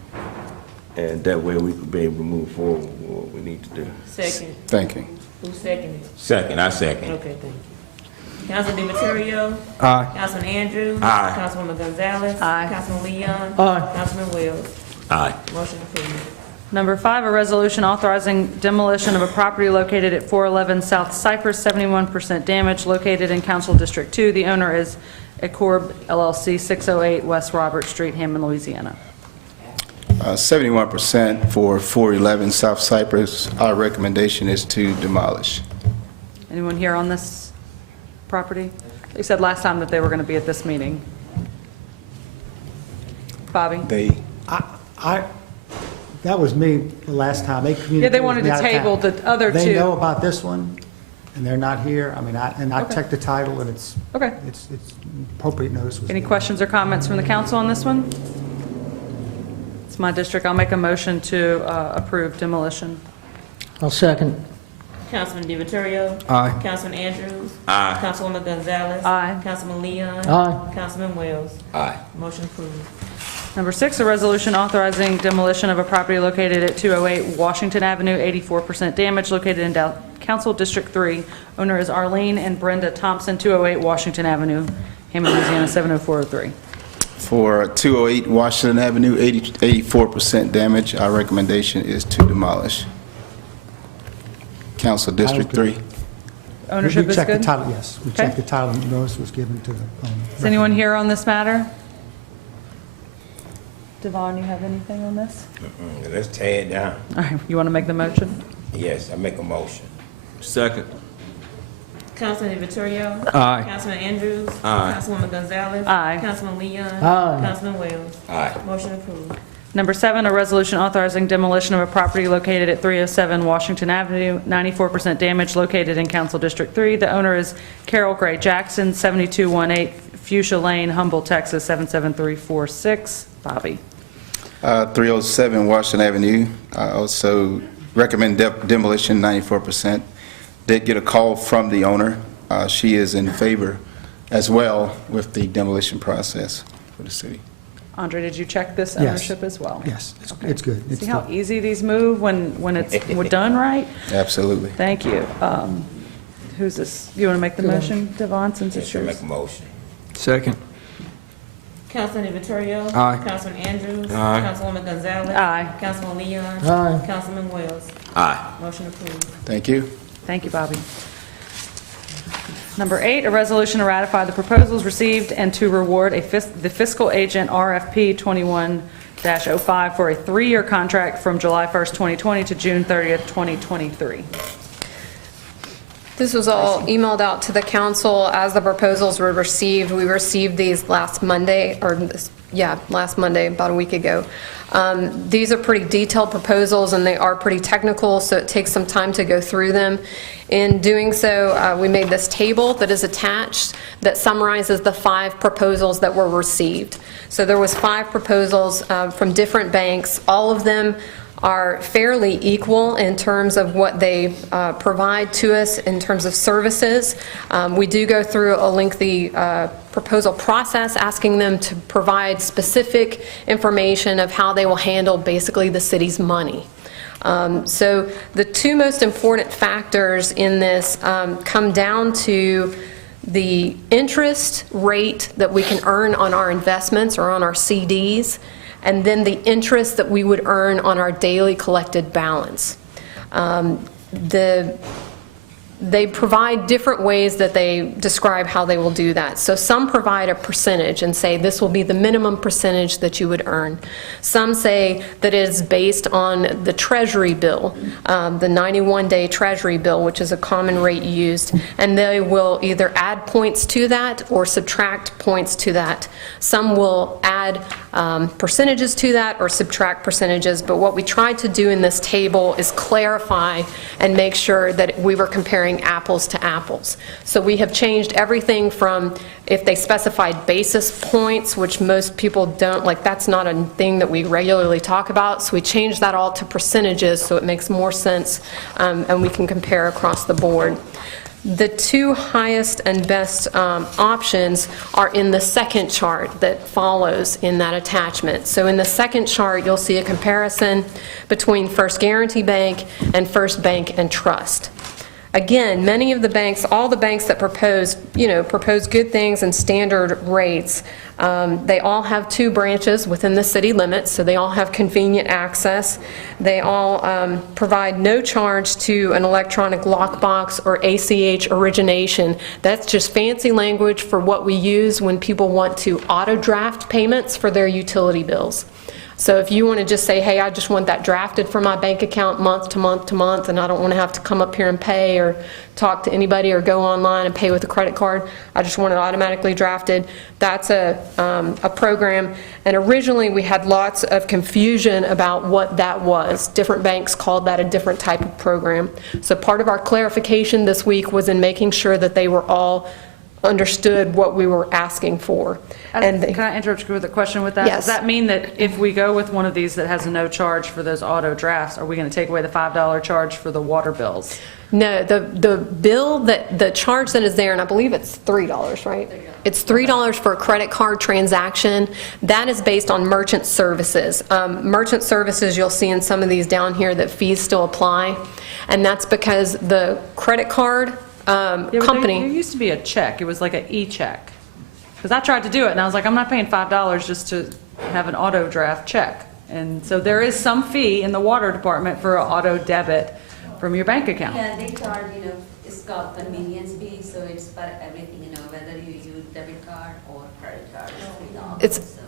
and that way we could be able to move forward with what we need to do. Second. Thank you. Who seconded? Second, I second. Okay, thank you. Councilman DiMaterio? Aye. Councilman Andrews? Aye. Councilwoman Gonzalez? Aye. Councilman Leon? Aye. Councilman Wells? Aye. Motion approved. Number 5, a resolution authorizing demolition of a property located at 411 South Cypress, 71% damage, located in Council District 2. The owner is Ecorb LLC, 608 West Robert Street, Hammond, Louisiana. 71% for 411 South Cypress. Our recommendation is to demolish. Anyone here on this property? They said last time that they were going to be at this meeting. Bobby? That was me the last time. They communicated. Yeah, they wanted with me to out of table town. the other two. They know about this one, and they're not here. I mean, I Okay. checked the title, and it's Okay. it's appropriate notice was Any given. questions or comments from the council on this one? It's my district. I'll make a motion to approve demolition. I'll second. Councilman DiMaterio? Aye. Councilman Andrews? Aye. Councilwoman Gonzalez? Aye. Councilman Leon? Aye. Councilman Wells? Aye. Motion approved. Number 6, a resolution authorizing demolition of a property located at 208 Washington Avenue, 84% damage, located in Council District 3. Owner is Arlene and Brenda Thompson, 208 Washington Avenue, Hammond, Louisiana, 70403. For 208 Washington Avenue, 84% damage. Our recommendation is to demolish. Council District 3. Ownership We is checked the good? title, yes. We Okay. checked the title, and notice was given to the owner. Is anyone here on this matter? Devon, you have anything on this? Let's tear it down. All right, you want to make the motion? Yes, I make a motion. Second. Councilman DiMaterio? Aye. Councilman Andrews? Aye. Councilwoman Gonzalez? Aye. Councilman Leon? Aye. Councilman Wells? Aye. Motion approved. Number 7, a resolution authorizing demolition of a property located at 307 Washington Avenue, 94% damage, located in Council District 3. The owner is Carol Gray Jackson, 7218 Fuchsia Lane, Humboldt, Texas, 77346. Bobby? 307 Washington Avenue. I also recommend demolition, 94%. Did get a call from the owner. She is in favor as well with the demolition process for the city. Andre, did you check this Yes. ownership as well? Yes, it's good. It's See how easy these move when it's we're done right? Absolutely. Thank you. Who's this? You want to make the motion, Devon, since it's Make yours? a motion. Second. Councilman Vittorio. Aye. Councilman Andrews. Aye. Councilwoman Gonzalez. Aye. Councilman Leon. Aye. Councilman Wells. Aye. Motion approved. Thank you. Thank you, Bobby. Number 8, a resolution to ratify the proposals received and to reward the fiscal agent RFP 21-05 for a 3-year contract from July 1st, 2020 to June 30th, 2023. This was all emailed out to the council as the proposals were received. We received these last Monday, last Monday, about a week ago. These are pretty detailed proposals, and they are pretty technical, so it takes some time to go through them. In doing so, we made this table that is attached that summarizes the 5 proposals that were received. So there was 5 proposals from different banks. All of them are fairly equal in terms of what they provide to us in terms of services. We do go through a lengthy proposal process asking them to provide specific information of how they will handle basically the city's money. So the 2 most important factors in this come down to the interest rate that we can earn on our investments or on our CDs, and then the interest that we would earn on our daily collected balance. They provide different ways that they describe how they will do that. So some provide a percentage and say this will be the minimum percentage that you would earn. Some say that it is based on the treasury bill, the 91-day treasury bill, which is a common rate used, and they will either add points to that or subtract points to that. Some will add percentages to that or subtract percentages, but what we tried to do in this table is clarify and make sure that we were comparing apples to apples. So we have changed everything from if they specified basis points, which most people don't, like that's not a thing that we regularly talk about, so we changed that all to percentages so it makes more sense and we can compare across the board. The 2 highest and best options are in the second chart that follows in that attachment. So in the second chart, you'll see a comparison between First Guarantee Bank and First Bank and Trust. Again, many of the banks, all the banks that propose good things and standard rates, they all have 2 branches within the city limits, so they all have convenient access. They all provide no charge to an electronic lockbox or ACH origination. That's just fancy language for what we use when people want to auto draft payments for their utility bills. So if you want to just say, hey, I just want that drafted from my bank account month to month to month, and I don't want to have to come up here and pay or talk to anybody or go online and pay with a credit card, I just want it automatically drafted, that's a program. And originally we had lots of confusion about what that was. Different banks called that a different type of program. So part of our clarification this week was in making sure that they were all understood what we were asking for. And can I interrupt you with a question with that? Yes. Does that mean that if we go with one of these that has a no charge for those auto drafts, are we going to take away the $5 charge for the water bills? No, the bill, the charge that is there, and I believe it's $3, right? It's $3 for a credit card transaction. That is based on merchant services. Merchant services, you'll see in some of these down here that fees still apply, and that's because the credit card company. There used to be a check. It was like an e-check. Because I tried to do it, and I was like, I'm not paying $5 just to have an auto draft check. And so there is some fee in the water department for an auto debit from your bank account. Yeah, they charge, it's called convenience fee, so it's for everything, whether you use debit card or credit card.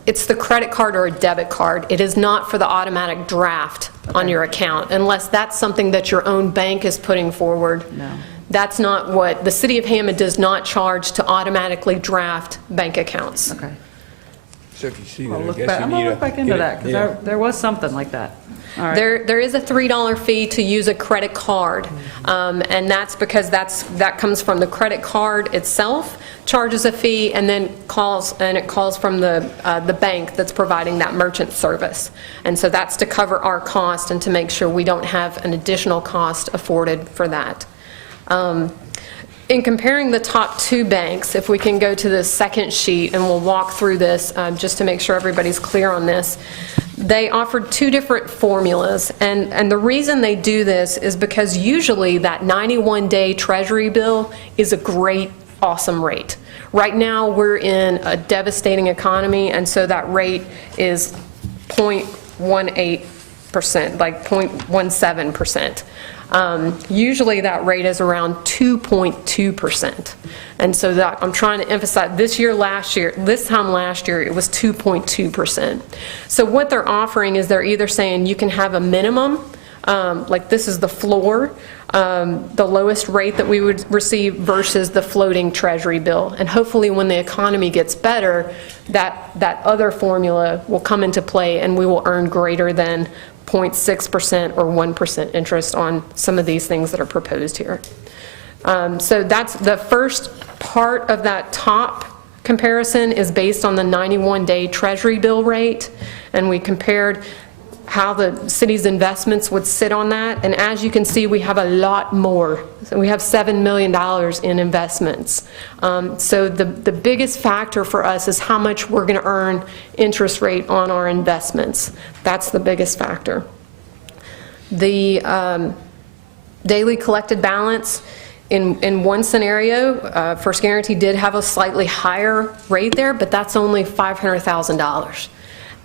It's the credit card or a debit card. It is not for the automatic draft on your account, unless that's something that your own bank is putting forward. No. That's not what, the city of Hammond does not charge to automatically draft bank accounts. Okay. So if you see I'm that, I going guess you need to look back into that, because there was something like that. All right. There is a $3 fee to use a credit card, and that's because that comes from the credit card itself, charges a fee, and then it calls from the bank that's providing that merchant service. And so that's to cover our cost and to make sure we don't have an additional cost afforded for that. In comparing the top two banks, if we can go to the second sheet, and we'll walk through this just to make sure everybody's clear on this, they offered two different formulas, and the reason they do this is because usually that 91-day Treasury bill is a great, awesome rate. Right now, we're in a devastating economy, and so that rate is 0.18%, like 0.17%. Usually that rate is around 2.2%. And so that I'm trying to emphasize, this time last year, it was 2.2%. So what they're offering is they're either saying you can have a minimum, like this is the floor, the lowest rate that we would receive versus the floating Treasury bill. And hopefully when the economy gets better, that other formula will come into play and we will earn greater than 0.6% or 1% interest on some of these things that are proposed here. So that's the first part of that top comparison is based on the 91-day Treasury bill rate, and we compared how the city's investments would sit on that. And as you can see, we have a lot more. So we have $7 million in investments. So the biggest factor for us is how much we're going to earn interest rate on our investments. That's the biggest factor. The daily collected balance, in one scenario, First Guarantee did have a slightly higher rate there, but that's only $500,000.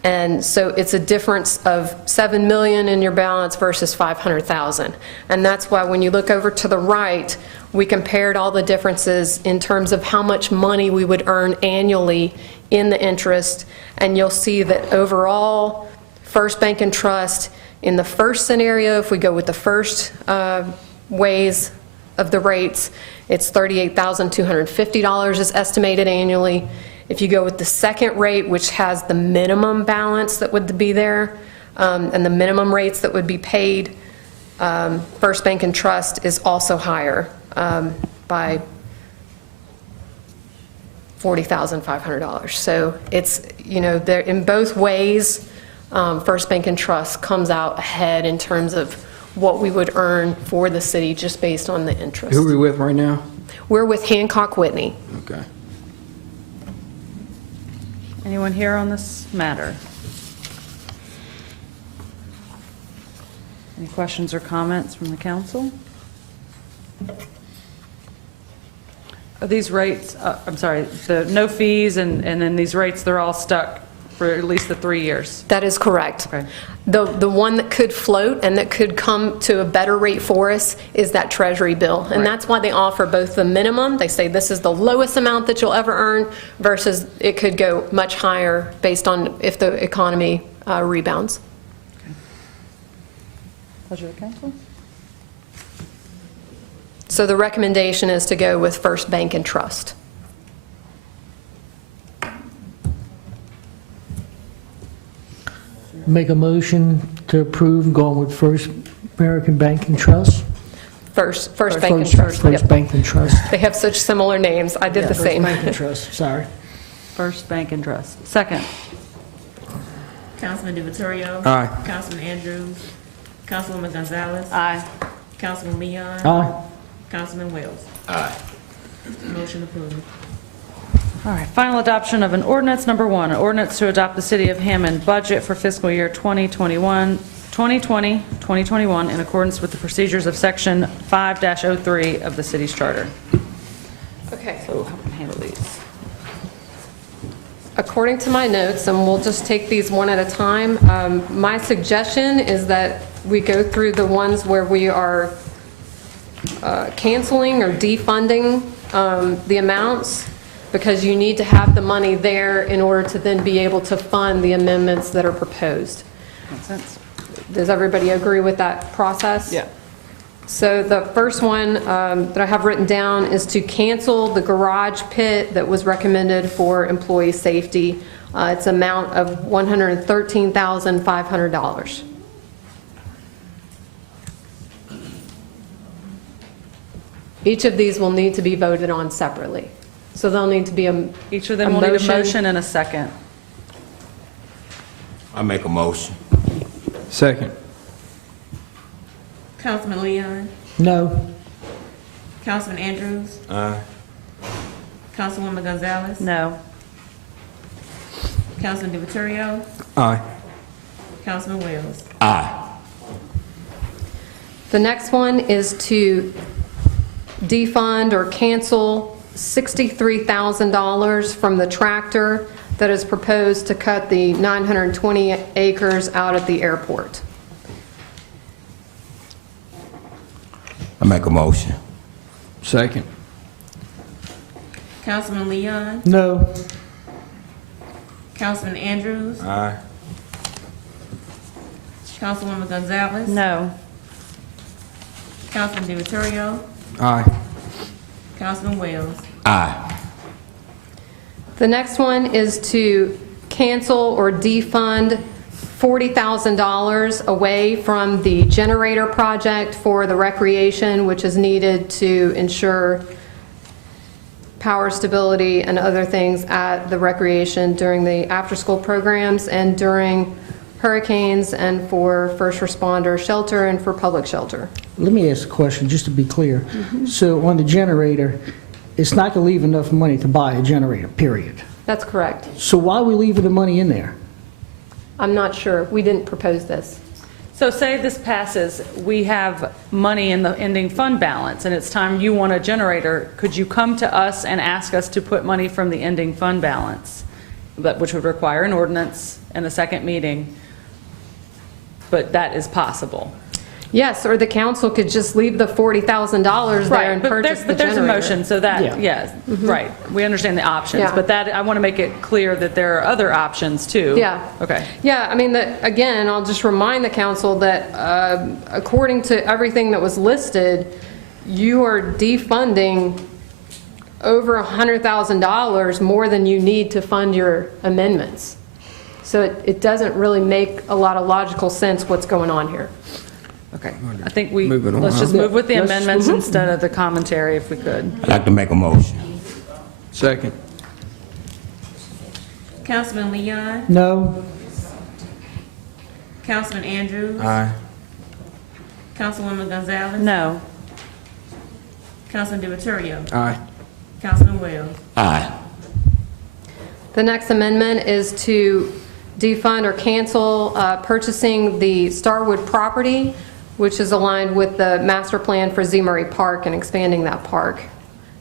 And so it's a difference of $7 million in your balance versus $500,000. And that's why when you look over to the right, we compared all the differences in terms of how much money we would earn annually in the interest. And you'll see that overall, First Bank and Trust, in the first scenario, if we go with the first ways of the rates, it's $38,250 is estimated annually. If you go with the second rate, which has the minimum balance that would be there, and the minimum rates that would be paid, First Bank and Trust is also higher by $40,500. So it's, there in both ways, First Bank and Trust comes out ahead in terms of what we would earn for the city just based on the interest. Who are we with right now? We're with Hancock Whitney. Okay. Anyone here on this matter? Any questions or comments from the council? Are these rates, I'm sorry, the no fees and then these rates, they're all stuck for at least the 3 years? That is correct. Okay. The one that could float and that could come to a better rate for us is that Treasury bill. And Right. that's why they offer both the minimum, they say this is the lowest amount that you'll ever earn, versus it could go much higher based on if the economy rebounds. Pleasure of the council. So the recommendation is to go with First Bank and Trust. Make a motion to approve going with First American Bank and Trust? First Bank and Trust. First Yep. Bank and Trust. They have such similar names. I did the same. First Bank and Trust, sorry. First Bank and Trust. Second. Councilman DiVittorio. Aye. Councilman Andrews. Councilwoman Gonzalez. Aye. Councilman Leon. Aye. Councilman Wells. Aye. Motion approved. All right, final adoption of an ordinance, number one, an ordinance to adopt the City of Hammond budget for fiscal year 2020-2021 in accordance with the procedures of Section 5-03 of the city's charter. Okay. So how can I handle these? According to my notes, and we'll just take these one at a time, my suggestion is that we go through the ones where we are canceling or defunding the amounts, because you need to have the money there in order to then be able to fund the amendments that are proposed. Makes sense. Does everybody agree with that process? Yeah. So the first one that I have written down is to cancel the garage pit that was recommended for employee safety. It's an amount of $113,500. Each of these will need to be voted on separately. So they'll need to be Each of them will need a motion and a second. I make a motion. Second. Councilman Leon. No. Councilman Andrews? Aye. Councilwoman Gonzalez? No. Councilman DiViterio? Aye. Councilman Wells? Aye. The next one is to defund or cancel $63,000 from the tractor that is proposed to cut the 920 acres out at the airport. I make a motion. Second. Councilman Leon? No. Councilman Andrews? Aye. Councilwoman Gonzalez? No. Councilman DiViterio? Aye. Councilman Wells? Aye. The next one is to cancel or defund $40,000 away from the generator project for the recreation, which is needed to ensure power stability and other things at the recreation during the after-school programs and during hurricanes and for first responder shelter and for public shelter. Let me ask a question, just to be clear. So on the generator, it's not going to leave enough money to buy a generator, period. That's correct. So why are we leaving the money in there? I'm not sure. We didn't propose this. So say this passes, we have money in the ending fund balance, and it's time you want a generator, could you come to us and ask us to put money from the ending fund balance? Which would require an ordinance and a second meeting, but that is possible. Yes, or the council could just leave the $40,000 there and purchase the generator. But there's a motion, so that, Yeah. yes, right. We understand the options, Yeah. but that, I want to make it clear that there are other options too. Yeah. Okay. Yeah, I mean, again, I'll just remind the council that according to everything that was listed, you are defunding over $100,000 more than you need to fund your amendments. So it doesn't really make a lot of logical sense what's going on here. Okay. I think Moving on. let's just move with the Let's- amendments instead of the commentary if we could. I'd like to make a motion. Second. Councilman Leon? No. Councilman Andrews? Aye. Councilwoman Gonzalez? No. Councilman DiViterio? Aye. Councilman Wells? Aye. The next amendment is to defund or cancel purchasing the Starwood property, which is aligned with the master plan for Z Murray Park and expanding that park.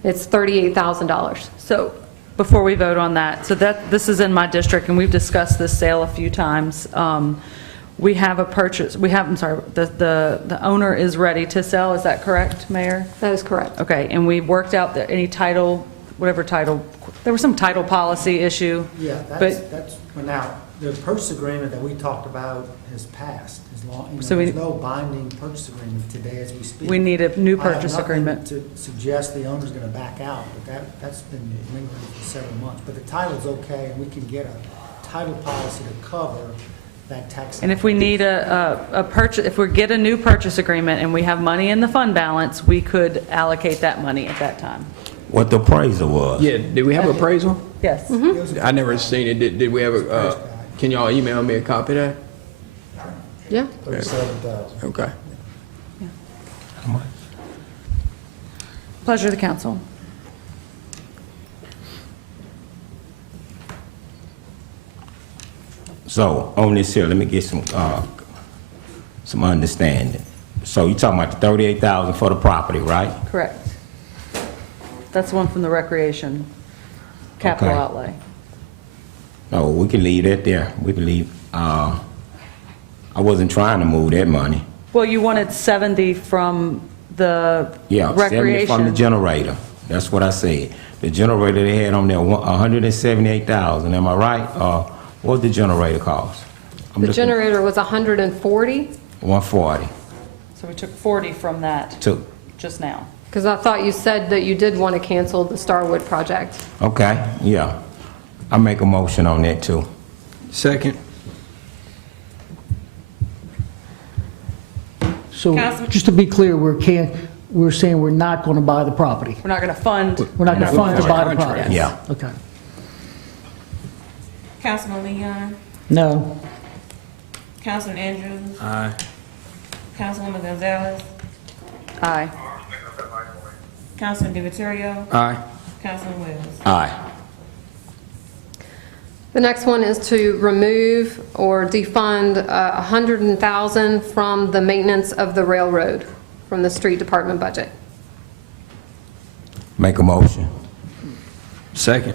It's $38,000. So before we vote on that, so this is in my district and we've discussed this sale a few times. We have a purchase, the owner is ready to sell, is that correct, Mayor? That is correct. Okay, and we worked out any title, whatever title, there was some title policy issue. Yeah, but- that's, well, now, the purchase agreement that we talked about has passed, as long, So there's no binding purchase agreement today as we speak. We need a new purchase I agreement. have nothing to suggest the owner's gonna back out, but that's been lingering for several months. But the title's okay, and we can get a title policy to cover that tax. And if we need a purchase, if we get a new purchase agreement and we have money in the fund balance, we could allocate that money at that time. What the appraisal was. Yeah, did we have appraisal? Yes. I never seen it. Did we have a, can y'all email me a copy of that? Yeah. 37,000. Okay. Pleasure of the council. So on this here, let me get some understanding. So you talking about the 38,000 for the property, right? Correct. That's one from the recreation capital Okay. outlay. No, we can leave that there. We can leave, I wasn't trying to move that money. Well, you wanted 70 from the Yeah, 70 recreation. from the generator. That's what I said. The generator they had on there, 178,000, am I right? What did the generator cost? The generator was 140, 140. So we took 40 from that Took, just now. because I thought you said that you did want to cancel the Starwood project. okay, yeah. I make a motion on that too. Second. So Councilman- just to be clear, we're saying we're not going to buy the property. We're not going to fund. We're not going to fund to buy the Contract. property. Yeah. Okay. Councilman Leon? No. Councilman Andrews? Aye. Councilwoman Gonzalez? Aye. Councilman DiViterio, Aye. Councilman Wells. Aye. The next one is to remove or defund $100,000 from the maintenance of the railroad from the street department budget. Make a motion. Second.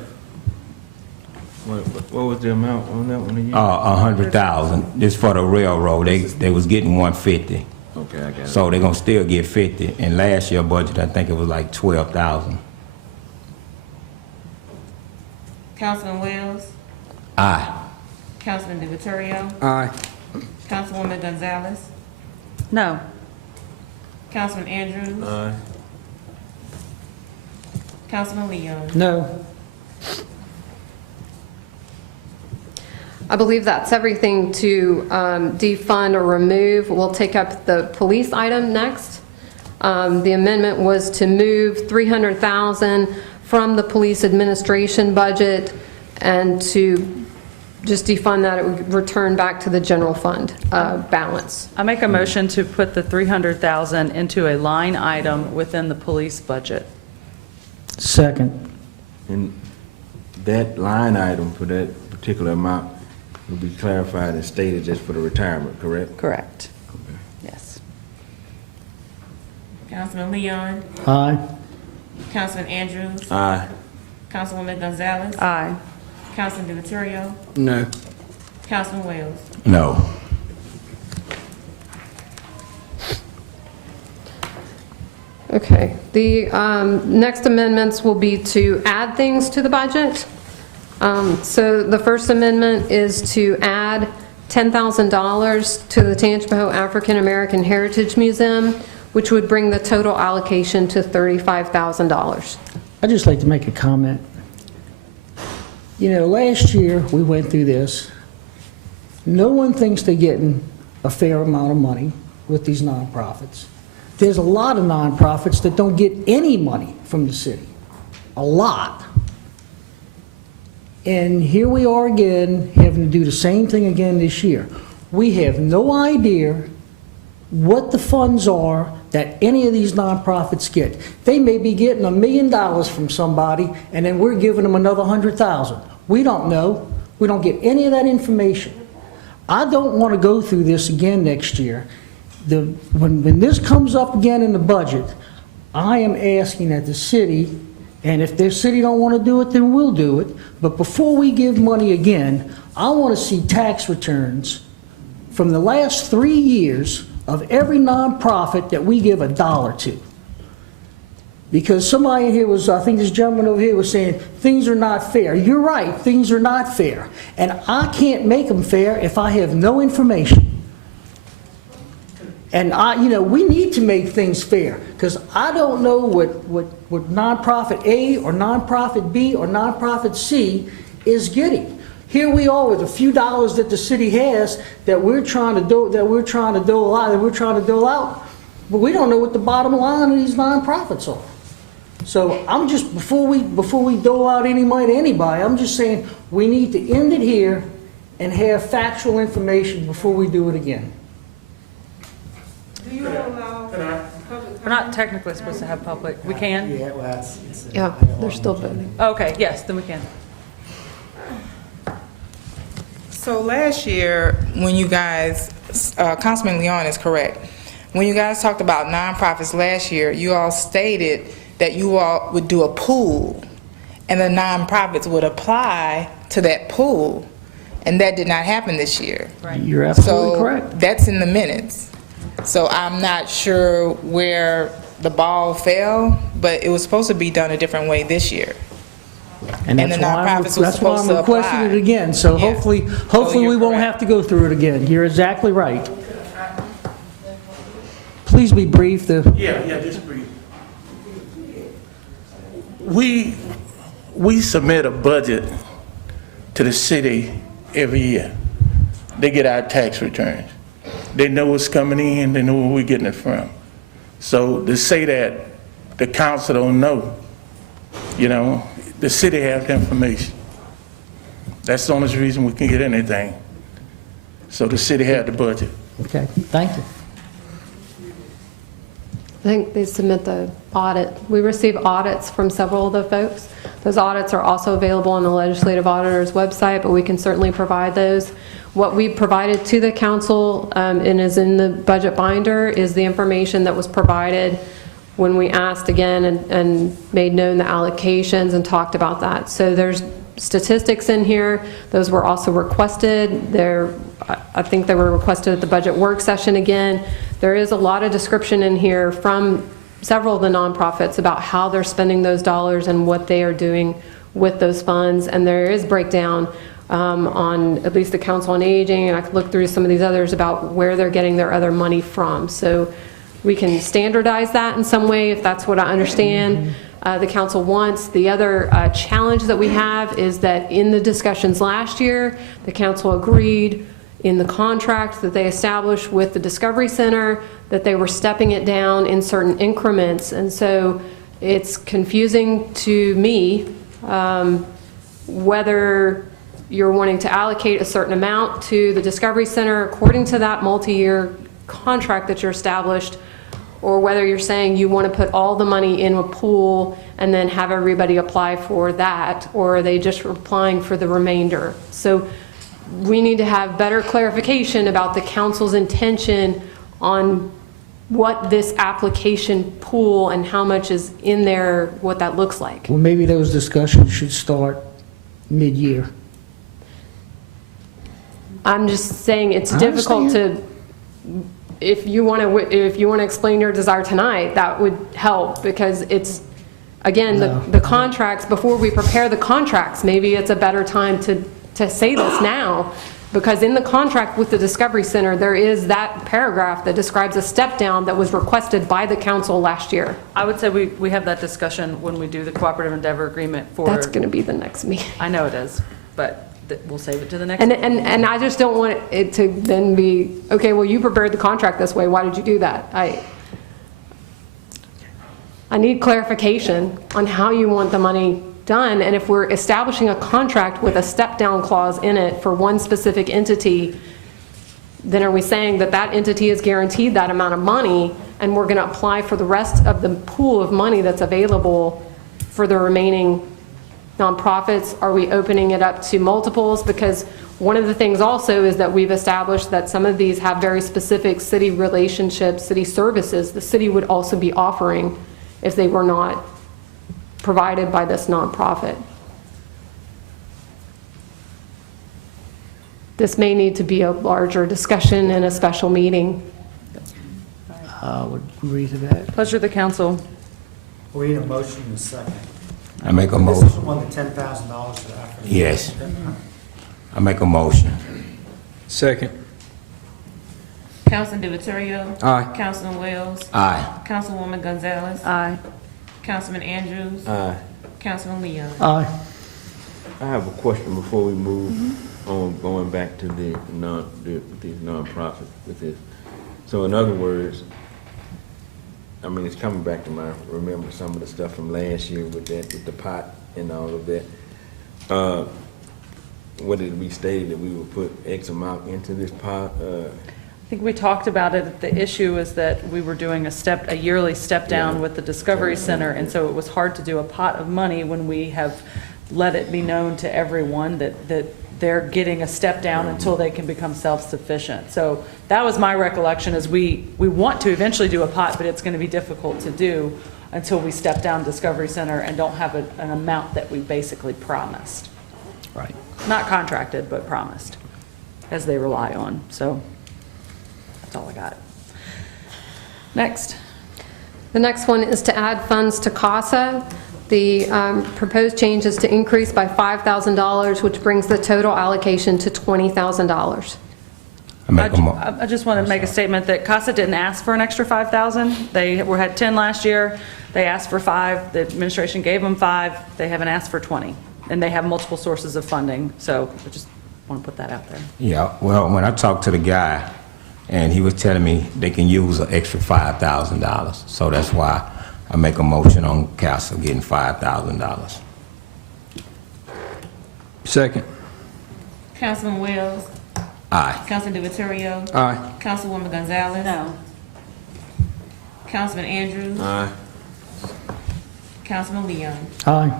What was the amount on that one again? 100,000. This for the railroad. They was getting 150. Okay, I got it. So they gonna still get 50. And last year budget, I think it was like 12,000. Councilman Wells, Aye. Councilman DiViterio, Aye. Councilwoman Gonzalez, No. Councilman Andrews, Aye. Councilman Leon. No. I believe that's everything to defund or remove. We'll take up the police item next. The amendment was to move $300,000 from the police administration budget and to just defund that. It would return back to the general fund balance. I make a motion to put the 300,000 into a line item within the police budget. Second. And that line item for that particular amount will be clarified and stated just for the retirement, correct? Correct. Yes. Councilman Leon, Aye. Councilman Andrews, Aye. Councilwoman Gonzalez, Aye. Councilman DiViterio, No. Councilman Wells. No. Okay. The next amendments will be to add things to the budget. So the first amendment is to add $10,000 to the Tangipahoa African American Heritage Museum, which would bring the total allocation to $35,000. I'd just like to make a comment. You know, last year, we went through this. No one thinks they're getting a fair amount of money with these nonprofits. There's a lot of nonprofits that don't get any money from the city. A lot. And here we are again, having to do the same thing again this year. We have no idea what the funds are that any of these nonprofits get. They may be getting $1 million from somebody, and then we're giving them another $100,000. We don't know. We don't get any of that information. I don't want to go through this again next year. When this comes up again in the budget, I am asking that the city, and if the city don't want to do it, then we'll do it. But before we give money again, I want to see tax returns from the last 3 years of every nonprofit that we give $1 to. Because somebody in here was, I think this gentleman over here was saying, things are not fair. You're right, things are not fair. And I can't make them fair if I have no information. And we need to make things fair, because I don't know what nonprofit A or nonprofit B or nonprofit C is getting. Here we are with a few dollars that the city has that we're trying to dole out, but we don't know what the bottom line of these nonprofits are. So I'm just, before we dole out any money to anybody, I'm just saying we need to end it here and have factual information before we do it again. Do you allow We're not technically supposed to have public. We can? Yeah, well, Yeah, they're still voting. Okay, yes, then we can. So last year, when you guys, Councilman Leon is correct, when you guys talked about nonprofits last year, you all stated that you all would do a pool, and the nonprofits would apply to that pool, and that did not happen this year. You're absolutely correct. So that's in the minutes. So I'm not sure where the ball fell, but it was supposed to be done a different way this year. And And that's the why nonprofits were I'm supposed to requesting apply. it again. So Yeah. hopefully you're we won't correct. have to go through it again. You're exactly right. Please be brief. Yeah, just brief. We submit a budget to the city every year. They get our tax returns. They know what's coming in, they know where we're getting it from. So to say that the council don't know, the city have the information. That's the only reason we can get anything. So the city had the budget. Okay, thank you. I think they submit the audit. We receive audits from several of the folks. Those audits are also available on the legislative auditor's website, but we can certainly provide those. What we provided to the council and is in the budget binder is the information that was provided when we asked again and made known the allocations and talked about that. So there's statistics in here. Those were also requested. I think they were requested at the budget work session again. There is a lot of description in here from several of the nonprofits about how they're spending those dollars and what they are doing with those funds. And there is breakdown on at least the Council on Aging, and I could look through some of these others about where they're getting their other money from. So we can standardize that in some way if that's what I understand the council wants. The other challenge that we have is that in the discussions last year, the council agreed in the contract that they established with the Discovery Center that they were stepping it down in certain increments. And so it's confusing to me whether you're wanting to allocate a certain amount to the Discovery Center according to that multi-year contract that you're established, or whether you're saying you want to put all the money in a pool and then have everybody apply for that, or are they just applying for the remainder? So we need to have better clarification about the council's intention on what this application pool and how much is in there, what that looks like. Well, maybe those discussions should start mid-year. I'm just saying it's difficult to, if you want to explain your desire tonight, that would help, because it's, again, the contracts, before we prepare the contracts, maybe it's a better time to say this now, because in the contract with the Discovery Center, there is that paragraph that describes a step down that was requested by the council last year. I would say we have that discussion when we do the cooperative endeavor agreement for. That's going to be the next meeting. I know it is, but we'll save it to the next. And I just don't want it to then be, okay, well, you prepared the contract this way, why did you do that? I need clarification on how you want the money done, and if we're establishing a contract with a step-down clause in it for one specific entity, then are we saying that that entity is guaranteed that amount of money, and we're going to apply for the rest of the pool of money that's available for the remaining nonprofits? Are we opening it up to multiples? Because one of the things also is that we've established that some of these have very specific city relationships, city services the city would also be offering if they were not provided by this nonprofit. This may need to be a larger discussion in a special meeting. I would agree to that. Pleasure of the council. We need a motion in a second. I make a This motion. is on the $10,000 that I forgot. Yes. I make a motion. Second. Councilman DiViterio. Aye. Councilman Wells. Aye. Councilwoman Gonzalez. Aye. Councilman Andrews. Aye. Councilman Leon. Aye. I have a question before we move on, going back to these nonprofits with this. So in other words, I mean, it's coming back to my, remember some of the stuff from last year with that, with the pot and all of that. What did we state that we would put X amount into this pot? I think we talked about it. The issue is that we were doing a yearly step down with the Discovery Center, and so it was hard to do a pot of money when we have let it be known to everyone that they're getting a step down until they can become self-sufficient. So that was my recollection, is we want to eventually do a pot, but it's going to be difficult to do until we step down Discovery Center and don't have an amount that we basically promised. Right. Not contracted, but promised, as they rely on. So that's all I got. Next. The next one is to add funds to CASA. The proposed change is to increase by $5,000, which brings the total allocation to $20,000. I just want to make a statement that CASA didn't ask for an extra 5,000. They had 10 last year. They asked for 5. The administration gave them 5. They haven't asked for 20. And they have multiple sources of funding. So I just want to put that out there. Yeah, well, when I talked to the guy, and he was telling me they can use an extra $5,000. So that's why I make a motion on council getting $5,000. Second. Councilman Wells. Aye. Councilman DiViterio. Aye. Councilwoman Gonzalez. No. Councilman Andrews. Aye. Councilman Leon. Aye.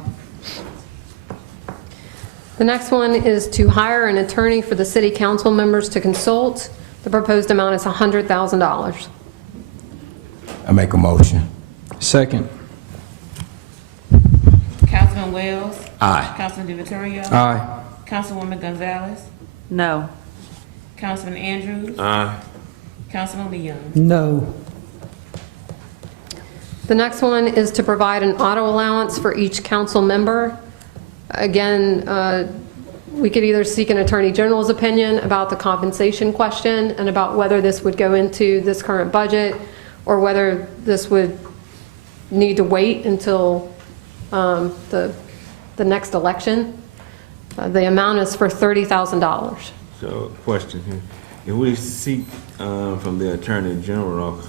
The next one is to hire an attorney for the city council members to consult. The proposed amount is $100,000. I make a motion. Second. Councilman Wells. Aye. Councilman DeViterio. Aye. Councilwoman Gonzalez. No. Councilman Andrews. Aye. Councilman Leon. No. The next one is to provide an auto allowance for each council member. Again, we could either seek an attorney general's opinion about the compensation question and about whether this would go into this current budget or whether this would need to wait until the next election. The amount is for $30,000. So, question here. If we seek from the Attorney General office,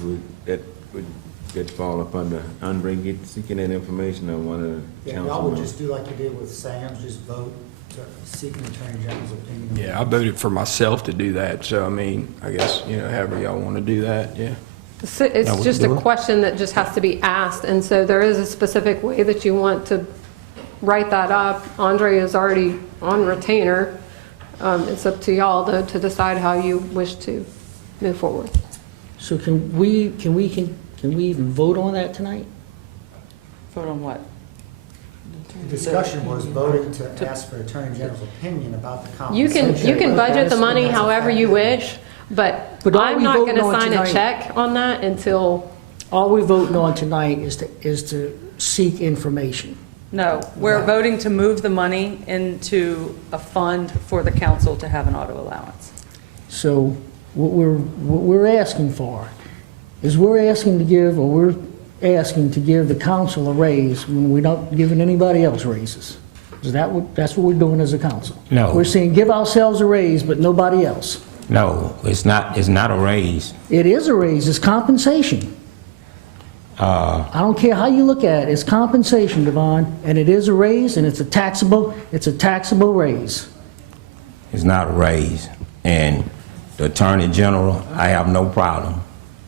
would fall up under seeking that information on one of the Yeah, council y'all would members? just do like you did with Sam's, just vote to seek an Attorney General's opinion. Yeah, I voted for myself to do that, so I mean, I guess, however y'all want to do that, yeah. It's just a question that just has to be asked, and so there is a specific way that you want to write that up. Andre is already on retainer. It's up to y'all, though, to decide how you wish to move forward. So can we even vote on that tonight? Vote on what? The discussion was voting to ask for Attorney General's opinion about the compensation. You can budget the money however you wish, but But all I'm we not going voting to on sign a tonight- check on that until, All we're voting on tonight is to seek information. No, we're voting to move the money into a fund for the council to have an auto allowance. So what we're asking for is we're asking to give the council a raise when we're not giving anybody else raises. That's what we're doing as a council. No. We're saying give ourselves a raise, but nobody else. No, it's not a raise. It is a raise, it's compensation. I don't care how you look at it, it's compensation, Devon, and it is a raise, and it's a taxable raise. It's not a raise. And the Attorney General, I have no problem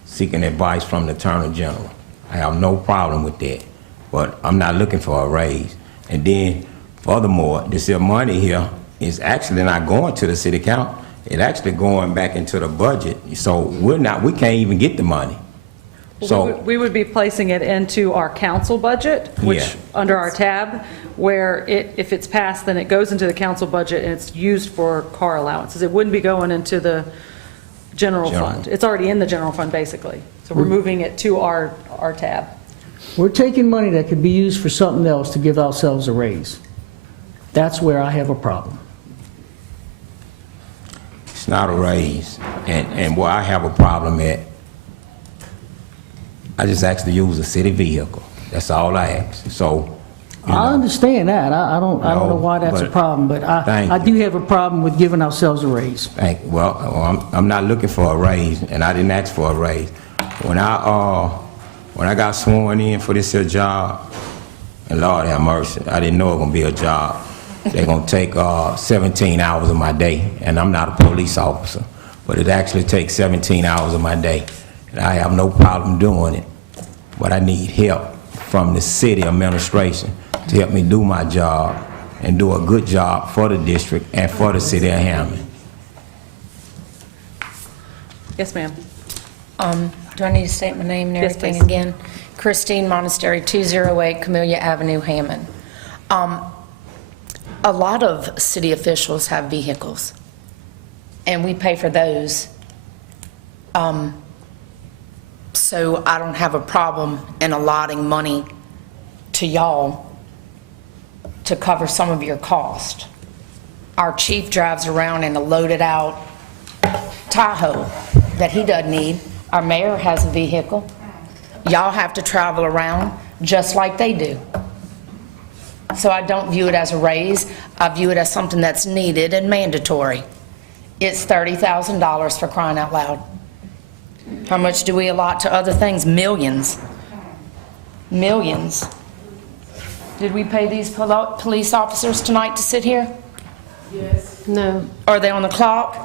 seeking advice from the Attorney General. I have no problem with that, but I'm not looking for a raise. And then, furthermore, this here money here is actually not going to the city council. It's actually going back into the budget. So we can't even get the money. So We would be placing it into our council budget, which, Yeah. under our tab, where if it's passed, then it goes into the council budget and it's used for car allowances. It wouldn't be going into the general fund. It's already in the general fund, basically. So we're moving it to our tab. We're taking money that could be used for something else to give ourselves a raise. That's where I have a problem. it's not a raise. And where I have a problem at, I just asked to use a city vehicle. That's all I asked. So, I understand that. I don't know why that's a but problem, but thank I you. do have a problem with giving ourselves a raise. Well, I'm not looking for a raise, and I didn't ask for a raise. When I got sworn in for this here job, and Lord have mercy, I didn't know it was gonna be a job. They're gonna take 17 hours of my day, and I'm not a police officer, but it actually takes 17 hours of my day. And I have no problem doing it, but I need help from the city administration to help me do my job and do a good job for the district and for the city of Hammond. Yes, ma'am. Do I need to state my name and Yes, everything please. again? Christine Monastery, 208 Camellia Avenue, Hammond. A lot of city officials have vehicles, and we pay for those. So I don't have a problem in allotting money to y'all to cover some of your cost. Our chief drives around in a loaded-out Tahoe that he doesn't need. Our mayor has a vehicle. Y'all have to travel around just like they do. So I don't view it as a raise. I view it as something that's needed and mandatory. It's $30,000 for crying out loud. How much do we allot to other things? Millions. Millions. Did we pay these police officers tonight to sit here? no. Are they on the clock?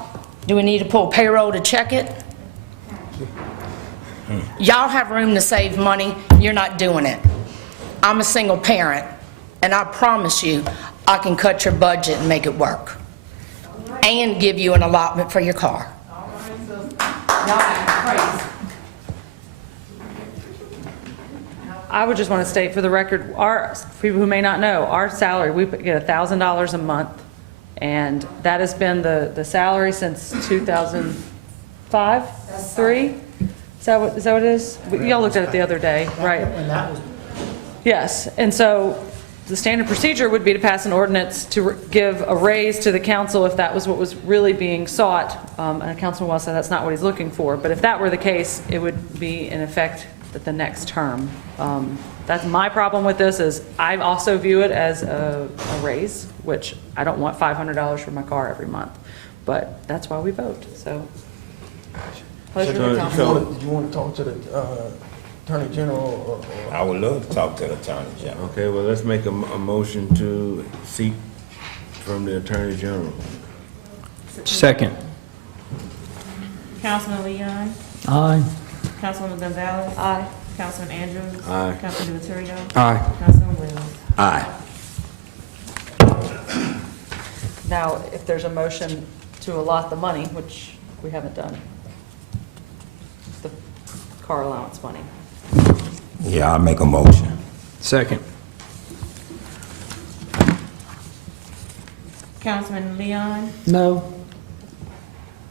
Do we need to pull payroll to check it? Y'all have room to save money, you're not doing it. I'm a single parent, and I promise you, I can cut your budget and make it work. And give you an allotment for your car. I would just want to state for the record, for people who may not know, our salary, we get $1,000 a month, and that has been the salary since 2005, 3? Is that what it is? Y'all looked at it the other day, right? And that was, Yes, and so the standard procedure would be to pass an ordinance to give a raise to the council if that was what was really being sought. And Councilman Wells said that's not what he's looking for, but if that were the case, it would be in effect at the next term. That's my problem with this, is I also view it as a raise, which I don't want $500 for my car every month, but that's why we vote, so. Pleasure to the council. Did you want to talk to the Attorney General? I would love to talk to the Attorney General. Okay, well, let's make a motion to seek from the Attorney General. Second. Councilman Leon, Aye. Councilwoman Gonzalez. Aye. Councilman Andrews. Aye. Councilman DiViterio. Aye. Councilman Wills. Aye. Now, if there's a motion to allot the money, which we haven't done, the car allowance money. Yeah, I'll make a motion. Second. Councilman Leon, No.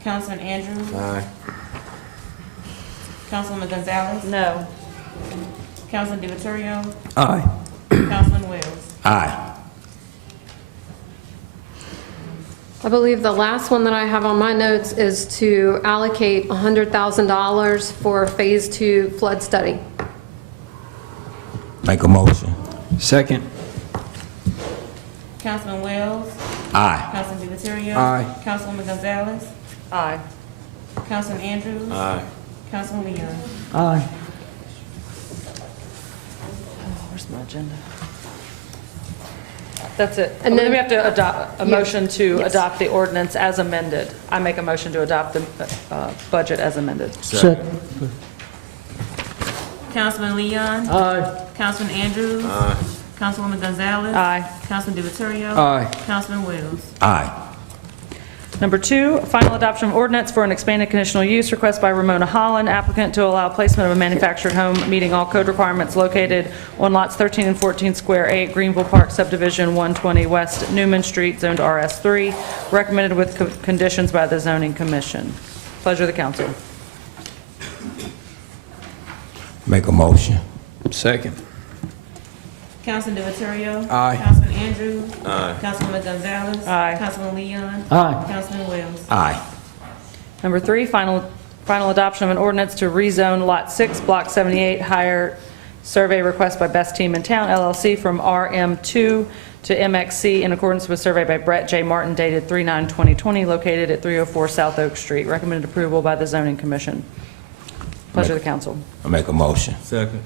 Councilman Andrews, Aye. Councilwoman Gonzalez, No. Councilman DiViterio, Aye. Councilman Wills. Aye. I believe the last one that I have on my notes is to allocate $100,000 for Phase 2 flood study. Make a motion. Second. Councilman Wells, Aye. Councilman DiViterio. Aye. Councilwoman Gonzalez, Aye. Councilman Andrews, Aye. Councilman Leon. Aye. Where's my agenda? That's it. And And then then- we have to adopt, a Yes. motion to Yes. adopt the ordinance as amended. I make a motion to adopt the budget as amended. Second. Councilman Leon, Aye. Councilman Andrews, Aye. Councilwoman Gonzalez. Aye. Councilman DiViterio. Aye. Councilman Wills. Aye. Number 2, final adoption of ordinance for an expanded conditional use request by Ramona Holland, applicant to allow placement of a manufactured home meeting all code requirements located on lots 13 and 14 Square 8, Greenville Park subdivision, 120 West Newman Street, zoned RS3, recommended with conditions by the zoning commission. Pleasure of the council. Make a motion. Second. Councilman DiViterio. Aye. Councilman Andrews. Aye. Councilwoman Gonzalez. Aye. Councilman Leon. Aye. Councilman Wills. Aye. Number 3, final adoption of an ordinance to rezone Lot 6, Block 78, higher survey request by Best Team in Town LLC from RM2 to MXC in accordance with survey by Brett J. Martin dated 3/9/2020, located at 304 South Oak Street. Recommended approval by the zoning commission. Pleasure of the council. I make a motion. Second.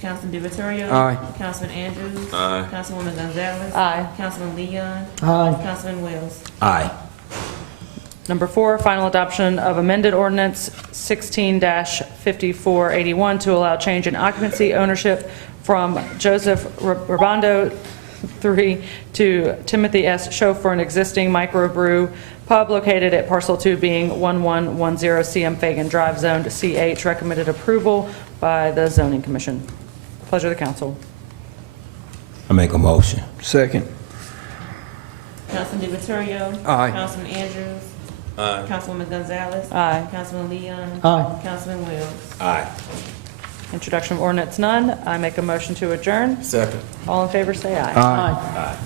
Councilman DiViterio. Aye. Councilman Andrews. Aye. Councilwoman Gonzalez. Aye. Councilman Leon. Aye. Councilman Wills. Aye. Number 4, final adoption of amended ordinance 16-5481 to allow change in occupancy ownership from Joseph Rabondo 3 to Timothy S. Schoaf for an existing microbrew pub located at parcel 2 being 1110 CM Fagan Drive, zoned CH. Recommended approval by the zoning commission. Pleasure of the council. I make a motion. Second. Councilman DiViterio. Aye. Councilman Andrews. Aye. Councilwoman Gonzalez. Aye. Councilman Leon. Aye. Councilman Wills. Aye. Introduction of ordinance none. I make a motion to adjourn. Second. All in favor, say aye. Aye. Aye.